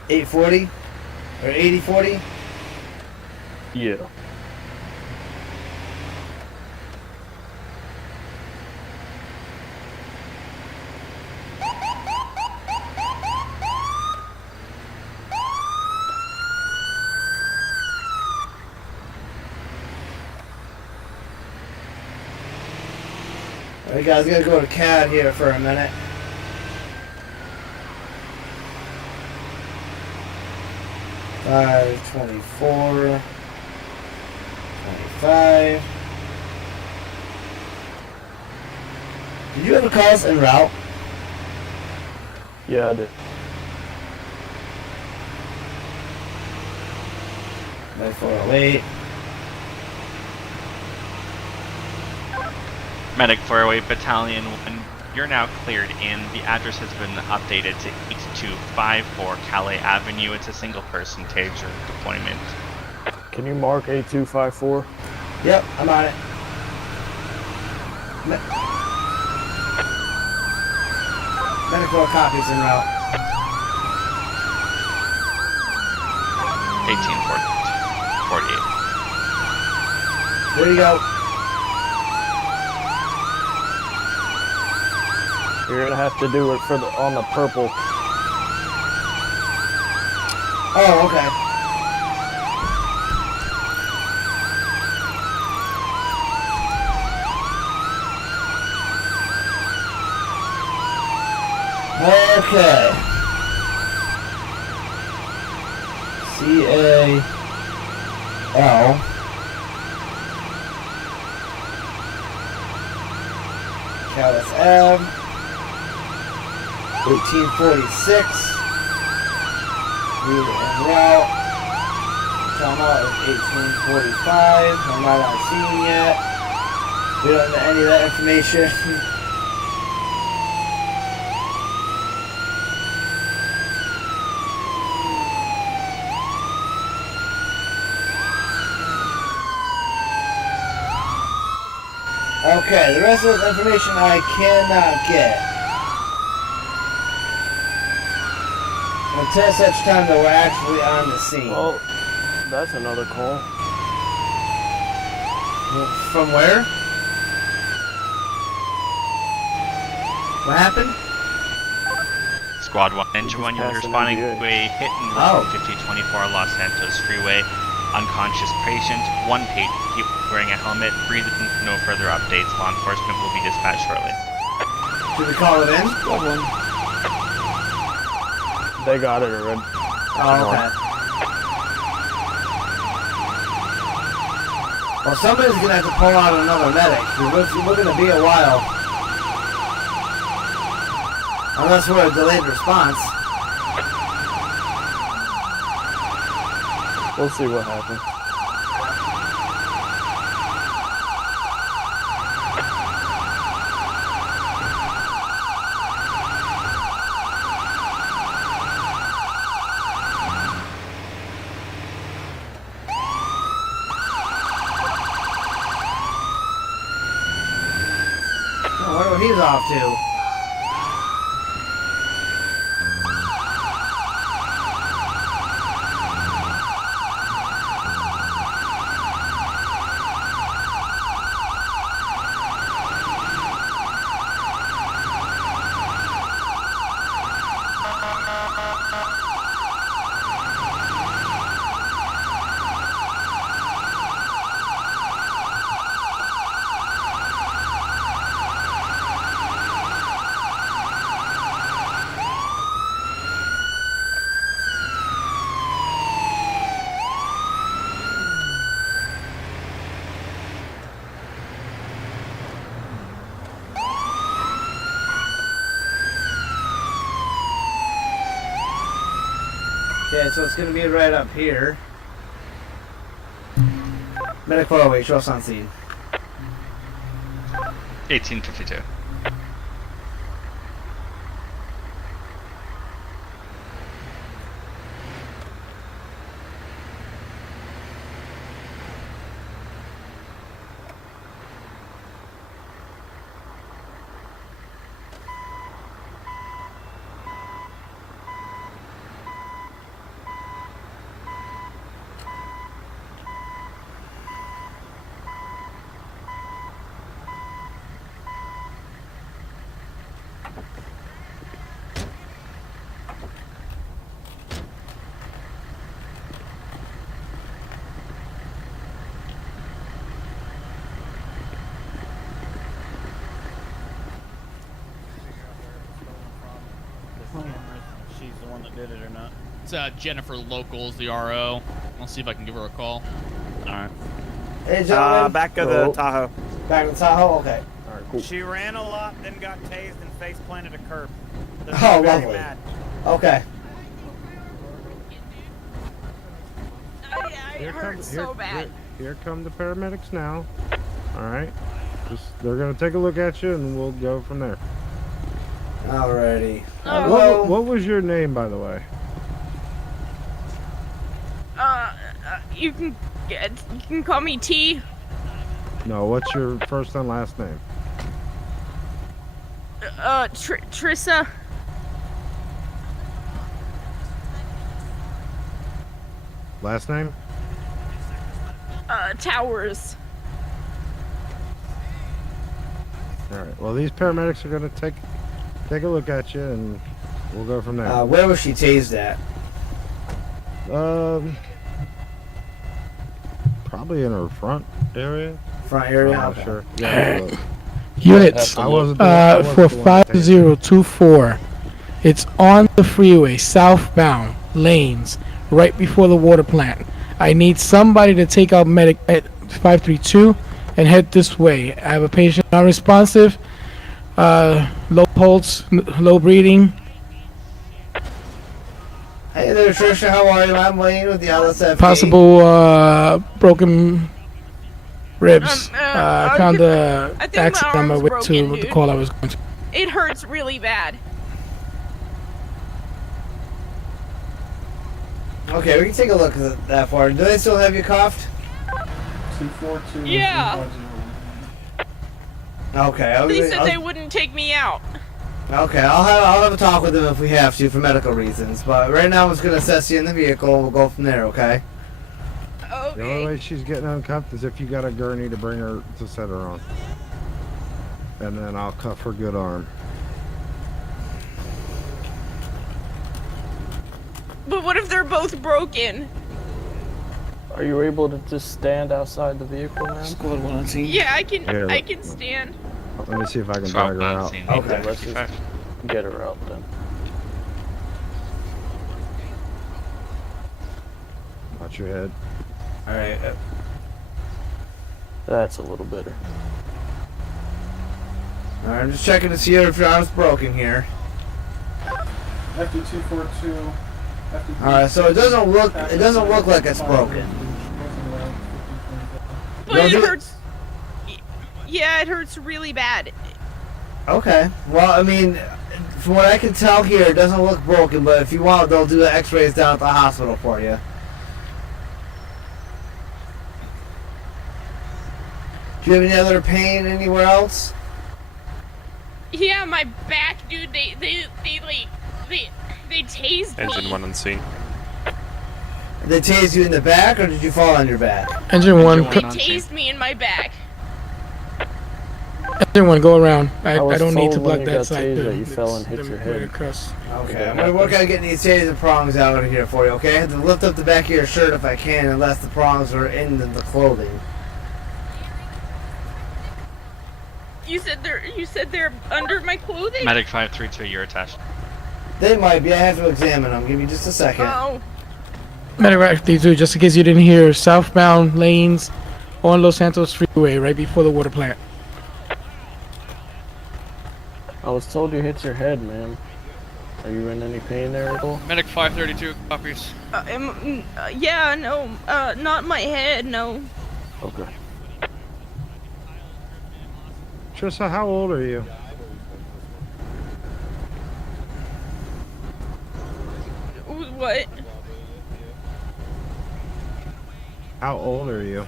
$840 or $8040. Yeah. Alright guys, gotta go to CAD here for a minute. Five 24 25. Did you ever call us en route? Yeah, I did. By 408. Medic 408 Battalion 1, you're now cleared in. The address has been updated to 8254 Calais Avenue. It's a single person taser deployment. Can you mark 8254? Yep, I'm on it. Medical copies en route. 1848. There you go. You're gonna have to do it for on the purple. Oh, okay. Okay. CAL. Calais Ave. 1846. We were en route. Time out of 1845. I'm not on scene yet. We don't know any of that information. Okay, the rest of this information I cannot get. Until such time that we're actually on the scene. Well, that's another call. From where? What happened? Squad 1, Engine 1, you're responding to a hit and run 5024 Los Santos Freeway. Unconscious patient, one patient wearing a helmet, breathing, no further updates. Law enforcement will be dispatched shortly. Should we call it in? They got it already. Oh, okay. Well, somebody's gonna have to pull out another medic. We're gonna be a while. Unless we're a delayed response. We'll see what happens. I wonder what he's off to. Okay, so it's gonna be right up here. Medic 408, show us on scene. 1852. She's the one that did it or not. It's Jennifer Locals, the RO. I'll see if I can give her a call. Alright. Hey, gentlemen. Back of the Tahoe. Back of the Tahoe? Okay. Alright, cool. She ran a lot, then got tased and face planted a curb. Oh, lovely. Okay. Here come the paramedics now. Alright. They're gonna take a look at you and we'll go from there. Alrighty. What was your name, by the way? You can call me T. No, what's your first and last name? Trissa. Last name? Towers. Alright, well these paramedics are gonna take a look at you and we'll go from there. Where was she tased at? Probably in her front area. Front area? I'm not Okay. sure. Yeah, Units for 5024. It's on the freeway, southbound lanes, right before the water plant. I need somebody to take out medic at 532 and head this way. I have a patient unresponsive, low pulse, low breathing. Hey there, Trisha. How are you? I'm Wayne with the LSFP. Possible broken ribs. Found the I think my accident on my arm's way broken, to the dude. call I was going to. It hurts really bad. Okay, we can take a look at that far. Do they still have you cuffed? 242. Yeah. Okay. They said they wouldn't take me out. Okay, I'll have a talk with him if we have to for medical reasons. But right now, I'm just gonna assess you in the vehicle. We'll go from there. Okay. The only way she's getting uncuffed is if you got a gurney to bring her to set her on. And then I'll cuff her good arm. But what if they're both broken? Are you able to just stand outside the vehicle, man? Squad 1 on scene. Yeah, I can. Here. I can stand. Let me see if I can drag her out. Okay, let's just get her out then. Watch your head. Alright. That's a little better. Alright, I'm just checking to see if your arm's broken here. FD242. Alright, so it doesn't look like it's broken. But it hurts. Yeah, it hurts really bad. Okay. Well, I mean, from what I can tell here, it doesn't look broken, but if you want, they'll do the x-rays down at the hospital for you. Do you have any other pain anywhere else? Yeah, my back, dude. They tased me. Engine 1 on scene. They tased you in the back, or did you fall on your back? Engine 1. They tased me in my back. Engine 1, go around. I was don't need to told block when you that got side. tased too. that you fell and hit your head. Okay, I'm gonna work on getting these taser prongs out of here for you, okay? I have to lift up the back of your shirt if I can, unless the prongs are in the clothing. You said they're under my clothing. Medic 532, you're attached. They might be. I have to examine them. Give me just a second. Oh. Matter of fact, these two, just in case you didn't hear, southbound lanes on Los Santos Freeway, right before the water plant. I was told you hit your head, man. Are you in any pain there at all? Medic 532 copies. Yeah, no, not my head, no. Okay. Trissa, how old are you? What? How old are you?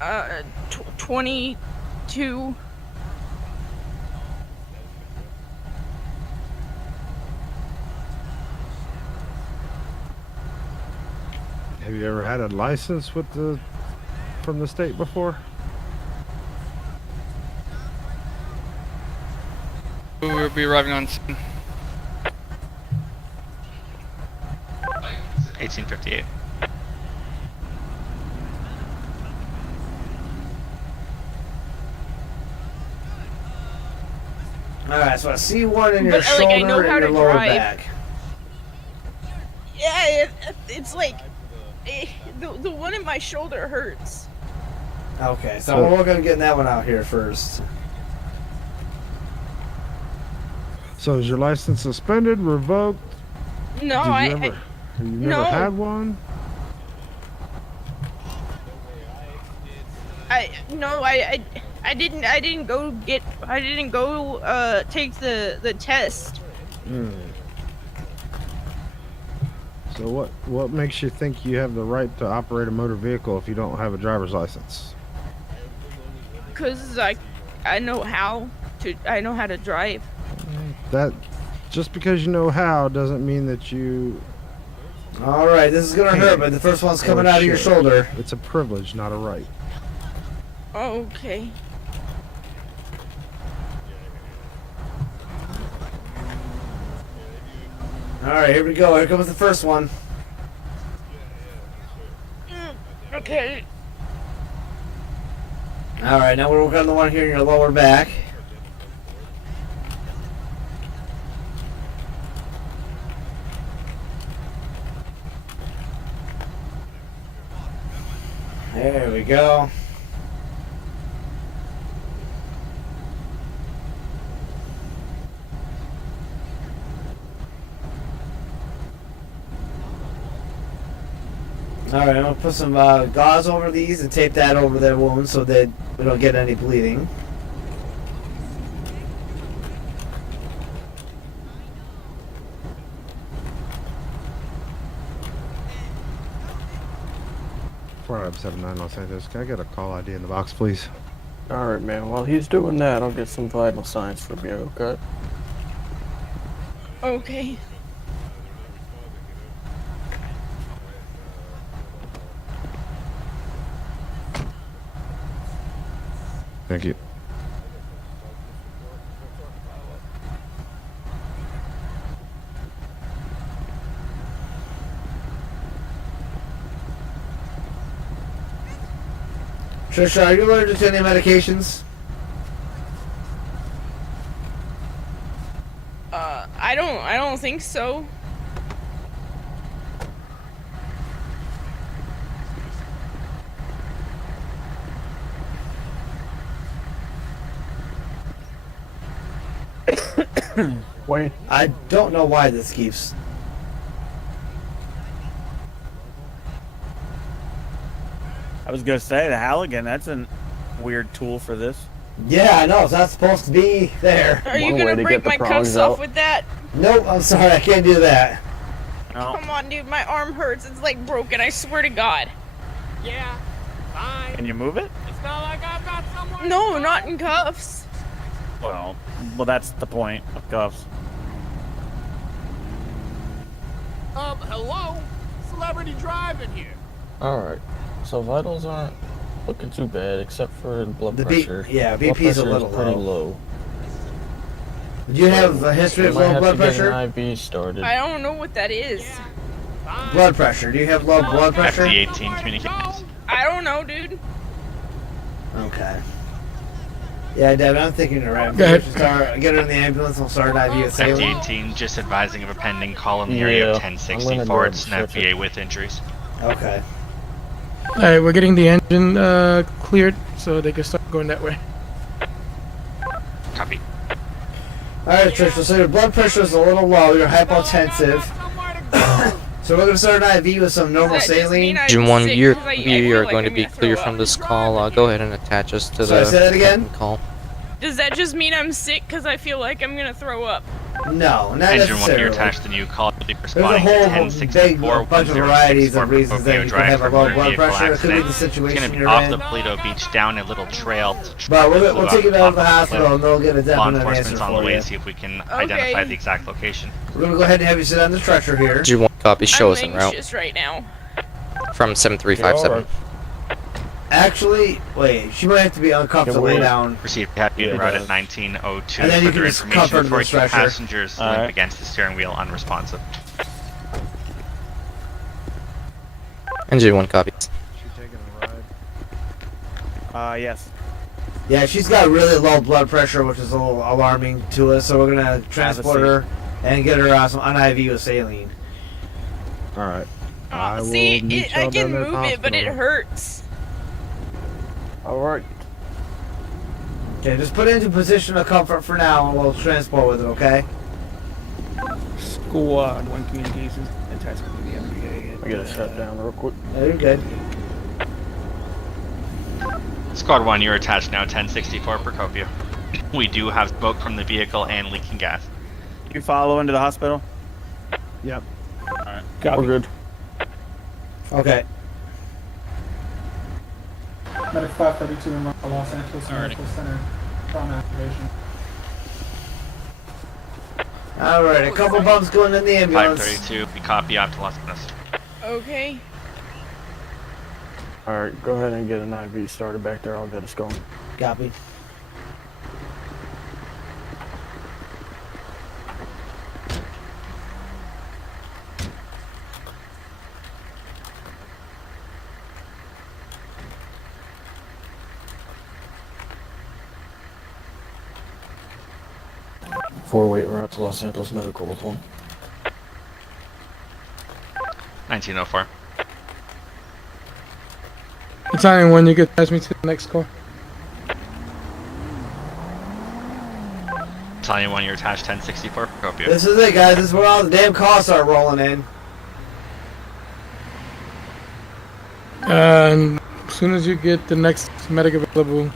Uh, 22. Have you ever had a license with from the state before? We will be arriving on scene. 1858. Alright, so I see one in your But, shoulder like, I know and how your to lower drive. back. Yeah, it's like the one in my shoulder hurts. Okay, so we're going to get that one out here first. So is your license suspended, revoked? No, Have you never no. had one? I didn't go take the test. So what makes you think you have the right to operate a motor vehicle if you don't have a driver's license? Cause I know how to drive. That just because you know how doesn't mean that you. Alright, this is going to hurt, but the first one's coming out of your shoulder. It's a privilege, not a right. Okay. Alright, here we go. Here comes the first one. Okay. Alright, now we're working on the one here in your lower back. There we go. Alright, I'm going to put some gauze over these and tape that over their wound so that we don't get any bleeding. 4579 Los Angeles. Can I get a call ID in the box, please? Alright, man. While he's doing that, I'll get some vital signs from you, okay? Okay. Thank you. Trisha, are you allergic to any medications? I don't think so. Wait. I don't know why this keeps. I was gonna say the Halligan. That's a weird tool for this. Yeah, I know. It's not supposed to be there. Are you gonna break my cuffs off with that? Nope, I'm sorry. I can't do that. Come on, dude. My arm hurts. It's like broken. I swear to God. Yeah, fine. Can you move it? It's not like I've got someone. No, not in cuffs. Well, that's the point of cuffs. Hello? Celebrity driving here. Alright. So vitals aren't looking too bad, except for the blood The pressure. yeah, Blood BP's a pressure is little pretty low. low. Do you have a history of You might low have blood to get pressure? an IV started. I don't know what that is. Blood pressure. Do you have low blood pressure? FD18 communications. I don't know, dude. Okay. Yeah, Devin, I'm thinking you're right. Go ahead. Get her in the ambulance. We'll start an IV assailant. FD18 just advising of a pending call in the area of 1060 forward SNAP VA with injuries. Okay. Alright, we're getting the engine cleared so they can start going that way. Copy. Alright, Trisha, so your blood pressure is a little low. You're hypotensive. So we're going to start an IV with some normal saline. June 1, you are going to be clear from this call. Go ahead and attach us to Sorry, the say that again? call. Does that just mean I'm sick because I feel like I'm gonna throw up? No, not Engine 1, necessarily. you're attached to the new call. You'll be There's a responding to whole 1064 bunch of varieties of reasons that you can have a low blood pressure. It could be the It's situation going to be you're off in. the Paleto Beach down a little trail. But we'll take it out of the hospital and they'll get a Law definite answer enforcement's on the for way you. to see if we can identify the exact location. We're going to go ahead and have you sit on the stretcher here. June 1 copy, show us en I'm route. anxious right now. From 7357. Actually, wait, she might have to be uncuffed to lay down. Proceed to have you en route at 1902. And then you Further can just cuff her information to for the you. stretcher. Passengers limp against the steering wheel, unresponsive. Engine 1 copy. Yes. Yeah, she's got really low blood pressure, which is a little alarming to us. So we're gonna transport her and get her some on IV with saline. All right. I will See, meet I y'all can down there at the move it, but it hospital. hurts. Alright. Okay, just put it into position of comfort for now, and we'll transport with it. Okay. Squad 1 communications attached to the MBA. I gotta shut down real quick. Yeah, you're good. Squad 1, you're attached now, 1064 Procopio. We do have smoke from the vehicle and leaking gas. You follow into the hospital? Yep. Alright. We're good. Okay. Medic 532 in Los Angeles Medical Center. Trauma activation. Alright, a couple bumps going in the ambulance. 532, we copy out to Los Angeles. Okay. Alright, go ahead and get an IV started back there. I'll get us going. Copy. Four-weight route to Los Angeles Medical with 1. 1904. Battalion 1, you could pass me to the next call. Battalion 1, you're attached 1064 Procopio. This is it, guys. This is where all the damn calls start rolling in. And as soon as you get the next medic available,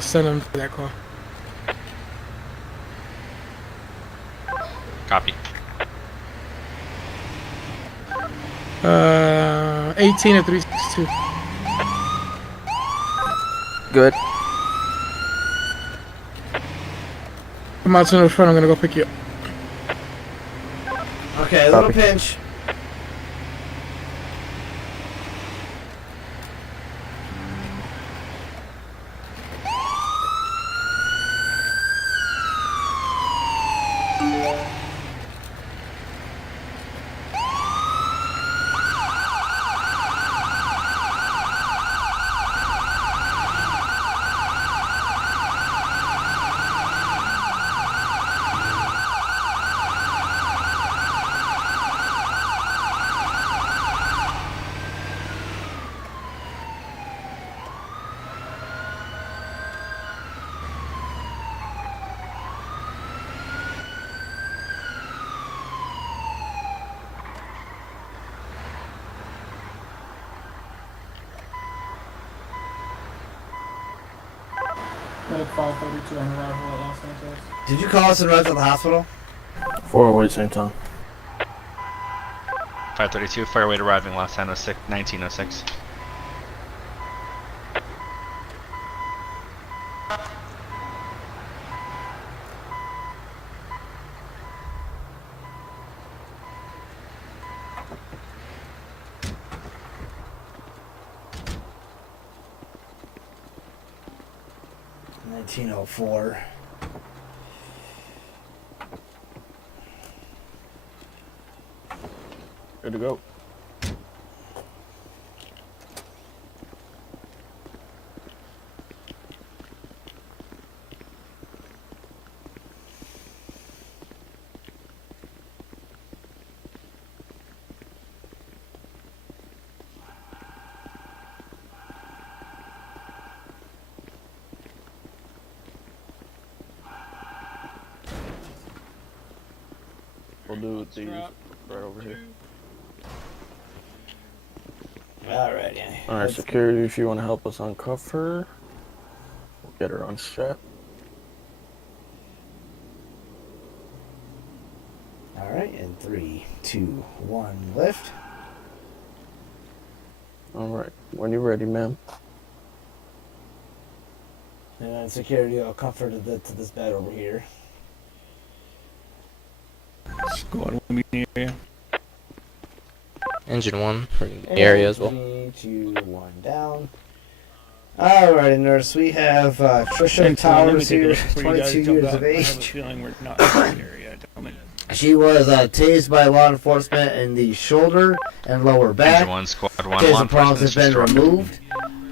send them to that call. Copy. 18 at 362. Good. Come out to the front. I'm gonna go pick you up. Okay, a little pinch. Medic 532 on arrival at Los Santos. Did you call us and run to the hospital? 408 same time. 532, Fireweight arriving Los Santos 1906. $19.04. Good to go. We'll do these right over here. Alrighty. Alright, security, if you want to help us uncuff her, we'll get her unstrapped. Alright, and 3, 2, 1, lift. Alright, when you're ready, ma'am. And security will comfort to this bed over here. Squad will be in the area. Engine 1 for the area as well. 3, 2, 1, down. Alrighty, nurse. We have Trisha Towers here, 22 years of I have a age. feeling we're not in the area. She was tased by law enforcement in the shoulder and lower back. Engine 1, Squad 1, law Taser prongs enforcement have been destroyed.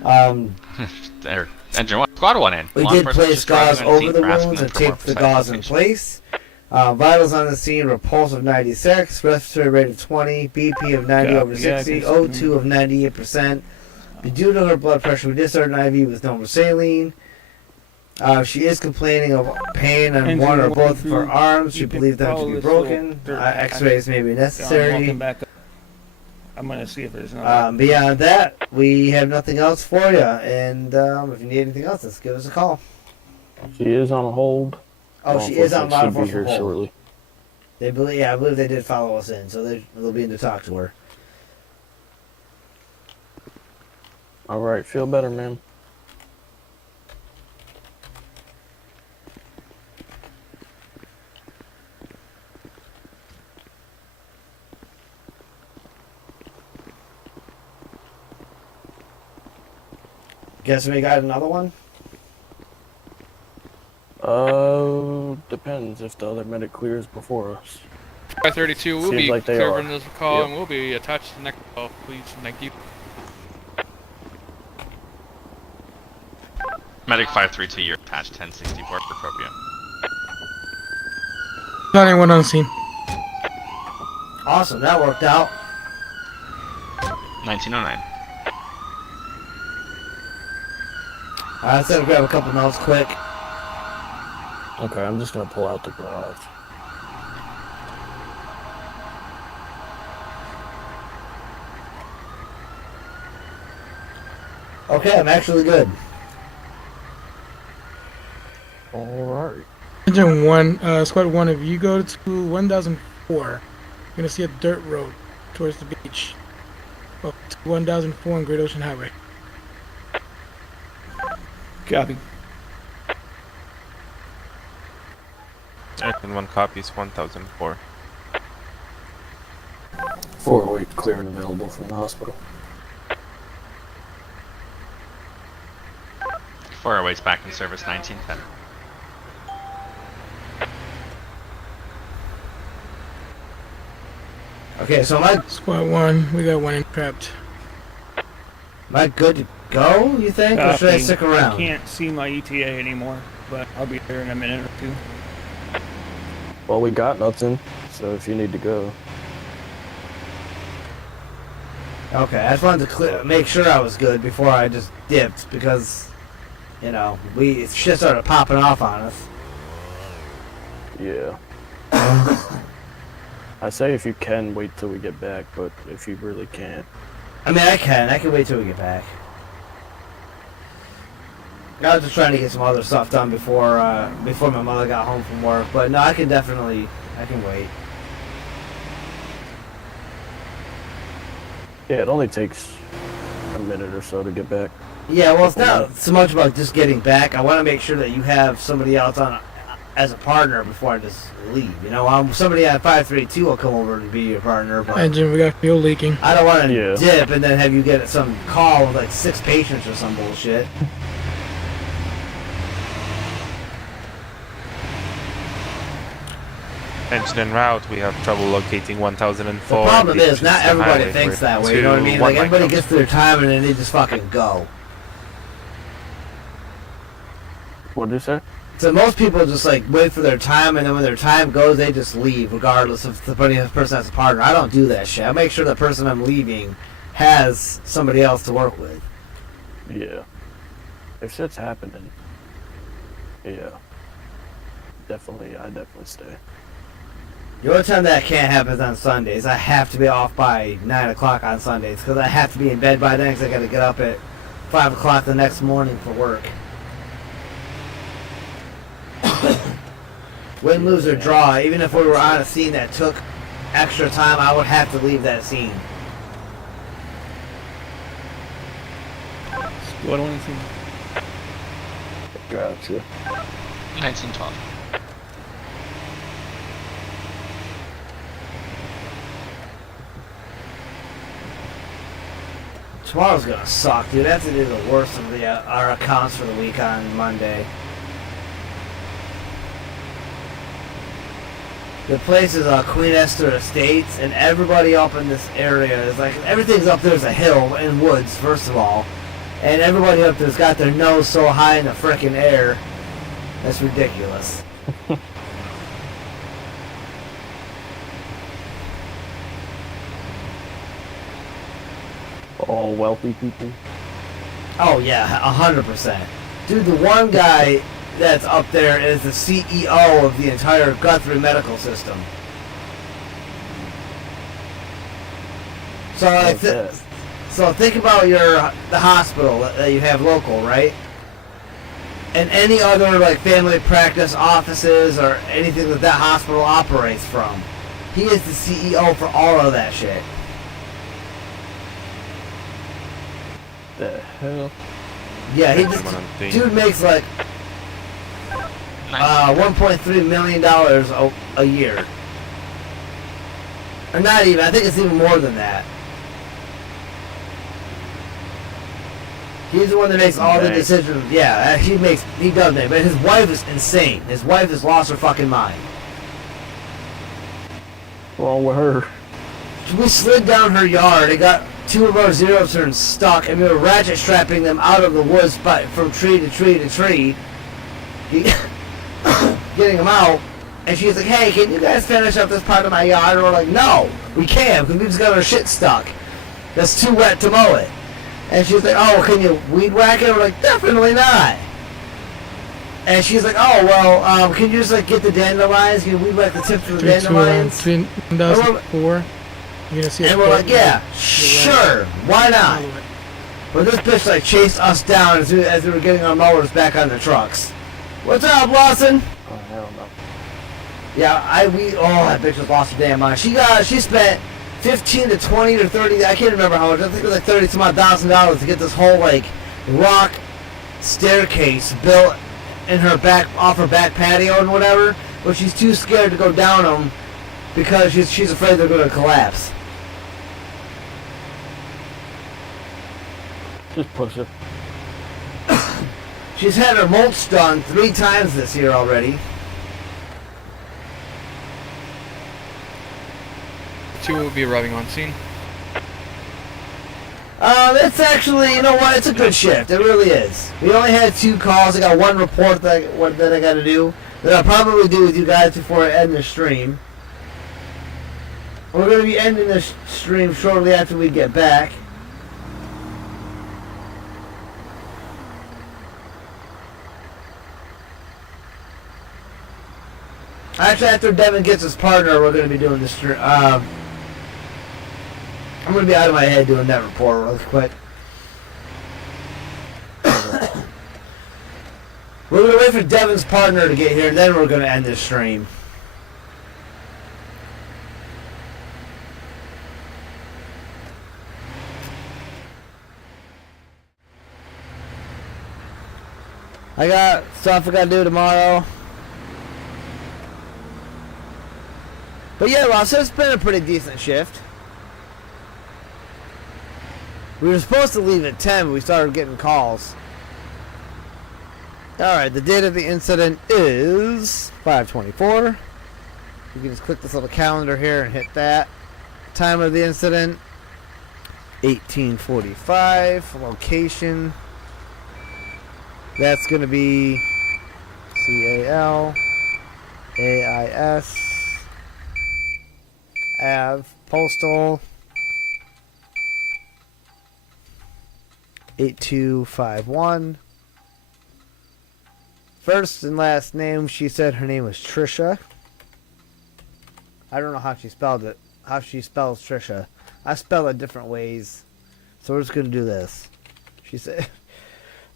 removed. There. Engine 1, Squad 1 in. We Law did enforcement place destroyed gauze on over scene the for asking wounds them and for more taped the precise gauze in location. place. Vitals on the scene were pulse of 96, respiratory rate of 20, BP of 90 over 60, O2 of 98%. Due to her blood pressure, we did start an IV with normal saline. She is complaining of pain on one or both of her arms. She believed them to be broken. X-rays may be necessary. I'm gonna see if there's another. Beyond that, we have nothing else for you. And if you need anything else, just give us a call. She is on hold. Oh, she is on law Should be here enforcement hold. shortly. They believe, yeah, I believe they did follow us in, so they'll be in to talk to her. Alright, feel better, ma'am. Guess we got another one? Depends if the other medic clears before us. 532 will Seems be like they covering are. this call Yep. and will be attached to the next call, please. Thank you. Medic 532, you're attached 1064 for Copia. Not anyone on scene. Awesome, that worked out. 1909. Let's grab a couple notes quick. Okay, I'm just gonna pull out the garage. Okay, I'm actually good. Alright. Engine 1, Squad 1, if you go to 1004, you're gonna see a dirt road towards the beach. Oh, 1004 on Great Ocean Highway. Copy. Engine 1 copies 1004. 408 clear and available from the hospital. 408's back in service 1910. Okay, so am Squad 1, we got one entrapped. I good to go, you think? Or should I Copy. stick around? I can't see my ETA anymore, but I'll be there in a minute or two. Well, we got nothing, so if you need to go. Okay, I just wanted to make sure I was good before I just dipped because, you know, shit started popping off on us. Yeah. I say if you can, wait till we get back, but if you really can't. I mean, I can wait till we get back. I was just trying to get some other stuff done before my mother got home from work, but no, I can wait. Yeah, it only takes a minute or so to get back. Yeah, well, it's not so much about just getting back. I want to make sure that you have somebody else on as a partner before I just leave. You know, somebody at 532 will come over and be your partner, but Engine, we got fuel leaking. I don't want to dip and then have you get some call with like 6 patients or some bullshit. Engine en route, we have trouble locating 1004. The problem is, It's not the everybody highway thinks for that way, you know what I mean? Like, 219 everybody gets their time and then they just fucking go. What did you say? So most people just, like, wait for their time, and then when their time goes, they just leave, regardless if the person has a partner. I don't do that shit. I make sure the person I'm leaving has somebody else to work with. Yeah. If shit's happening, yeah. I definitely stay. The only time that can't happen is on Sundays. I have to be off by 9 o'clock on Sundays because I have to be in bed by then because I got to get up at 5 o'clock the next morning for work. Win, lose, or draw, even if we were on a scene that took extra time, I would have to leave that scene. What do you think? Gotcha. 1912. Tomorrow's gonna suck, dude. That's gonna be the worst of our accounts for the week on Monday. The place is Queen Esther Estates, and everybody up in this area is like, everything's up there's a hill and woods, first of all. And everybody up there's got their nose so high in the frickin' air. That's ridiculous. All wealthy people. Oh yeah, 100%. Dude, the one guy that's up there is the CEO of the entire Guthrie medical system. So like, think about the hospital that you have local, right? And any other like family practice offices or anything that hospital operates from. He is the CEO for all of that shit. The hell? Yeah, dude makes like $1.3 million a year. Or not even, I think it's even more than that. He's the one that makes all the decisions. Yeah, he does that. But his wife is insane. His wife has lost her fucking mind. Wrong with her? We slid down her yard. It got 2 of our Zero Turns stuck, and we were ratchet strapping them out of the woods from tree to tree to tree. Getting them out. And she's like, hey, can you guys finish up this part of my yard? And we're like, no, we can't, because we just got our shit stuck. That's too wet to mow it. And she's like, oh, can you weed whack it? We're like, definitely not. And she's like, oh, well, can you just, like, get the dandelions? Can you weed whack the tips of the dandelions? 2004. You're gonna see and we're like, yeah, sure, why not? But this bitch, like, chased us down as we were getting our mowers back on the trucks. What's up, Lawson? Oh, hell no. Yeah, that bitch was lost her damn mind. She spent 15 to 20 or 30. I can't remember how much. I think it was like $30,000 to get this whole like rock staircase built in her back, off her back patio and whatever. But she's too scared to go down them because she's afraid they're going to collapse. Just push it. She's had her mulch done 3 times this year already. 2 will be arriving on scene. It's actually, you know what? It's a good shift. It really is. We only had 2 calls. I got 1 report that I got to do. That I'll probably do with you guys before I end the stream. We're going to be ending this stream shortly after we get back. Actually, after Devin gets his partner, we're going to be doing the stream. I'm going to be out of my head doing that report real quick. We're going to wait for Devin's partner to get here, and then we're going to end this stream. I got stuff I got to do tomorrow. But yeah, Ross, it's been a pretty decent shift. We were supposed to leave at 10, but we started getting calls. Alright, the date of the incident is 5/24. You can just click this little calendar here and hit that. Time of the incident, 18:45. Location, that's going to be CALAIS Ave, postal 8251. First and last name, she said her name was Trisha. I don't know how she spelled it. How she spells Trisha. I spell it different ways. So we're just going to do this. She said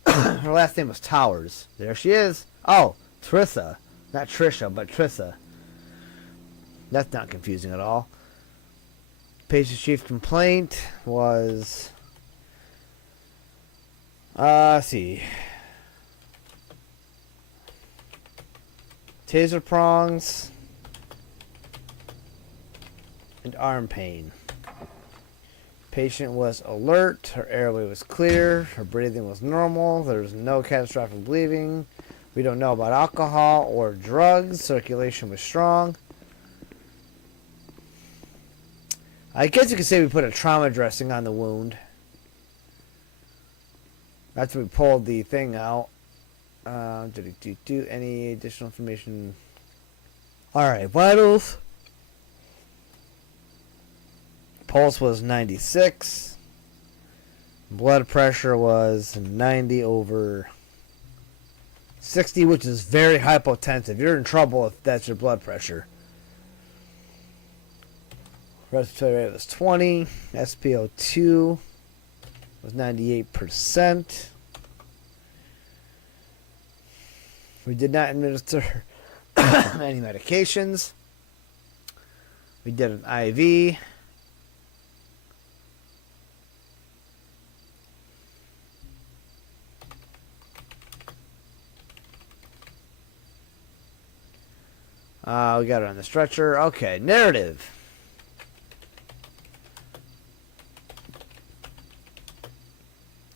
her last name was Towers. There she is. Oh, Trissa. Not Trisha, but Trissa. That's not confusing at all. Patient's chief complaint was... let's see. Taser prongs and arm pain. Patient was alert. Her airway was clear. Her breathing was normal. There was no catastrophic bleeding. We don't know about alcohol or drugs. Circulation was strong. I guess you could say we put a trauma dressing on the wound. After we pulled the thing out. Any additional information? Alright, vitals. Pulse was 96. Blood pressure was 90/60, which is very hypotensive. You're in trouble if that's your blood pressure. Respiratory rate was 20. SpO2 was 98%. We did not administer any medications. We did an IV. We got her on the stretcher. Okay, narrative.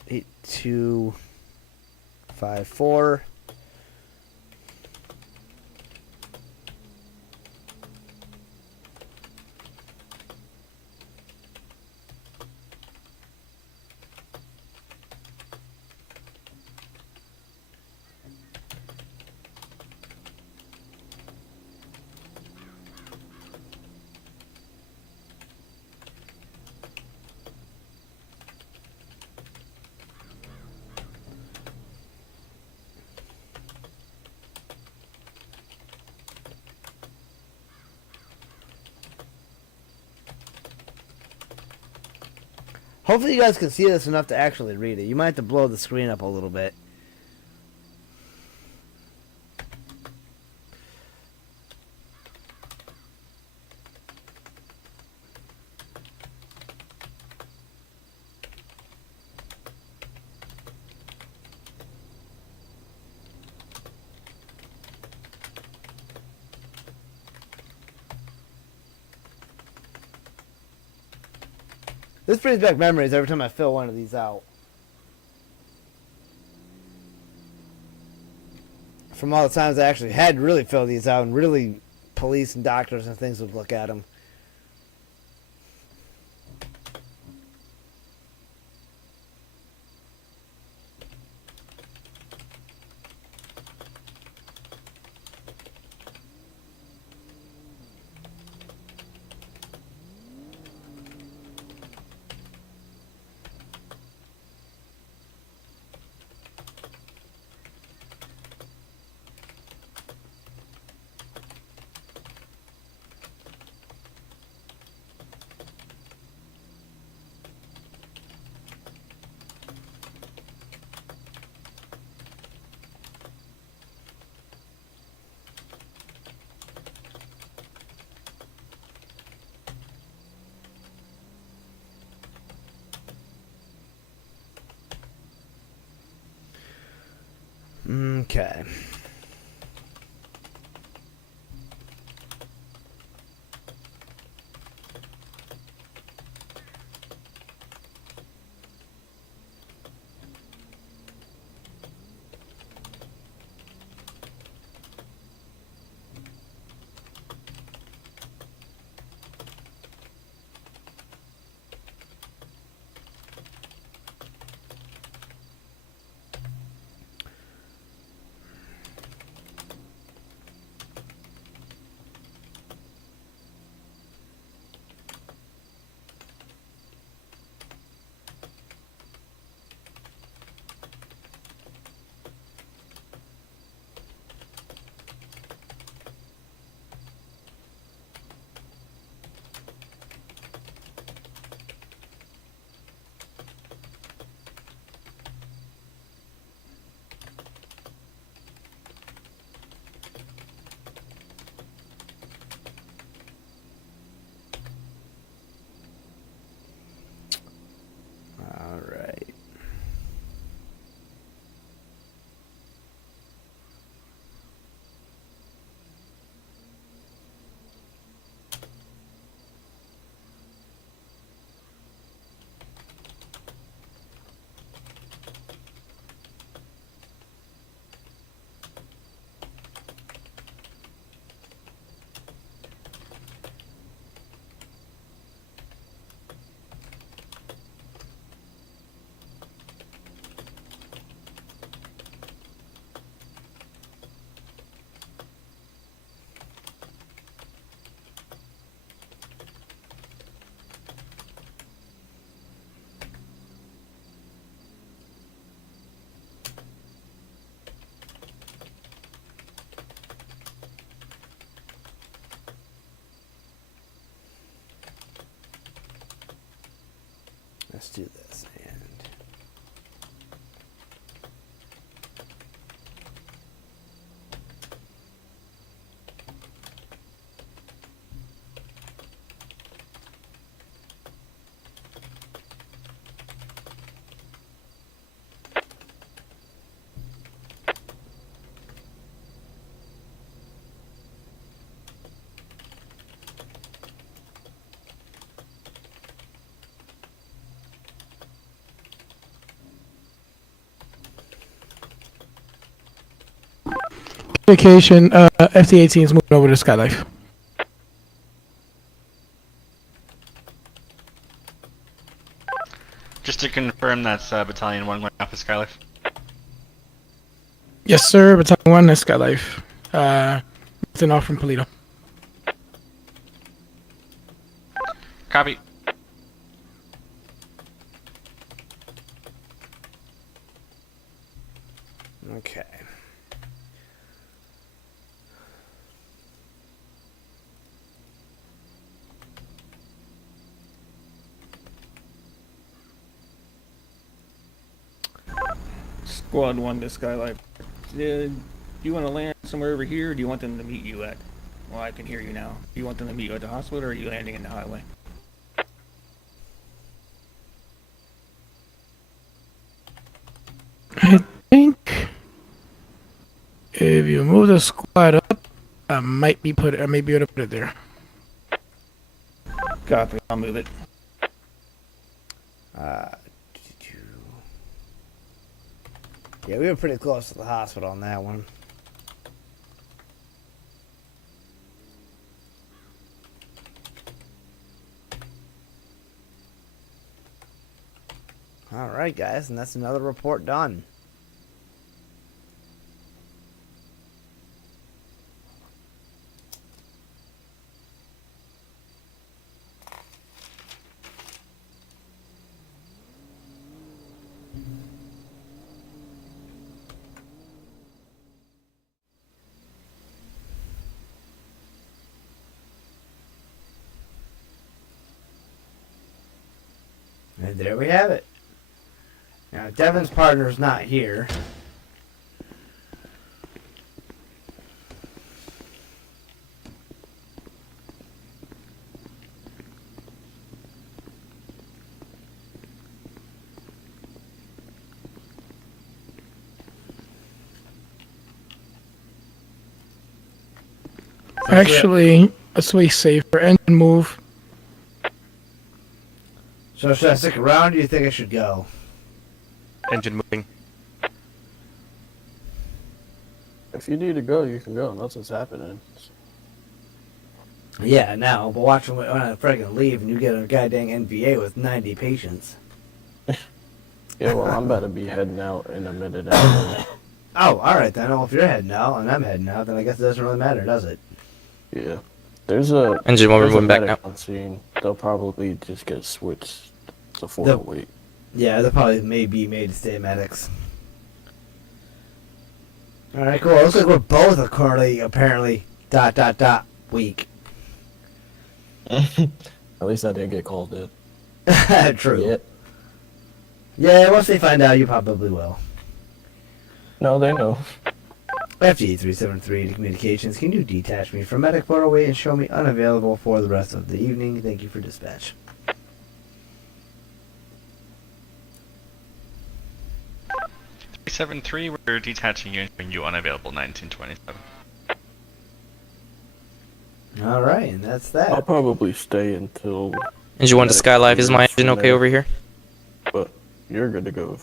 Eight, 2, 5, 4. Hopefully you guys can see this enough to actually read it. You might have to blow the screen up a little bit. This brings back memories every time I fill one of these out. From all the times I actually had to really fill these out, and really police and doctors and things would look at them. Okay. All right. Let's do this. And Vacation, FT-18 is moving over to Skylife. Just to confirm, that's Battalion 1 going off of Skylife. Yes, sir. Battalion 1 is Skylife. Lifting off from Polito. Copy. okay. Squad 1 to Skylight. Do you want to land somewhere over here, or do you want them to meet you at... Well, I can hear you now. Do you want them to meet you at the hospital, or are you landing in the highway? I think if you move the squad up, I might be able to put it there. Copy. I'll move it. Yeah, we were pretty close to the hospital on that one. Alright, guys, and that's another report done. And there we have it. Now, Devin's partner's not here. Actually, let's be safer. Engine move. So should I stick around or do you think I should go? Engine moving. If you need to go, you can go. Nothing's happening. Yeah, now, but watch when I friggin' leave and you get a goddamn NVA with 90 patients. Yeah, well, I'm about to be heading out in a minute. Anyway. Oh, alright then. Well, if you're heading out and I'm heading out, then I guess it doesn't really matter, does it? Yeah. There's a Engine one, we're moving back medic now. on scene. They'll probably just get switched to 408. Yeah, they'll probably maybe made to stay medics. Alright, cool. Looks like we're both apparently weak. At least I didn't get called in. True. Yet. Yeah, once they find out, you probably will. No, they know. FG373 to communications. Can you detach me from medic 408 and show me unavailable for the rest of the evening? Thank you for dispatch. .373, we're detaching you and showing you unavailable 1927. Alright, and that's that. I'll probably stay until... Engine 1 to Skylife. Is my engine okay over here? But you're good to go.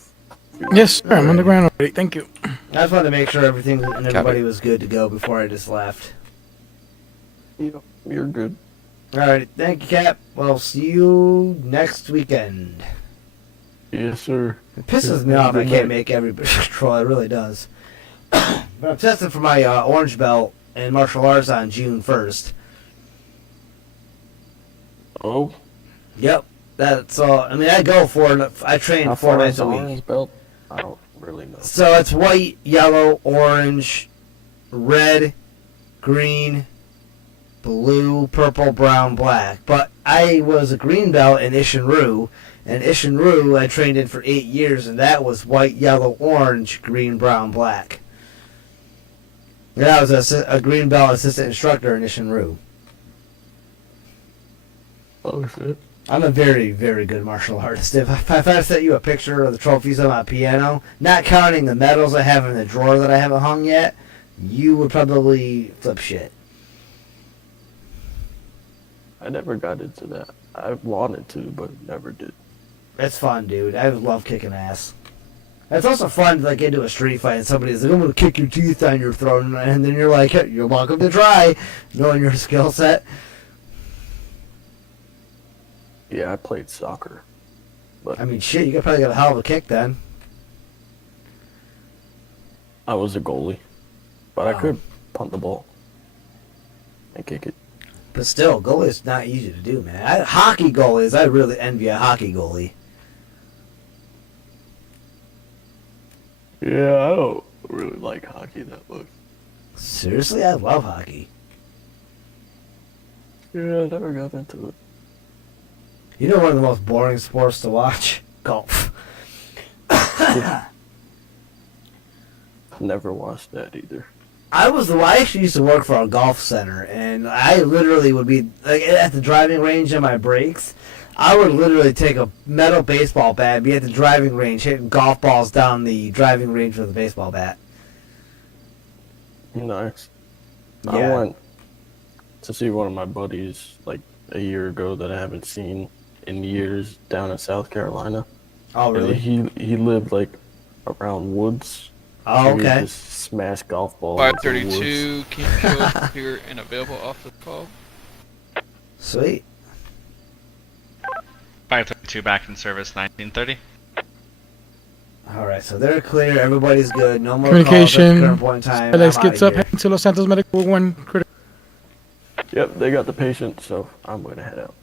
Yes, sir. I'm on the ground already. Thank you. I just wanted to make sure everything and everybody was good to go before I just left. You're good. Alright, thank you, Cap. Well, see you next weekend. Yes, sir. It pisses me off I can't make every patrol, it really does. But I'm testing for my orange belt in martial arts on June 1st. Oh? Yep. That's all. I mean, I go for I train 4 nights a week. Orange belt? I don't really know. So it's white, yellow, orange, red, green, blue, purple, brown, black. But I was a green belt in Ishinru, and Ishinru I trained in for 8 years, and that was white, yellow, orange, green, brown, black. And I was a green belt assistant instructor in Ishinru. Oh, shit. I'm a very, very good martial artist. If I sent you a picture of the trophies on my piano, not counting the medals I have in the drawer that I haven't hung yet, you would probably flip shit. I never got into that. I wanted to, but never did. It's fun, dude. I love kicking ass. It's also fun to like get into a street fight and somebody's like, I'm going to kick your teeth down your throat, and then you're like, you're welcome to try, knowing your skill set. Yeah, I played soccer. But I mean, shit, you probably got a hell of a kick then. I was a goalie. But I could punt the ball and kick it. But still, goalie is not easy to do, man. Hockey goalies, I really envy a hockey goalie. Yeah, I don't really like hockey that much. Seriously, I love hockey. Yeah, I never got into it. You know one of the most boring sports to watch? Golf. Never watched that either. I actually used to work for a golf center, and I literally would be like at the driving range on my breaks. I would literally take a metal baseball bat, be at the driving range, hitting golf balls down the driving range with a baseball bat. Nice. Yeah. I went to see one of my buddies like a year ago that I haven't seen in years down in South Carolina. Oh, really? And he lived like around woods. Oh, So he would okay. just smash golf balls. into the 532, woods. can you show up here and available off the call? Sweet. 532 back in service, 1930. All right, so they're clear. Everybody's good. No more Communication. calls at the current point in time. Alex I'm outta gets up, here. heading to Los Santos Medical 1 critical. Yep, they got the patient, so I'm gonna head out.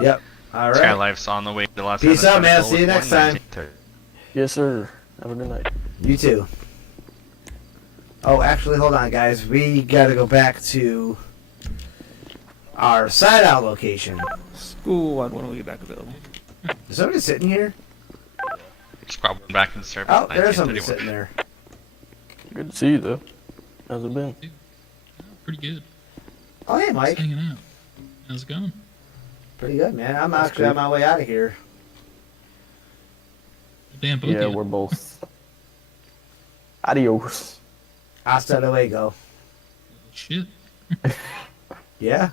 Yep. All right. Skylife's on the way to Los Peace Angeles. out, man. Hospital See you with next time. 1930. Yes, sir. Have a good night. You too. Oh, actually, hold on, guys. We gotta go back to our side-out location. School one when we get back available. Is somebody sitting here? Squad 1 back in service, Oh, there's somebody 1931. sitting there. Good to see you, though. How's it been? Pretty good. Oh, hey, Mike. Just hanging out. How's it going? Pretty good, man. I'm actually on my way out of here. Damn, both Yeah, of you. we're both. Adios. Hasta luego. Shit. Yeah.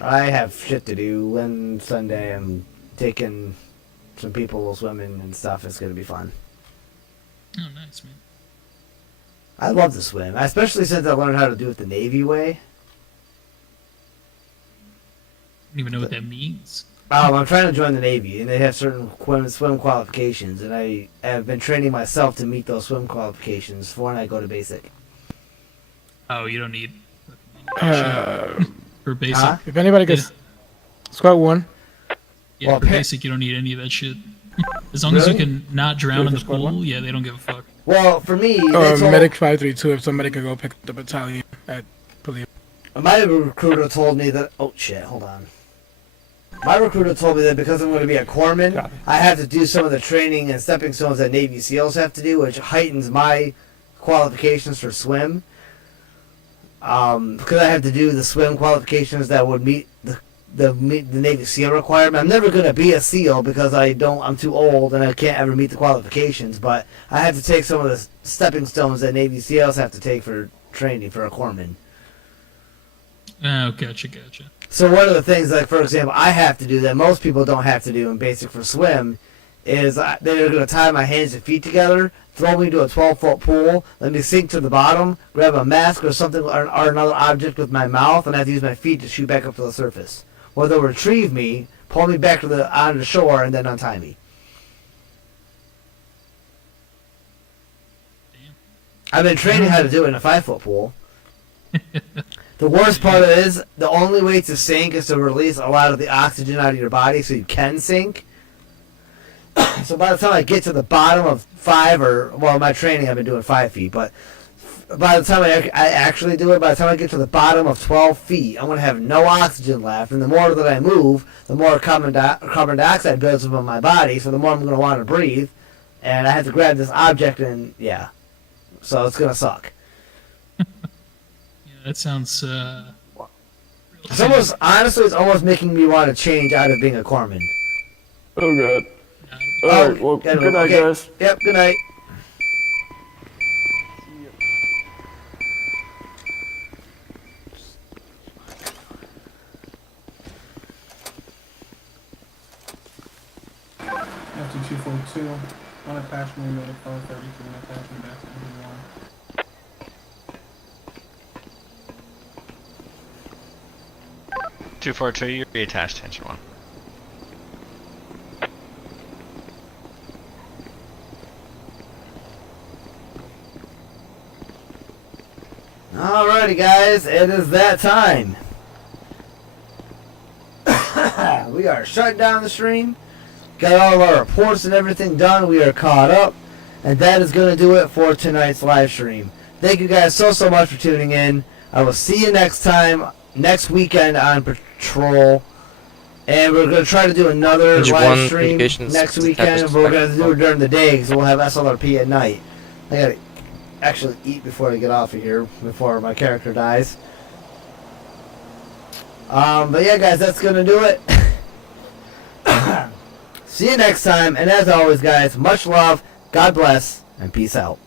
I have shit to do. When Sunday I'm taking some people swimming and stuff. It's gonna be fun. Oh, nice, man. I love to swim, especially since I learned how to do it the Navy way. I don't even know what that means. I'm trying to join the Navy, and they have certain swim qualifications, and I have been training myself to meet those swim qualifications for when I go to basic. Oh, you don't need for basic. Huh? If anybody gets squad 1, Yeah, Well, for basic, you don't need any of that shit. As long as you can not drown in the pool, yeah, they don't give a fuck. Well, for me, medic 532, if somebody could go pick up the battalion at police. my recruiter told me that. Oh shit! Hold on. My recruiter told me that because I'm going to be a corpsman, I have to do some of the training and stepping stones that Navy SEALs have to do, which heightens my qualifications for swim. Because I have to do the swim qualifications that would meet the Navy SEAL requirement. I'm never going to be a SEAL because I'm too old and I can't ever meet the qualifications. But I have to take some of the stepping stones that Navy SEALs have to take for training for a corpsman. Oh, gotcha. So one of the things, like for example, I have to do that most people don't have to do in basic for swim, is they're going to tie my hands and feet together, throw me into a 12-foot pool, let me sink to the bottom, grab a mask or something or another object with my mouth, and I have to use my feet to shoot back up to the surface. Or they'll retrieve me, pull me back onto the shore, and then untie me. I've been training how to do it in a 5-foot pool. The worst part is, the only way to sink is to release a lot of the oxygen out of your body so you can sink. So by the time I get to the bottom of 5, my training I've been doing 5 feet, but by the time I actually do it, by the time I get to the bottom of 12 feet, I'm going to have no oxygen left, and the more that I move, the more carbon dioxide builds up in my body, so the more I'm going to want to breathe, and I have to grab this object, and yeah. So it's going to suck. That sounds. It's almost, honestly, it's almost making me want to change out of being a corpsman. Oh, God. Alright, well, good night, guys. Yep, good night. After 242, unattached main medic 532, unattachment back to engine 1. Two 4 2, you're reattached, engine 1. Alrighty, guys, it is that time. We are shutting down the stream. Got all of our reports and everything done. We are caught up. And that is going to do it for tonight's live stream. Thank you guys so much for tuning in. I will see you next time, next weekend on patrol. And we're going to try to do another live stream next weekend. But we're going to do it during the day because we'll have SLRP at night. I got to actually eat before I get off of here, before my character dies. But yeah, guys, that's going to do it. See you next time. And as always, guys, much love, God bless, and peace out.